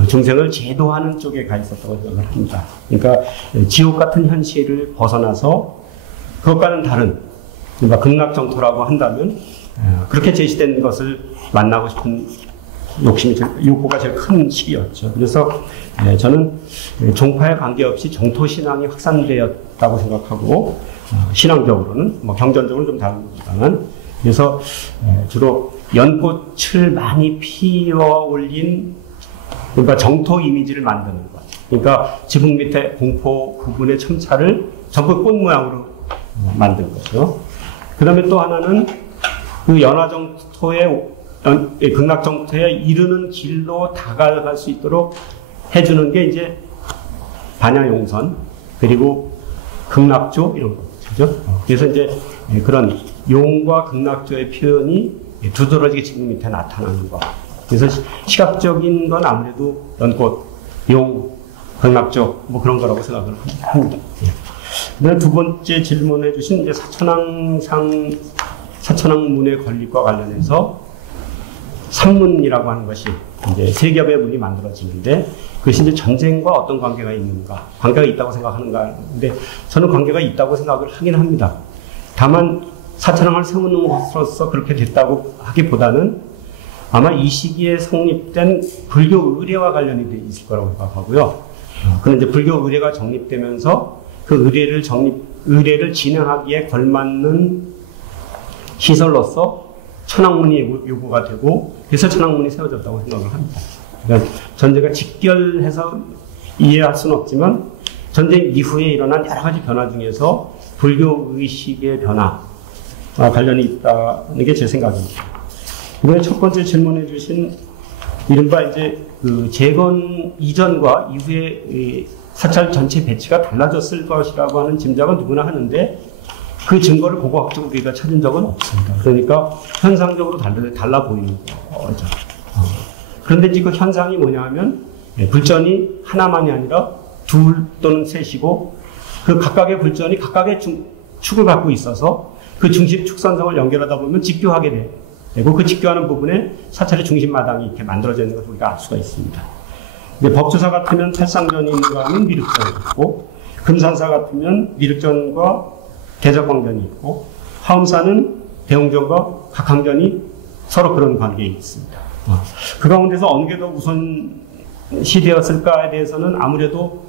중생을 제도하는 쪽에 가 있었다고 생각을 합니다. 그러니까 지옥 같은 현실을 벗어나서 그것과는 다른 그러니까 극락정토라고 한다면 그렇게 제시된 것을 만나고 싶은 욕구가 제일 큰 시기였죠. 그래서 저는 종파에 관계없이 정토신앙이 확산되었다고 생각하고 신앙적으로는 뭐 경전적으로는 좀 다릅니다만 그래서 주로 연꽃을 많이 피워 올린 그러니까 정토 이미지를 만드는 것. 그러니까 지붕 밑에 공포 부분의 첨차를 전부 꽃 모양으로 만든 거죠. 그 다음에 또 하나는 그 연화정토의 극락정토에 이르는 길로 다가갈 수 있도록 해주는 게 이제 반야용선 그리고 극락조 이런 거죠. 그래서 이제 그런 용과 극락조의 표현이 두드러지게 지금 밑에 나타나는 거. 그래서 시각적인 건 아무래도 연꽃, 용, 극락조 뭐 그런 거라고 생각을 합니다. 그다음에 두 번째 질문해 주신 이제 사천왕문의 건립과 관련해서 산문이라고 하는 것이 이제 세 겹의 문이 만들어지는데 그것이 이제 전쟁과 어떤 관계가 있는가, 관계가 있다고 생각하는가. 근데 저는 관계가 있다고 생각을 하긴 합니다. 다만 사천왕을 세우는으로서 그렇게 됐다고 하기보다는 아마 이 시기에 성립된 불교 의례와 관련이 돼 있을 거라고 생각하고요. 그런데 이제 불교 의례가 정립되면서 그 의례를 진행하기에 걸맞는 시설로서 천왕문이 요구가 되고 그래서 천왕문이 세워졌다고 생각을 합니다. 그러니까 전제가 직결해서 이해할 수는 없지만 전쟁 이후에 일어난 여러 가지 변화 중에서 불교 의식의 변화와 관련이 있다는 게 제 생각입니다. 이번에 첫 번째 질문해 주신 이른바 이제 그 재건 이전과 이후에 사찰 전체 배치가 달라졌을 것이라고 하는 짐작은 누구나 하는데 그 증거를 고고학적으로 우리가 찾은 적은 없습니다. 그러니까 현상적으로 달라 보이는 거죠. 그런데 이제 그 현상이 뭐냐 하면 불전이 하나만이 아니라 둘 또는 셋이고 그 각각의 불전이 각각의 축을 갖고 있어서 그 중심 축선성을 연결하다 보면 직교하게 되고 그 직교하는 부분에 사찰의 중심마당이 이렇게 만들어져 있는 것을 우리가 알 수가 있습니다. 근데 법주사 같으면 팔상전인가 하면 미륵전이 있고 금산사 같으면 미륵전과 대적광전이 있고 화엄사는 대웅전과 각항전이 서로 그런 관계에 있습니다. 그 가운데서 어느 게 더 우선 시되었을까에 대해서는 아무래도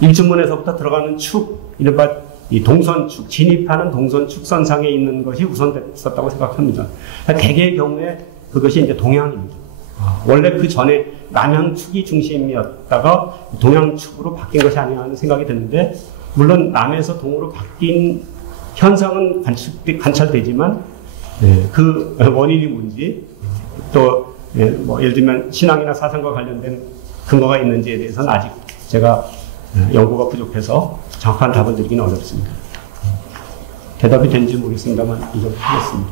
일중문에서부터 들어가는 축, 이른바 이 동선축, 진입하는 동선축 선상에 있는 것이 우선됐었다고 생각합니다. 대개의 경우에 그것이 이제 동양입니다. 원래 그 전에 남양축이 중심이었다가 동양축으로 바뀐 것이 아니냐 하는 생각이 드는데 물론 남에서 동으로 바뀐 현상은 관찰되지만 그 원인이 뭔지 또 뭐 예를 들면 신앙이나 사상과 관련된 근거가 있는지에 대해서는 아직 제가 연구가 부족해서 정확한 답을 드리기는 어렵습니다. 대답이 되는지 모르겠습니다만 이 정도 하겠습니다.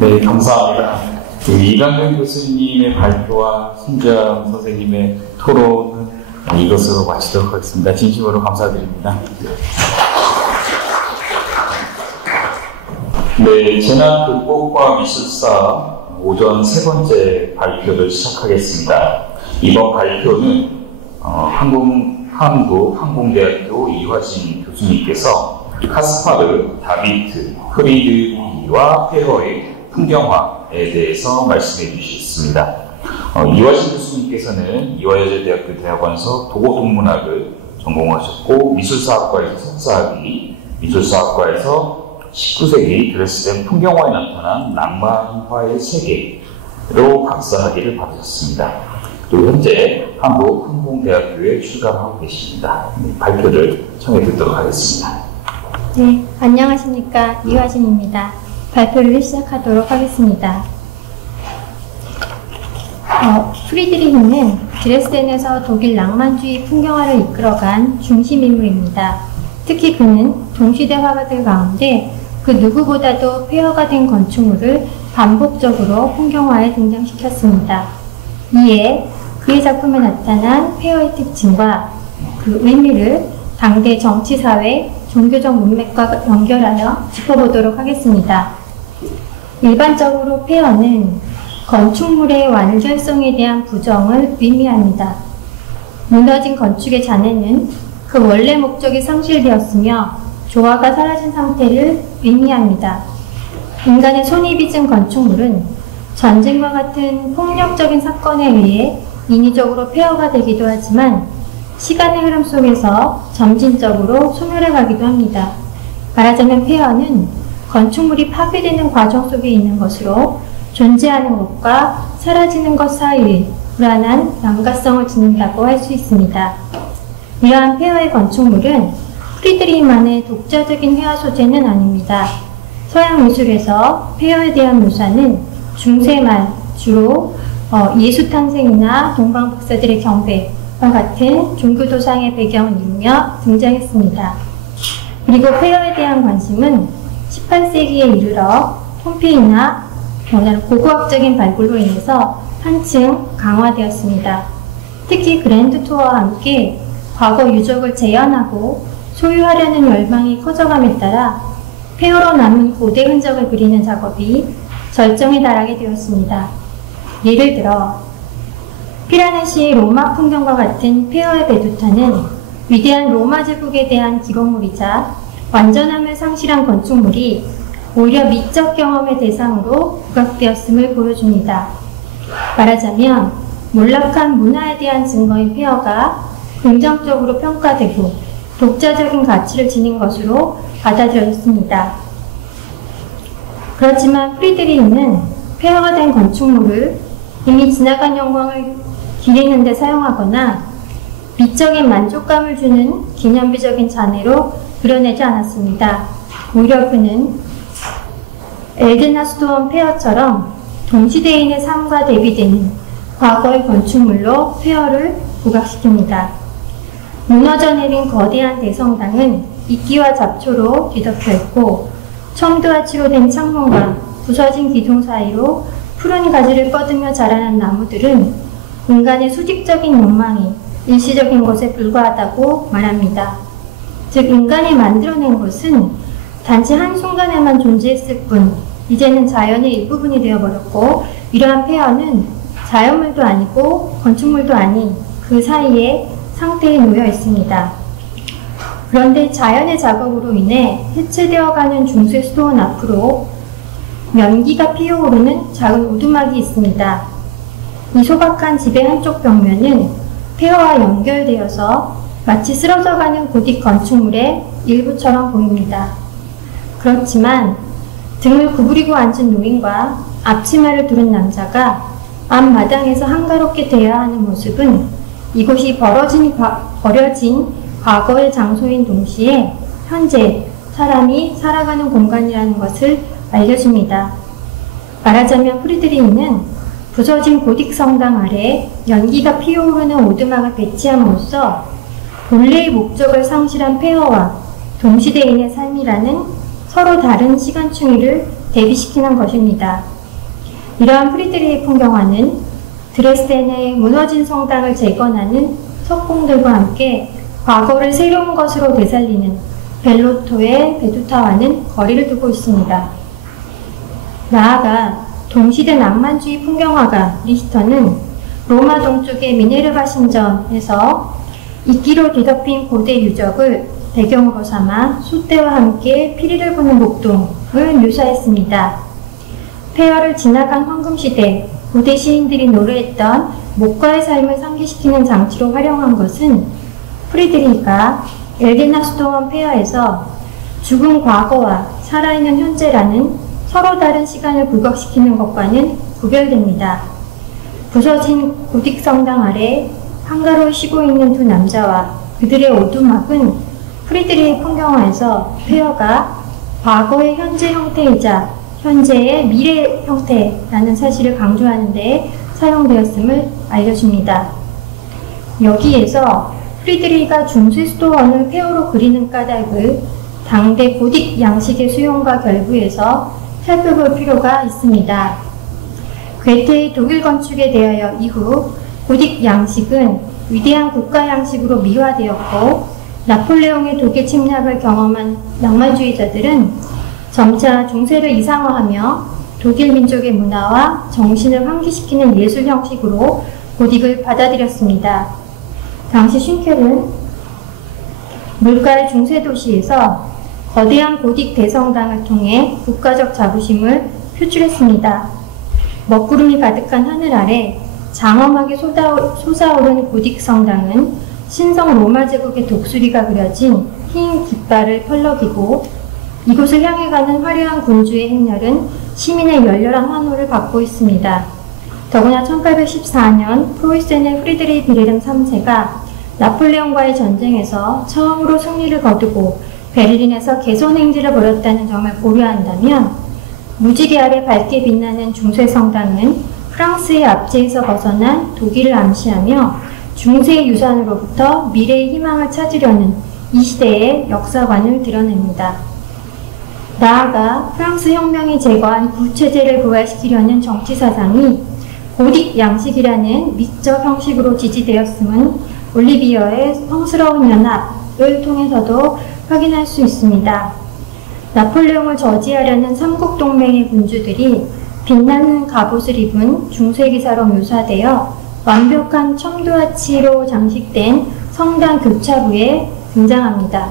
네, 감사합니다. 이강근 교수님의 발표와 손재환 선생님의 토론은 이것으로 마치도록 하겠습니다. 진심으로 감사드립니다. 네, 재난 극복과 미술사 오전 세 번째 발표를 시작하겠습니다. 이번 발표는 한국항공대학교 이화진 교수님께서 카스파르, 다비트, 프리드리히와 페러의 풍경화에 대해서 말씀해 주셨습니다. 이화진 교수님께서는 이화여자대학교 대학원서 도고동문학을 전공하셨고 미술사학과에서 석사학위, 미술사학과에서 19세기 드레스덴 풍경화에 나타난 낭만화의 세계로 박사학위를 받으셨습니다. 또 현재 한국항공대학교에 출강하고 계십니다. 네, 발표를 청해 듣도록 하겠습니다. 네, 안녕하십니까. 이화진입니다. 발표를 시작하도록 하겠습니다. 프리드리히는 드레스덴에서 독일 낭만주의 풍경화를 이끌어간 중심 인물입니다. 특히 그는 동시대 화가들 가운데 그 누구보다도 폐허가 된 건축물을 반복적으로 풍경화에 등장시켰습니다. 이에 그의 작품에 나타난 폐허의 특징과 그 의미를 당대 정치, 사회, 종교적 문맥과 연결하여 짚어보도록 하겠습니다. 일반적으로 폐허는 건축물의 완전성에 대한 부정을 의미합니다. 무너진 건축의 잔해는 그 원래 목적이 상실되었으며 조화가 사라진 상태를 의미합니다. 인간의 손이 빚은 건축물은 전쟁과 같은 폭력적인 사건에 의해 인위적으로 폐허가 되기도 하지만 시간의 흐름 속에서 점진적으로 소멸해 가기도 합니다. 말하자면 폐허는 건축물이 파괴되는 과정 속에 있는 것으로 존재하는 것과 사라지는 것 사이에 불안한 양가성을 지닌다고 할 수 있습니다. 이러한 폐허의 건축물은 프리드리히만의 독자적인 회화 소재는 아닙니다. 서양 미술에서 폐허에 대한 묘사는 중세말 주로 예수 탄생이나 동방 박사들의 경배와 같은 종교 도상의 배경을 이루며 등장했습니다. 그리고 폐허에 대한 관심은 18세기에 이르러 폼페이나 고고학적인 발굴로 인해서 한층 강화되었습니다. 특히 그랜드 투어와 함께 과거 유적을 재현하고 소유하려는 열망이 커져감에 따라 폐허로 남은 고대 흔적을 그리는 작업이 절정에 달하게 되었습니다. 예를 들어 피라네시의 로마 풍경과 같은 폐허의 베두타는 위대한 로마 제국에 대한 기록물이자 완전함을 상실한 건축물이 오히려 미적 경험의 대상으로 부각되었음을 보여줍니다. 말하자면 몰락한 문화에 대한 증거인 폐허가 긍정적으로 평가되고 독자적인 가치를 지닌 것으로 받아들여졌습니다. 그렇지만 프리드리히는 폐허가 된 건축물을 이미 지나간 영광을 기리는 데 사용하거나 미적인 만족감을 주는 기념비적인 잔해로 그려내지 않았습니다. 오히려 그는 엘드나 스토원 폐허처럼 동시대인의 삶과 대비되는 과거의 건축물로 폐허를 부각시킵니다. 무너져 내린 거대한 대성당은 이끼와 잡초로 뒤덮여 있고 첨두와 치료된 창문과 부서진 기둥 사이로 푸른 가지를 뻗으며 자라난 나무들은 인간의 수직적인 욕망이 일시적인 것에 불과하다고 말합니다. 즉 인간이 만들어낸 것은 단지 한순간에만 존재했을 뿐 이제는 자연의 일부분이 되어버렸고 이러한 폐허는 자연물도 아니고 건축물도 아닌 그 사이에 상태에 놓여 있습니다. 그런데 자연의 작업으로 인해 해체되어가는 중세 수도원 앞으로 연기가 피어오르는 작은 오두막이 있습니다. 이 소박한 집의 한쪽 벽면은 폐허와 연결되어서 마치 쓰러져가는 고딕 건축물의 일부처럼 보입니다. 그렇지만 등을 구부리고 앉은 노인과 앞치마를 두른 남자가 앞마당에서 한가롭게 대화하는 모습은 이곳이 버려진 과거의 장소인 동시에 현재 사람이 살아가는 공간이라는 것을 알려줍니다. 말하자면 프리드리히는 부서진 고딕 성당 아래 연기가 피어오르는 오두막을 배치함으로써 본래의 목적을 상실한 폐허와 동시대인의 삶이라는 서로 다른 시간충의를 대비시키는 것입니다. 이러한 프리드리히 풍경화는 드레스덴의 무너진 성당을 재건하는 석공들과 함께 과거를 새로운 것으로 되살리는 벨로토의 베두타와는 거리를 두고 있습니다. 나아가 동시대 낭만주의 풍경화가 리스터는 로마 동쪽의 미네르바 신전에서 이끼로 뒤덮인 고대 유적을 배경으로 삼아 숫대와 함께 피리를 부는 목동을 묘사했습니다. 폐허를 지나간 황금시대 고대 시인들이 노래했던 목과의 삶을 상기시키는 장치로 활용한 것은 프리드리히가 엘데나 수도원 폐허에서 죽은 과거와 살아있는 현재라는 서로 다른 시간을 부각시키는 것과는 구별됩니다. 부서진 고딕 성당 아래 한가로이 쉬고 있는 두 남자와 그들의 오두막은 프리드리히 풍경화에서 폐허가 과거의 현재 형태이자 현재의 미래 형태라는 사실을 강조하는 데 사용되었음을 알려줍니다. 여기에서 프리드리히가 중세 수도원을 폐허로 그리는 까닭을 당대 고딕 양식의 수용과 결부에서 살펴볼 필요가 있습니다. 괴테의 독일 건축에 대하여 이후 고딕 양식은 위대한 국가 양식으로 미화되었고, 나폴레옹의 독일 침략을 경험한 낭만주의자들은 점차 중세를 이상화하며 독일 민족의 문화와 정신을 환기시키는 예술 형식으로 고딕을 받아들였습니다. 당시 슌켈은 물가의 중세 도시에서 거대한 고딕 대성당을 통해 국가적 자부심을 표출했습니다. 먹구름이 가득한 하늘 아래 장엄하게 솟아오른 고딕 성당은 신성 로마 제국의 독수리가 그려진 흰 깃발을 펄럭이고, 이곳을 향해 가는 화려한 군주의 행렬은 시민의 열렬한 환호를 받고 있습니다. 더구나 1814년 프로이센의 프리드리히 빌헬름 3세가 나폴레옹과의 전쟁에서 처음으로 승리를 거두고 베를린에서 개선 행진을 벌였다는 점을 고려한다면, 무지개 아래 밝게 빛나는 중세 성당은 프랑스의 압제에서 벗어난 독일을 암시하며 중세의 유산으로부터 미래의 희망을 찾으려는 이 시대의 역사관을 드러냅니다. 나아가 프랑스 혁명이 제거한 구체제를 부활시키려는 정치 사상이 고딕 양식이라는 미적 형식으로 지지되었음은 올리비어의 성스러운 연합을 통해서도 확인할 수 있습니다. 나폴레옹을 저지하려는 삼국동맹의 군주들이 빛나는 갑옷을 입은 중세기사로 묘사되어 완벽한 첨도아치로 장식된 성당 교차부에 등장합니다.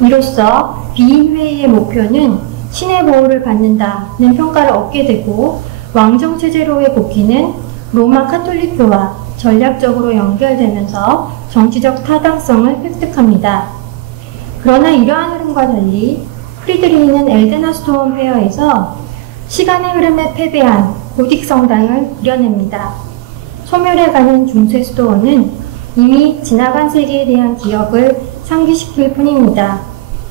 이로써 비인회의의 목표는 신의 보호를 받는다는 평가를 얻게 되고, 왕정체제로의 복귀는 로마 카톨릭교와 전략적으로 연결되면서 정치적 타당성을 획득합니다. 그러나 이러한 흐름과 달리 프리드리히는 엘데나스토원 페어에서 시간의 흐름에 패배한 고딕 성당을 그려냅니다. 소멸해가는 중세 수도원은 이미 지나간 세계에 대한 기억을 상기시킬 뿐입니다.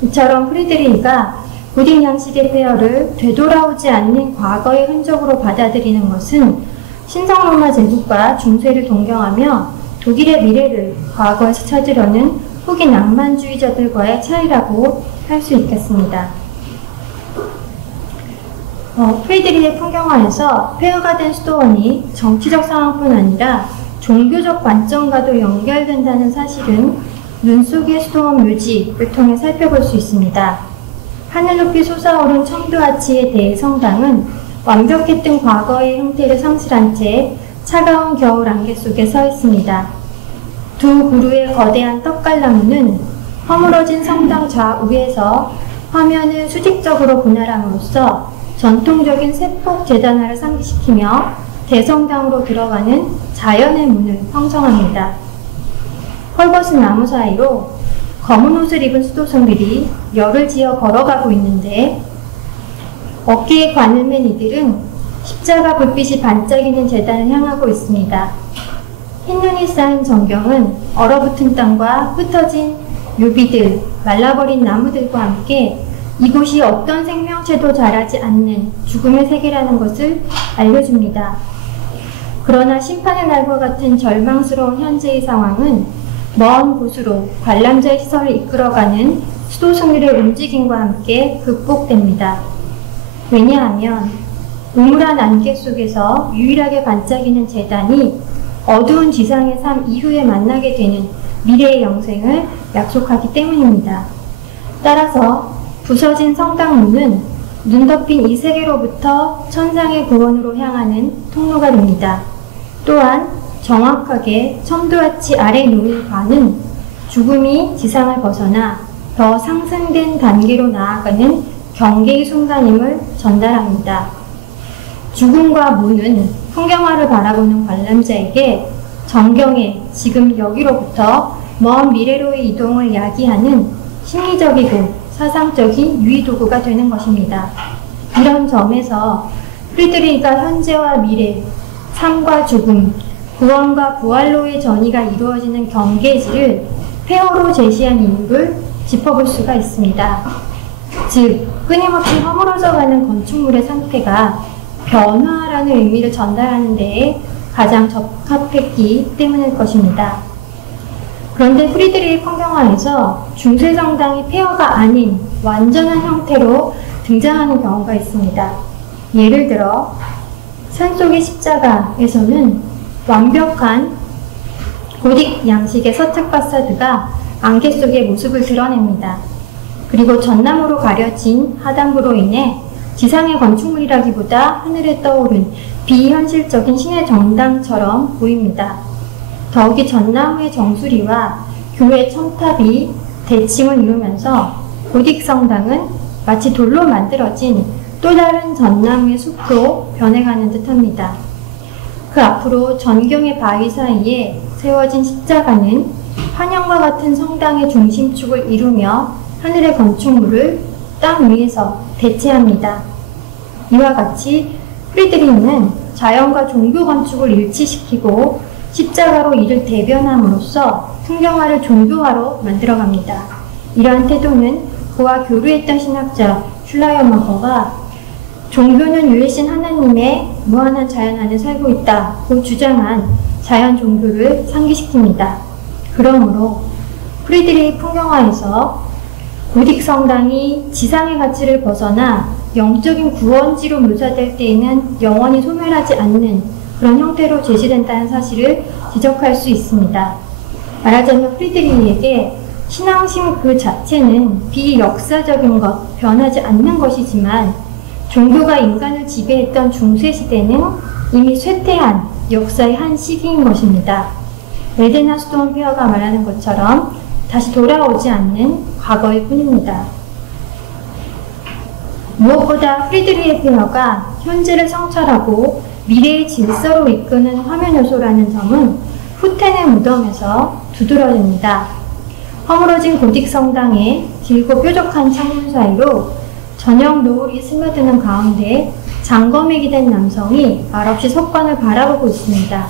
이처럼 프리드리히가 고딕 양식의 페어를 되돌아오지 않는 과거의 흔적으로 받아들이는 것은 신성로마 제국과 중세를 동경하며 독일의 미래를 과거에서 찾으려는 후기 낭만주의자들과의 차이라고 할 수 있겠습니다. 프리드리히의 풍경화에서 폐허가 된 수도원이 정치적 상황뿐 아니라 종교적 관점과도 연결된다는 사실은 눈 속의 수도원 묘지를 통해 살펴볼 수 있습니다. 하늘 높이 솟아오른 첨도아치의 대성당은 완벽했던 과거의 형태를 상실한 채 차가운 겨울 안개 속에 서 있습니다. 두 그루의 거대한 떡갈나무는 허물어진 성당 좌우에서 화면을 수직적으로 분할함으로써 전통적인 세폭 재단화를 상기시키며 대성당으로 들어가는 자연의 문을 형성합니다. 헐벗은 나무 사이로 검은 옷을 입은 수도승들이 열을 지어 걸어가고 있는데, 어깨에 관을 맨 이들은 십자가 불빛이 반짝이는 재단을 향하고 있습니다. 흰눈이 쌓인 전경은 얼어붙은 땅과 흩어진 묘비들, 말라버린 나무들과 함께 이곳이 어떤 생명체도 자라지 않는 죽음의 세계라는 것을 알려줍니다. 그러나 심판의 날과 같은 절망스러운 현재의 상황은 먼 곳으로 관람자의 시선을 이끌어가는 수도승들의 움직임과 함께 극복됩니다. 왜냐하면 우물한 안개 속에서 유일하게 반짝이는 재단이 어두운 지상의 삶 이후에 만나게 되는 미래의 영생을 약속하기 때문입니다. 따라서 부서진 성당문은 눈 덮인 이 세계로부터 천상의 구원으로 향하는 통로가 됩니다. 또한 정확하게 첨도아치 아래 놓인 관은 죽음이 지상을 벗어나 더 상승된 단계로 나아가는 경계의 순간임을 전달합니다. 죽음과 문은 풍경화를 바라보는 관람자에게 정경의 지금 여기로부터 먼 미래로의 이동을 야기하는 심리적이고 사상적인 유의도구가 되는 것입니다. 이런 점에서 프리드리히가 현재와 미래, 삶과 죽음, 구원과 부활로의 전이가 이루어지는 경계지를 폐허로 제시한 이유를 짚어볼 수가 있습니다. 즉, 끊임없이 허물어져가는 건축물의 상태가 변화라는 의미를 전달하는 데에 가장 적합했기 때문일 것입니다. 그런데 프리드리히 풍경화에서 중세성당이 폐허가 아닌 완전한 형태로 등장하는 경우가 있습니다. 예를 들어 산속의 십자가에서는 완벽한 고딕 양식의 서측 파사드가 안개 속의 모습을 드러냅니다. 그리고 전나무로 가려진 하단부로 인해 지상의 건축물이라기보다 하늘에 떠오른 비현실적인 신의 정당처럼 보입니다. 더욱이 전나무의 정수리와 교회 첨탑이 대칭을 이루면서 고딕 성당은 마치 돌로 만들어진 또 다른 전나무의 숲으로 변해가는 듯합니다. 그 앞으로 전경의 바위 사이에 세워진 십자가는 환영과 같은 성당의 중심축을 이루며 하늘의 건축물을 땅 위에서 대체합니다. 이와 같이 프리드리히는 자연과 종교 건축을 일치시키고 십자가로 이를 대변함으로써 풍경화를 종교화로 만들어갑니다. 이러한 태도는 그와 교류했던 신학자 슐라이어마커가 종교는 유일신 하나님의 무한한 자연 안에 살고 있다고 주장한 자연 종교를 상기시킵니다. 그러므로 프리드리히 풍경화에서 고딕 성당이 지상의 가치를 벗어나 영적인 구원지로 묘사될 때에는 영원히 소멸하지 않는 그런 형태로 제시된다는 사실을 지적할 수 있습니다. 말하자면 프리드리히에게 신앙심 그 자체는 비역사적인 것, 변하지 않는 것이지만 종교가 인간을 지배했던 중세시대는 이미 쇠퇴한 역사의 한 시기인 것입니다. 에덴과 스톤 폐허가 말하는 것처럼 다시 돌아오지 않는 과거일 뿐입니다. 무엇보다 프리드리히 폐허가 현재를 성찰하고 미래의 질서로 이끄는 화면 요소라는 점은 후텐의 무덤에서 두드러집니다. 허물어진 고딕 성당의 길고 뾰족한 창문 사이로 저녁 노을이 스며드는 가운데 장검액이 된 남성이 말없이 석관을 바라보고 있습니다.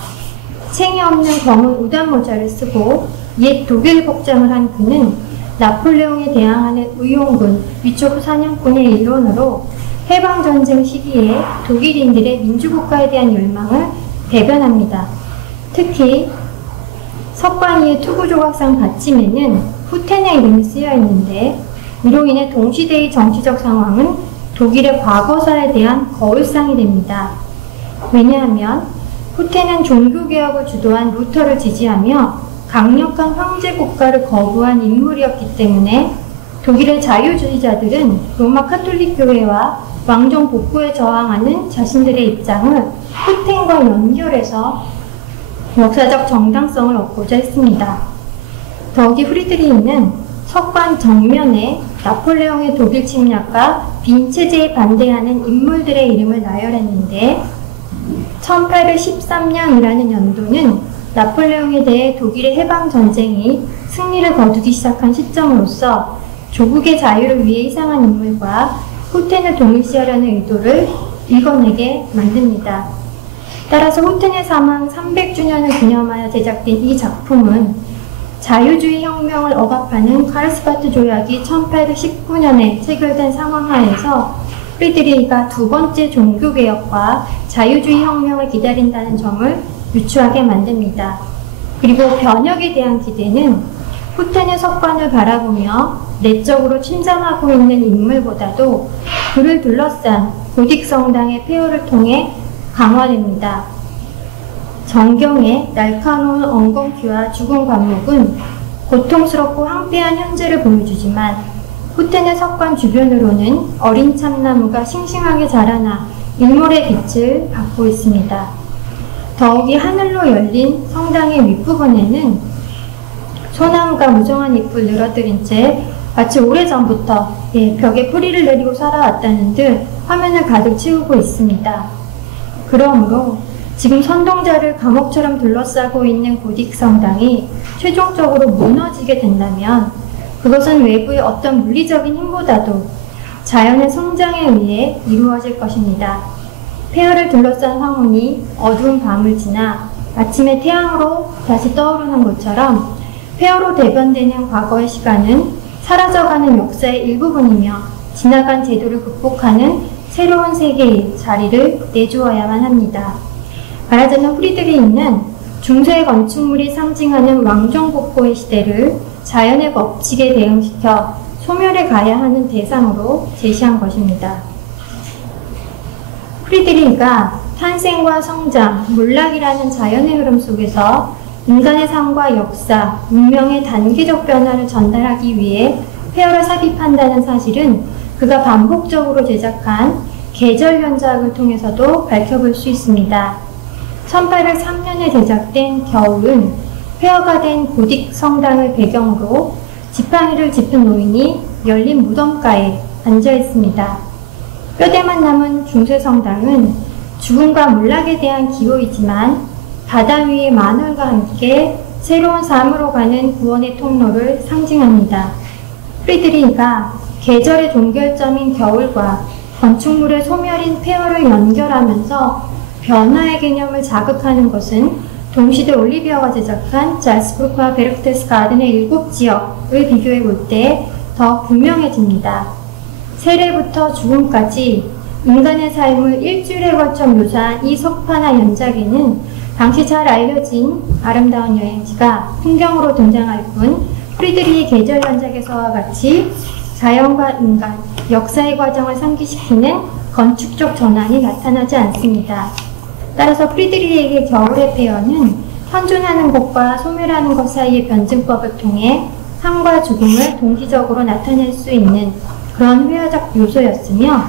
챙이 없는 검은 우단 모자를 쓰고 옛 독일 복장을 한 그는 나폴레옹에 대항하는 의용군, 위촉 사냥꾼의 일원으로 해방전쟁 시기에 독일인들의 민주국가에 대한 열망을 대변합니다. 특히 석관 위의 투구조각상 받침에는 후텐의 이름이 쓰여 있는데 이로 인해 동시대의 정치적 상황은 독일의 과거사에 대한 거울상이 됩니다. 왜냐하면 후텐은 종교개혁을 주도한 루터를 지지하며 강력한 황제국가를 거부한 인물이었기 때문에 독일의 자유주의자들은 로마 카톨릭 교회와 왕정 복구에 저항하는 자신들의 입장을 후텐과 연결해서 역사적 정당성을 얻고자 했습니다. 더욱이 프리드리히는 석관 정면에 나폴레옹의 독일 침략과 빈 체제에 반대하는 인물들의 이름을 나열했는데 1813년이라는 연도는 나폴레옹에 대해 독일의 해방전쟁이 승리를 거두기 시작한 시점으로서 조국의 자유를 위해 희생한 인물과 후텐을 동일시하려는 의도를 읽어내게 만듭니다. 따라서 후텐의 사망 300주년을 기념하여 제작된 이 작품은 자유주의 혁명을 억압하는 카르스바트 조약이 1819년에 체결된 상황 하에서 프리드리히가 두 번째 종교개혁과 자유주의 혁명을 기다린다는 점을 유추하게 만듭니다. 그리고 변혁에 대한 기대는 후텐의 석관을 바라보며 내적으로 침잠하고 있는 인물보다도 그를 둘러싼 고딕 성당의 폐허를 통해 강화됩니다. 정경의 날카로운 엉겅퀴와 죽은 관목은 고통스럽고 황폐한 현재를 보여주지만 후텐의 석관 주변으로는 어린 참나무가 싱싱하게 자라나 일몰의 빛을 받고 있습니다. 더욱이 하늘로 열린 성당의 윗부분에는 소나무가 무성한 잎을 늘어뜨린 채 마치 오래전부터 벽에 뿌리를 내리고 살아왔다는 듯 화면을 가득 채우고 있습니다. 그러므로 지금 선동자를 감옥처럼 둘러싸고 있는 고딕 성당이 최종적으로 무너지게 된다면 그것은 외부의 어떤 물리적인 힘보다도 자연의 성장에 의해 이루어질 것입니다. 폐허를 둘러싼 황혼이 어두운 밤을 지나 아침에 태양으로 다시 떠오르는 것처럼 폐허로 대변되는 과거의 시간은 사라져가는 역사의 일부분이며 지나간 제도를 극복하는 새로운 세계의 자리를 내주어야만 합니다. 말하자면 프리드리히는 중세 건축물이 상징하는 왕정복고의 시대를 자연의 법칙에 대응시켜 소멸해 가야 하는 대상으로 제시한 것입니다. 프리드리히가 탄생과 성장, 몰락이라는 자연의 흐름 속에서 인간의 삶과 역사, 문명의 단계적 변화를 전달하기 위해 폐허를 삽입한다는 사실은 그가 반복적으로 제작한 계절 연작을 통해서도 밝혀볼 수 있습니다. 1803년에 제작된 겨울은 폐허가 된 고딕 성당을 배경으로 지팡이를 짚은 노인이 열린 무덤가에 앉아 있습니다. 뼈대만 남은 중세 성당은 죽음과 몰락에 대한 기호이지만 바다 위의 만월과 함께 새로운 삶으로 가는 구원의 통로를 상징합니다. 프리드리히가 계절의 종결점인 겨울과 건축물의 소멸인 폐허를 연결하면서 변화의 개념을 자극하는 것은 동시대 올리비어가 제작한 잘스부르크와 베르크테스가든의 7지역을 비교해 볼 때 더 분명해집니다. 세례부터 죽음까지 인간의 삶을 일주일에 걸쳐 묘사한 이 석판화 연작에는 당시 잘 알려진 아름다운 여행지가 풍경으로 등장할 뿐 프리드리히 계절 연작에서와 같이 자연과 인간, 역사의 과정을 상기시키는 건축적 전환이 나타나지 않습니다. 따라서 프리드리히에게 겨울의 폐허는 현존하는 것과 소멸하는 것 사이의 변증법을 통해 삶과 죽음을 동시적으로 나타낼 수 있는 그런 회화적 요소였으며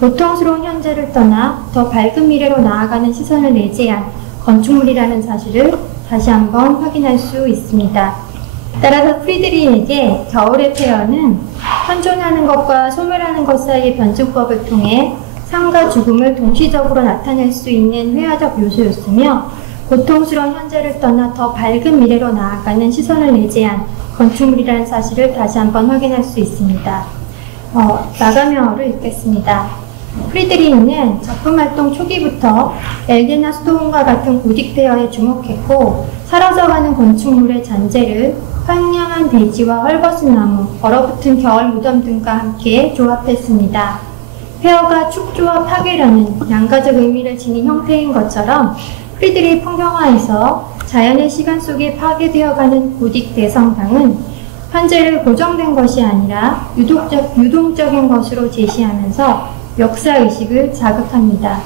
고통스러운 현재를 떠나 더 밝은 미래로 나아가는 시선을 내재한 건축물이라는 사실을 다시 한번 확인할 수 있습니다. 따라서 프리드리히에게 겨울의 폐허는 현존하는 것과 소멸하는 것 사이의 변증법을 통해 삶과 죽음을 동시적으로 나타낼 수 있는 회화적 요소였으며 고통스러운 현재를 떠나 더 밝은 미래로 나아가는 시선을 내재한 건축물이라는 사실을 다시 한번 확인할 수 있습니다. 마감형어를 읽겠습니다. 프리드리히는 작품 활동 초기부터 엘게나 스토운과 같은 고딕 폐허에 주목했고 사라져가는 건축물의 잔재를 황량한 대지와 헐벗은 나무, 얼어붙은 겨울 무덤 등과 함께 조합했습니다. 폐허가 축조와 파괴라는 양가적 의미를 지닌 형태인 것처럼 프리드리히 풍경화에서 자연의 시간 속에 파괴되어가는 고딕 대성당은 현재를 고정된 것이 아니라 유동적인 것으로 제시하면서 역사의식을 자극합니다.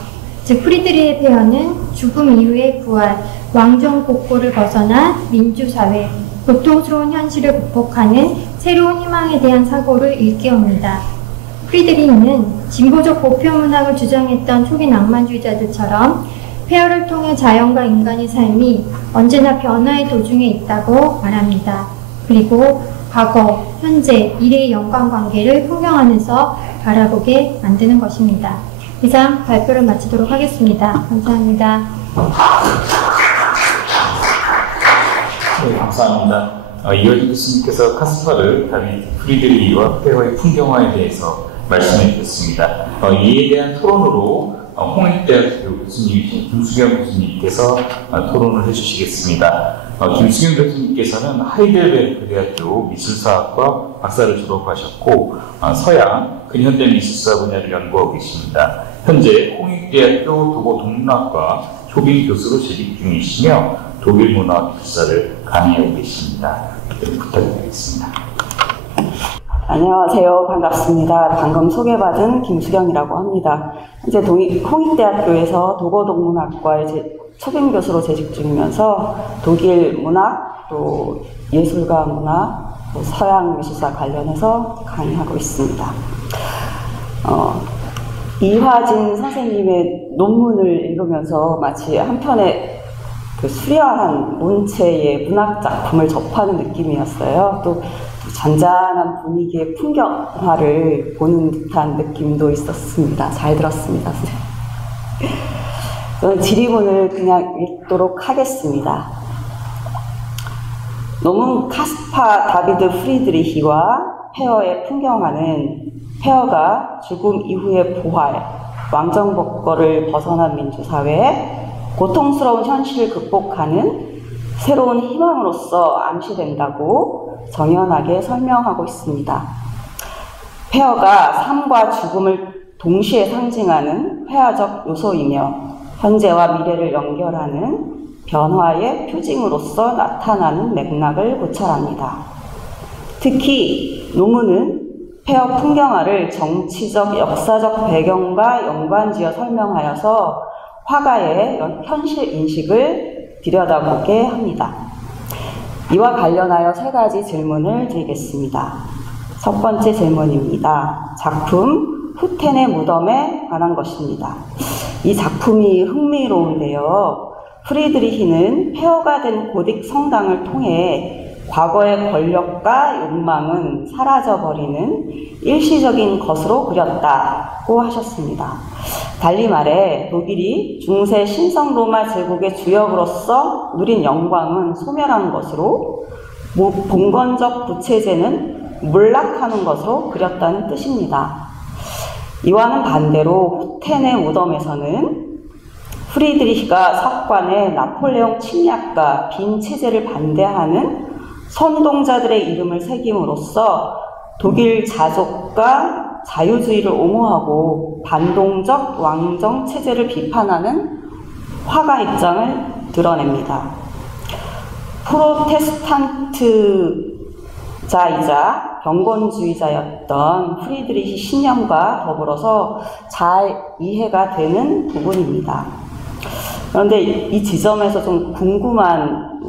즉 프리드리히의 폐허는 죽음 이후의 부활, 왕정복고를 벗어난 민주사회, 고통스러운 현실을 극복하는 새로운 희망에 대한 사고를 일깨웁니다. 프리드리히는 진보적 보편문학을 주장했던 초기 낭만주의자들처럼 폐허를 통해 자연과 인간의 삶이 언제나 변화의 도중에 있다고 말합니다. 그리고 과거, 현재, 미래의 연관관계를 풍경하면서 바라보게 만드는 것입니다. 이상 발표를 마치도록 하겠습니다. 감사합니다. 네, 감사합니다. 이어진 교수님께서 카스파르 다비드 프리드리히와 폐허의 풍경화에 대해서 말씀해 주셨습니다. 이에 대한 토론으로 홍익대학교 교수님이신 김수경 교수님께서 토론을 해주시겠습니다. 김수경 교수님께서는 하이델베르크 대학교 미술사학과 박사를 졸업하셨고 서양 근현대 미술사 분야를 연구하고 계십니다. 현재 홍익대학교 도고-동문학과 초빙 교수로 재직 중이시며 독일 문화 미술사를 강의하고 계십니다. 부탁드리겠습니다. 안녕하세요. 반갑습니다. 방금 소개받은 김수경이라고 합니다. 현재 홍익대학교에서 도고동문학과의 초빙 교수로 재직 중이면서 독일 문학, 또 예술가 문학, 또 서양 미술사 관련해서 강의하고 있습니다. 이화진 선생님의 논문을 읽으면서 마치 한편의 그 수려한 문체의 문학 작품을 접하는 느낌이었어요. 또 잔잔한 분위기의 풍경화를 보는 듯한 느낌도 있었습니다. 잘 들었습니다. 저는 질의문을 그냥 읽도록 하겠습니다. 논문 카스파 다비드 프리드리히와 폐허의 풍경화는 폐허가 죽음 이후의 부활, 왕정복거를 벗어난 민주사회에 고통스러운 현실을 극복하는 새로운 희망으로서 암시된다고 정연하게 설명하고 있습니다. 폐허가 삶과 죽음을 동시에 상징하는 회화적 요소이며 현재와 미래를 연결하는 변화의 표징으로서 나타나는 맥락을 고찰합니다. 특히 논문은 폐허 풍경화를 정치적, 역사적 배경과 연관지어 설명하여서 화가의 현실 인식을 들여다보게 합니다. 이와 관련하여 3가지 질문을 드리겠습니다. 첫 번째 질문입니다. 작품 후텐의 무덤에 관한 것입니다. 이 작품이 흥미로운데요. 프리드리히는 폐허가 된 고딕 성당을 통해 과거의 권력과 욕망은 사라져버리는 일시적인 것으로 그렸다고 하셨습니다. 달리 말해 독일이 중세 신성 로마 제국의 주역으로서 누린 영광은 소멸한 것으로 봉건적 부채제는 몰락하는 것으로 그렸다는 뜻입니다. 이와는 반대로 후텐의 무덤에서는 프리드리히가 석관에 나폴레옹 침략과 빈 체제를 반대하는 선동자들의 이름을 새김으로써 독일 자족과 자유주의를 옹호하고 반동적 왕정 체제를 비판하는 화가 입장을 드러냅니다. 프로테스탄트자이자 경건주의자였던 프리드리히 신념과 더불어서 잘 이해가 되는 부분입니다. 그런데 이 지점에서 좀 궁금한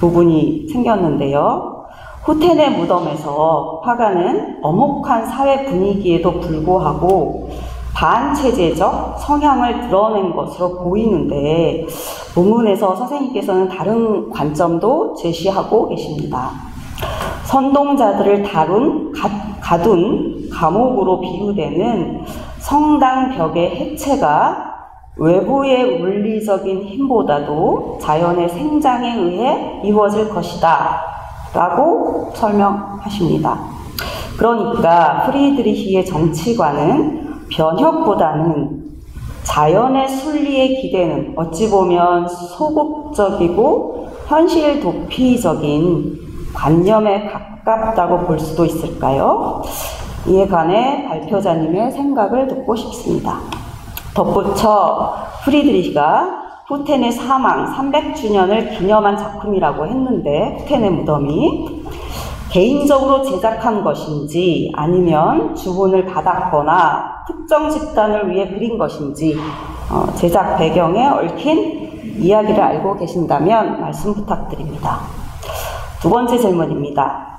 부분이 생겼는데요. 후텐의 무덤에서 화가는 엄혹한 사회 분위기에도 불구하고 반체제적 성향을 드러낸 것으로 보이는데 본문에서 선생님께서는 다른 관점도 제시하고 계십니다. 선동자들을 가둔 감옥으로 비유되는 성당 벽의 해체가 외부의 물리적인 힘보다도 자연의 생장에 의해 이루어질 것이다 라고 설명하십니다. 그러니까 프리드리히의 정치관은 변혁보다는 자연의 순리에 기대는 어찌 보면 소극적이고 현실 도피적인 관념에 가깝다고 볼 수도 있을까요? 이에 관해 발표자님의 생각을 듣고 싶습니다. 덧붙여 프리드리히가 후텐의 사망 300주년을 기념한 작품이라고 했는데 후텐의 무덤이 개인적으로 제작한 것인지 아니면 주문을 받았거나 특정 집단을 위해 그린 것인지 제작 배경에 얽힌 이야기를 알고 계신다면 말씀 부탁드립니다. 두 번째 질문입니다.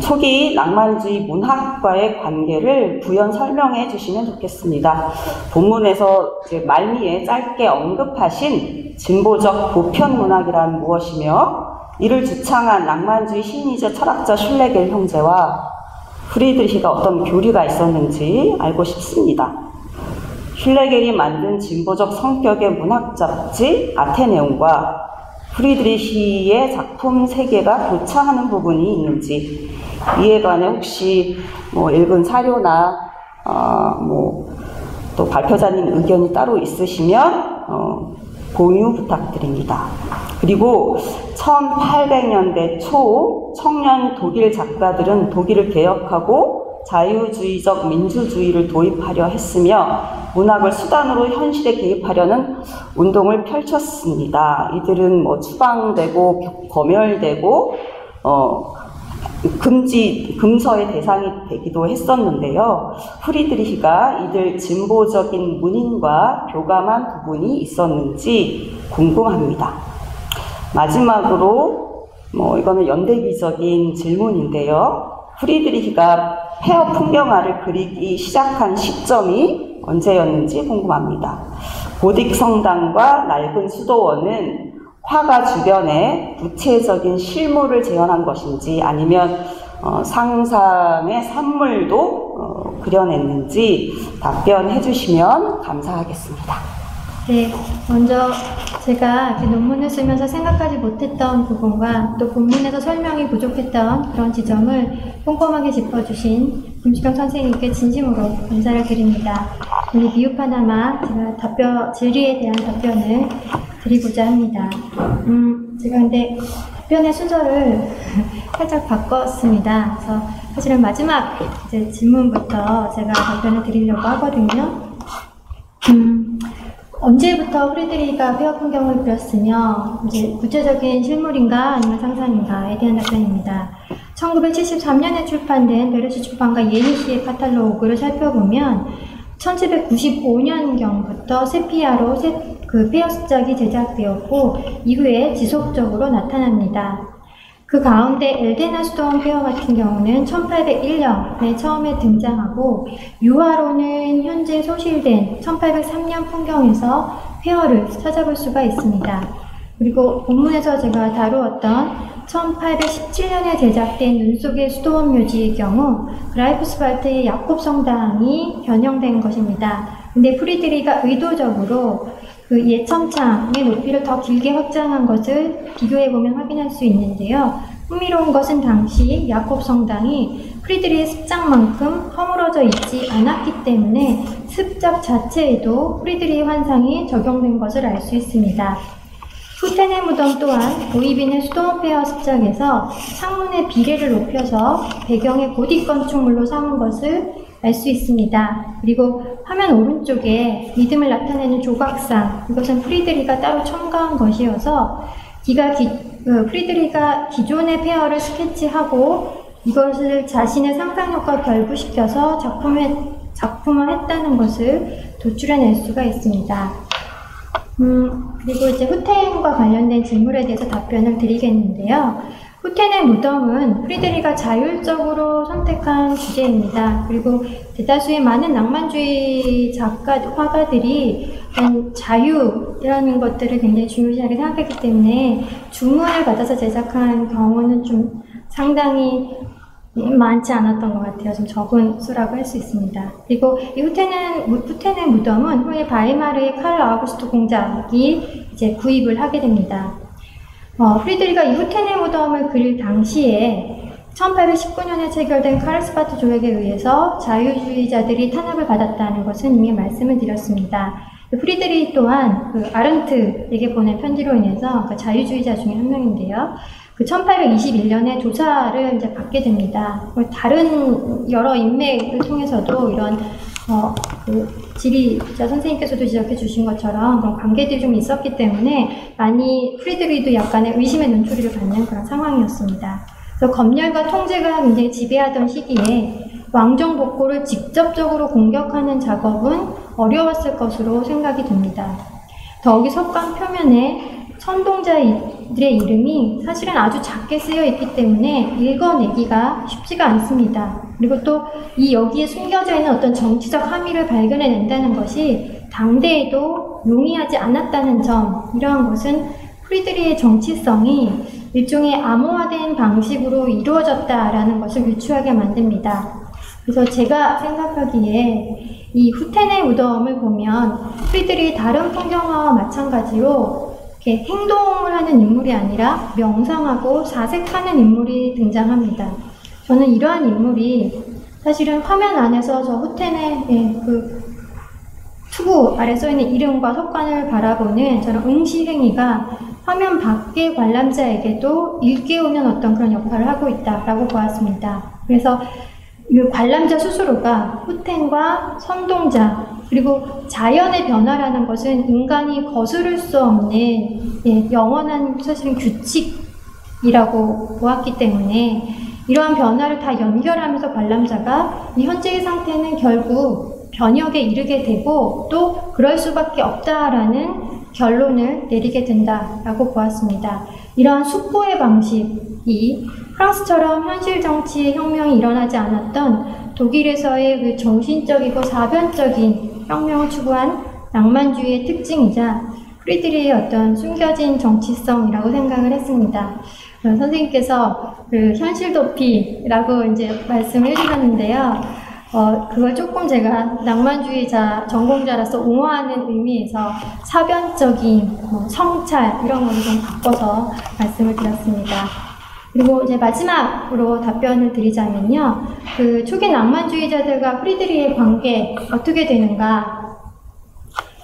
초기 낭만주의 문학과의 관계를 부연 설명해 주시면 좋겠습니다. 본문에서 말미에 짧게 언급하신 진보적 보편문학이란 무엇이며 이를 주창한 낭만주의 심리적 철학자 슐레겔 형제와 프리드리히가 어떤 교류가 있었는지 알고 싶습니다. 슐레겔이 만든 진보적 성격의 문학 잡지 아테네움과 프리드리히의 작품 세계가 교차하는 부분이 있는지 이에 관해 혹시 읽은 사료나 또 발표자님 의견이 따로 있으시면 공유 부탁드립니다. 그리고 1800년대 초 청년 독일 작가들은 독일을 개혁하고 자유주의적 민주주의를 도입하려 했으며 문학을 수단으로 현실에 개입하려는 운동을 펼쳤습니다. 이들은 추방되고 검열되고 금서의 대상이 되기도 했었는데요. 프리드리히가 이들 진보적인 문인과 교감한 부분이 있었는지 궁금합니다. 마지막으로 이거는 연대기적인 질문인데요. 프리드리히가 폐허 풍경화를 그리기 시작한 시점이 언제였는지 궁금합니다. 고딕 성당과 낡은 수도원은 화가 주변에 구체적인 실물을 재현한 것인지 아니면 상상의 산물도 그려냈는지 답변해 주시면 감사하겠습니다. 네, 먼저 제가 논문을 쓰면서 생각하지 못했던 부분과 또 본문에서 설명이 부족했던 그런 지점을 꼼꼼하게 짚어주신 김수경 선생님께 진심으로 감사를 드립니다. 오늘 미흡하나마 제가 질의에 대한 답변을 드리고자 합니다. 제가 근데 답변의 순서를 살짝 바꿨습니다. 그래서 사실은 마지막 질문부터 제가 답변을 드리려고 하거든요. 언제부터 프리드리히가 폐허 풍경을 그렸으며 이제 구체적인 실물인가 아니면 상상인가에 대한 답변입니다. 1973년에 출판된 베르시 출판과 예니시의 카탈로그를 살펴보면 1795년경부터 세피아로 폐허 습작이 제작되었고 이후에 지속적으로 나타납니다. 그 가운데 엘데나 수도원 폐허 같은 경우는 1801년에 처음에 등장하고 유화로는 현재 소실된 1803년 풍경에서 폐허를 찾아볼 수가 있습니다. 그리고 본문에서 제가 다루었던 1817년에 제작된 눈 속의 수도원 묘지의 경우 그라이프스발트의 야콥 성당이 변형된 것입니다. 근데 프리드리히가 의도적으로 그 예첨창의 높이를 더 길게 확장한 것을 비교해보면 확인할 수 있는데요. 흥미로운 것은 당시 야콥 성당이 프리드리히의 습작만큼 허물어져 있지 않았기 때문에 습작 자체에도 프리드리히 환상이 적용된 것을 알 수 있습니다. 후텐의 무덤 또한 보이빈의 수도원 폐허 습작에서 창문의 비례를 높여서 배경의 고딕 건축물로 삼은 것을 알 수 있습니다. 그리고 화면 오른쪽에 믿음을 나타내는 조각상, 이것은 프리드리히가 따로 첨가한 것이어서 프리드리히가 기존의 폐허를 스케치하고 이것을 자신의 상상력과 결부시켜서 작품화했다는 것을 도출해낼 수가 있습니다. 그리고 이제 후텐과 관련된 질문에 대해서 답변을 드리겠는데요. 후텐의 무덤은 프리드리히가 자율적으로 선택한 주제입니다. 그리고 대다수의 많은 낭만주의 화가들이 자유라는 것들을 굉장히 중요시하게 생각했기 때문에 주문을 받아서 제작한 경우는 좀 상당히 많지 않았던 것 같아요. 좀 적은 수라고 할 수 있습니다. 그리고 이 후텐의 무덤은 후에 바이마르의 칼 아우구스트 공작이 이제 구입을 하게 됩니다. 프리드리히가 이 후텐의 무덤을 그릴 당시에 1819년에 체결된 카를스바트 조약에 의해서 자유주의자들이 탄압을 받았다는 것은 이미 말씀을 드렸습니다. 프리드리히 또한 그 아른트에게 보낸 편지로 인해서 그 자유주의자 중에 한 명인데요. 그 1821년에 조사를 이제 받게 됩니다. 다른 여러 인맥을 통해서도 이런 그 지리자 선생님께서도 지적해 주신 것처럼 그런 관계들이 좀 있었기 때문에 많이 프리드리히도 약간의 의심의 눈초리를 받는 그런 상황이었습니다. 그래서 검열과 통제가 굉장히 지배하던 시기에 왕정 복고를 직접적으로 공격하는 작업은 어려웠을 것으로 생각이 됩니다. 더욱이 석관 표면에 선동자들의 이름이 사실은 아주 작게 쓰여 있기 때문에 읽어내기가 쉽지가 않습니다. 그리고 또 여기에 숨겨져 있는 어떤 정치적 함의를 발견해낸다는 것이 당대에도 용이하지 않았다는 점, 이러한 것은 프리드리히의 정치성이 일종의 암호화된 방식으로 이루어졌다라는 것을 유추하게 만듭니다. 그래서 제가 생각하기에 이 후텐의 무덤을 보면 프리드리히 다른 풍경화와 마찬가지로 이렇게 행동을 하는 인물이 아니라 명상하고 사색하는 인물이 등장합니다. 저는 이러한 인물이 사실은 화면 안에서 저 후텐의 그 투구 아래 써있는 이름과 석관을 바라보는 저런 응시행위가 화면 밖의 관람자에게도 일깨우는 어떤 그런 역할을 하고 있다라고 보았습니다. 그래서 이 관람자 스스로가 후텐과 선동자 그리고 자연의 변화라는 것은 인간이 거스를 수 없는 영원한 사실은 규칙이라고 보았기 때문에 이러한 변화를 다 연결하면서 관람자가 이 현재의 상태는 결국 변혁에 이르게 되고 또 그럴 수밖에 없다라는 결론을 내리게 된다라고 보았습니다. 이러한 숙고의 방식이 프랑스처럼 현실 정치의 혁명이 일어나지 않았던 독일에서의 그 정신적이고 사변적인 혁명을 추구한 낭만주의의 특징이자 프리드리히의 어떤 숨겨진 정치성이라고 생각을 했습니다. 선생님께서 그 현실 도피라고 이제 말씀을 해주셨는데요. 그걸 조금 제가 낭만주의자 전공자라서 옹호하는 의미에서 사변적인 성찰 이런 거를 좀 바꿔서 말씀을 드렸습니다. 그리고 이제 마지막으로 답변을 드리자면요. 그 초기 낭만주의자들과 프리드리히의 관계 어떻게 되는가?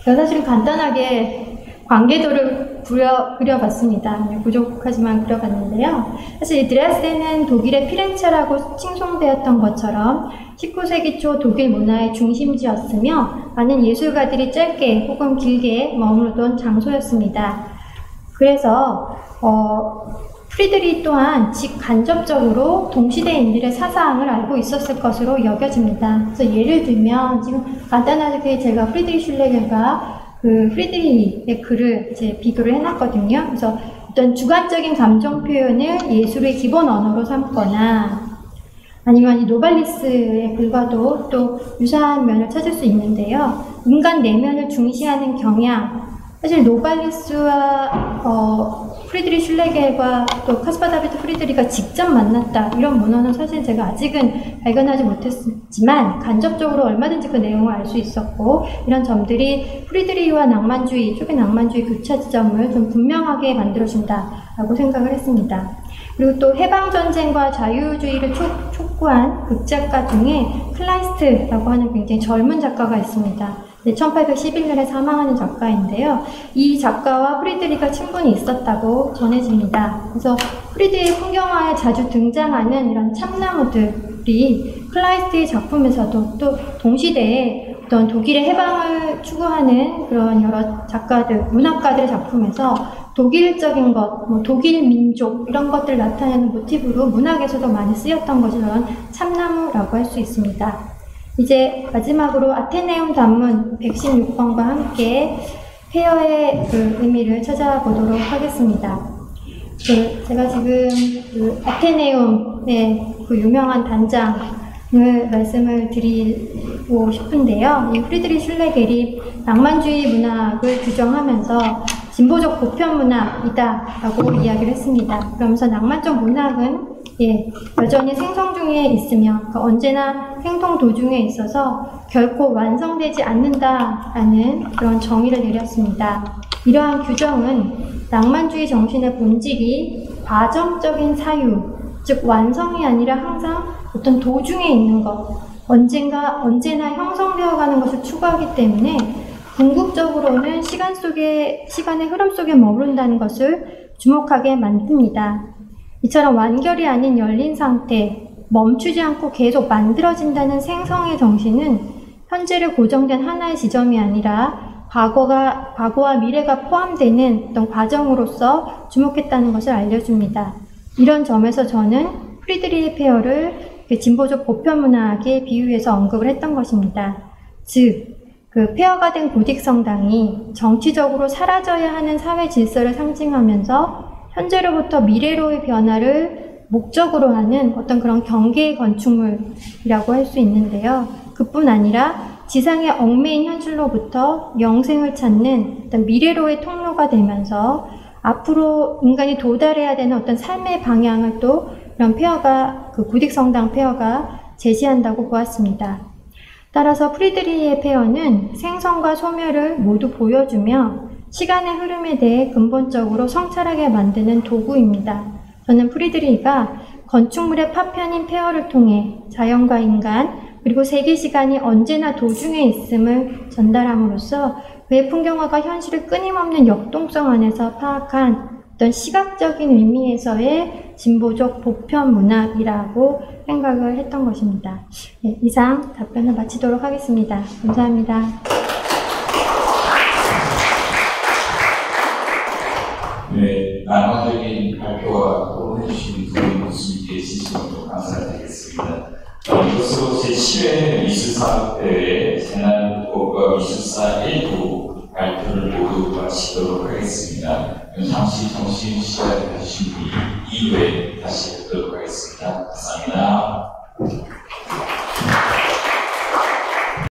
제가 사실은 간단하게 관계도를 그려봤습니다. 부족하지만 그려봤는데요. 사실 드레스덴은 독일의 피렌체라고 칭송되었던 것처럼 19세기 초 독일 문화의 중심지였으며 많은 예술가들이 짧게 혹은 길게 머무르던 장소였습니다. 그래서 프리드리 또한 직간접적으로 동시대인들의 사상을 알고 있었을 것으로 여겨집니다. 그래서 예를 들면 지금 간단하게 제가 프리드리히 슐레겔과 그 프리드리히의 글을 이제 비교를 해놨거든요. 그래서 어떤 주관적인 감정 표현을 예술의 기본 언어로 삼거나 아니면 이 노발리스의 글과도 또 유사한 면을 찾을 수 있는데요. 인간 내면을 중시하는 경향, 사실 노발리스와 프리드리히 슐레겔과 또 카스퍼 다비드 프리드리히가 직접 만났다 이런 문헌은 사실 제가 아직은 발견하지 못했지만 간접적으로 얼마든지 그 내용을 알 수 있었고 이런 점들이 프리드리히와 낭만주의, 초기 낭만주의 교차 지점을 좀 분명하게 만들어준다라고 생각을 했습니다. 그리고 또 해방전쟁과 자유주의를 촉구한 극작가 중에 클라이스트라고 하는 굉장히 젊은 작가가 있습니다. 1811년에 사망하는 작가인데요. 이 작가와 프리드리히가 친분이 있었다고 전해집니다. 그래서 프리드리히 풍경화에 자주 등장하는 이런 참나무들이 클라이스트의 작품에서도 또 동시대에 어떤 독일의 해방을 추구하는 그런 여러 작가들, 문학가들의 작품에서 독일적인 것, 독일 민족 이런 것들을 나타내는 모티브로 문학에서도 많이 쓰였던 것이 이런 참나무라고 할 수 있습니다. 이제 마지막으로 아테네움 단문 116번과 함께 폐허의 그 의미를 찾아보도록 하겠습니다. 제가 지금 그 아테네움의 그 유명한 단장을 말씀을 드리고 싶은데요. 이 프리드리히 슐레겔이 낭만주의 문학을 규정하면서 진보적 보편 문학이다라고 이야기를 했습니다. 그러면서 낭만적 문학은 여전히 생성 중에 있으며 그러니까 언제나 행동 도중에 있어서 결코 완성되지 않는다라는 그런 정의를 내렸습니다. 이러한 규정은 낭만주의 정신의 본질이 과정적인 사유, 즉 완성이 아니라 항상 어떤 도중에 있는 것, 언제나 형성되어가는 것을 추구하기 때문에 궁극적으로는 시간의 흐름 속에 머무른다는 것을 주목하게 만듭니다. 이처럼 완결이 아닌 열린 상태, 멈추지 않고 계속 만들어진다는 생성의 정신은 현재를 고정된 하나의 지점이 아니라 과거와 미래가 포함되는 어떤 과정으로서 주목했다는 것을 알려줍니다. 이런 점에서 저는 프리드리히 폐허를 진보적 보편문학에 비유해서 언급을 했던 것입니다. 즉, 그 폐허가 된 고딕 성당이 정치적으로 사라져야 하는 사회 질서를 상징하면서 현재로부터 미래로의 변화를 목적으로 하는 어떤 그런 경계의 건축물이라고 할 수 있는데요. 그뿐 아니라 지상의 얽매인 현실로부터 영생을 찾는 어떤 미래로의 통로가 되면서 앞으로 인간이 도달해야 되는 어떤 삶의 방향을 또 이런 폐허가, 그 고딕 성당 폐허가 제시한다고 보았습니다. 따라서 프리드리히의 폐허는 생성과 소멸을 모두 보여주며 시간의 흐름에 대해 근본적으로 성찰하게 만드는 도구입니다. 저는 프리드리히가 건축물의 파편인 폐허를 통해 자연과 인간 그리고 세계시간이 언제나 도중에 있음을 전달함으로써 그의 풍경화가 현실의 끊임없는 역동성 안에서 파악한 어떤 시각적인 의미에서의 진보적 보편 문학이라고 생각을 했던 것입니다. 네, 이상 답변을 마치도록 하겠습니다. 감사합니다. 네, 낭만적인 발표와 토론해 주신 두 분 교수님께 진심으로 감사드리겠습니다. 이것으로 제7회 미술사학대회 재난국어과 미술사 1부 발표를 모두 마치도록 하겠습니다. 잠시 점심시간을 가지신 분이 2부에 다시 뵙도록 하겠습니다. 감사합니다.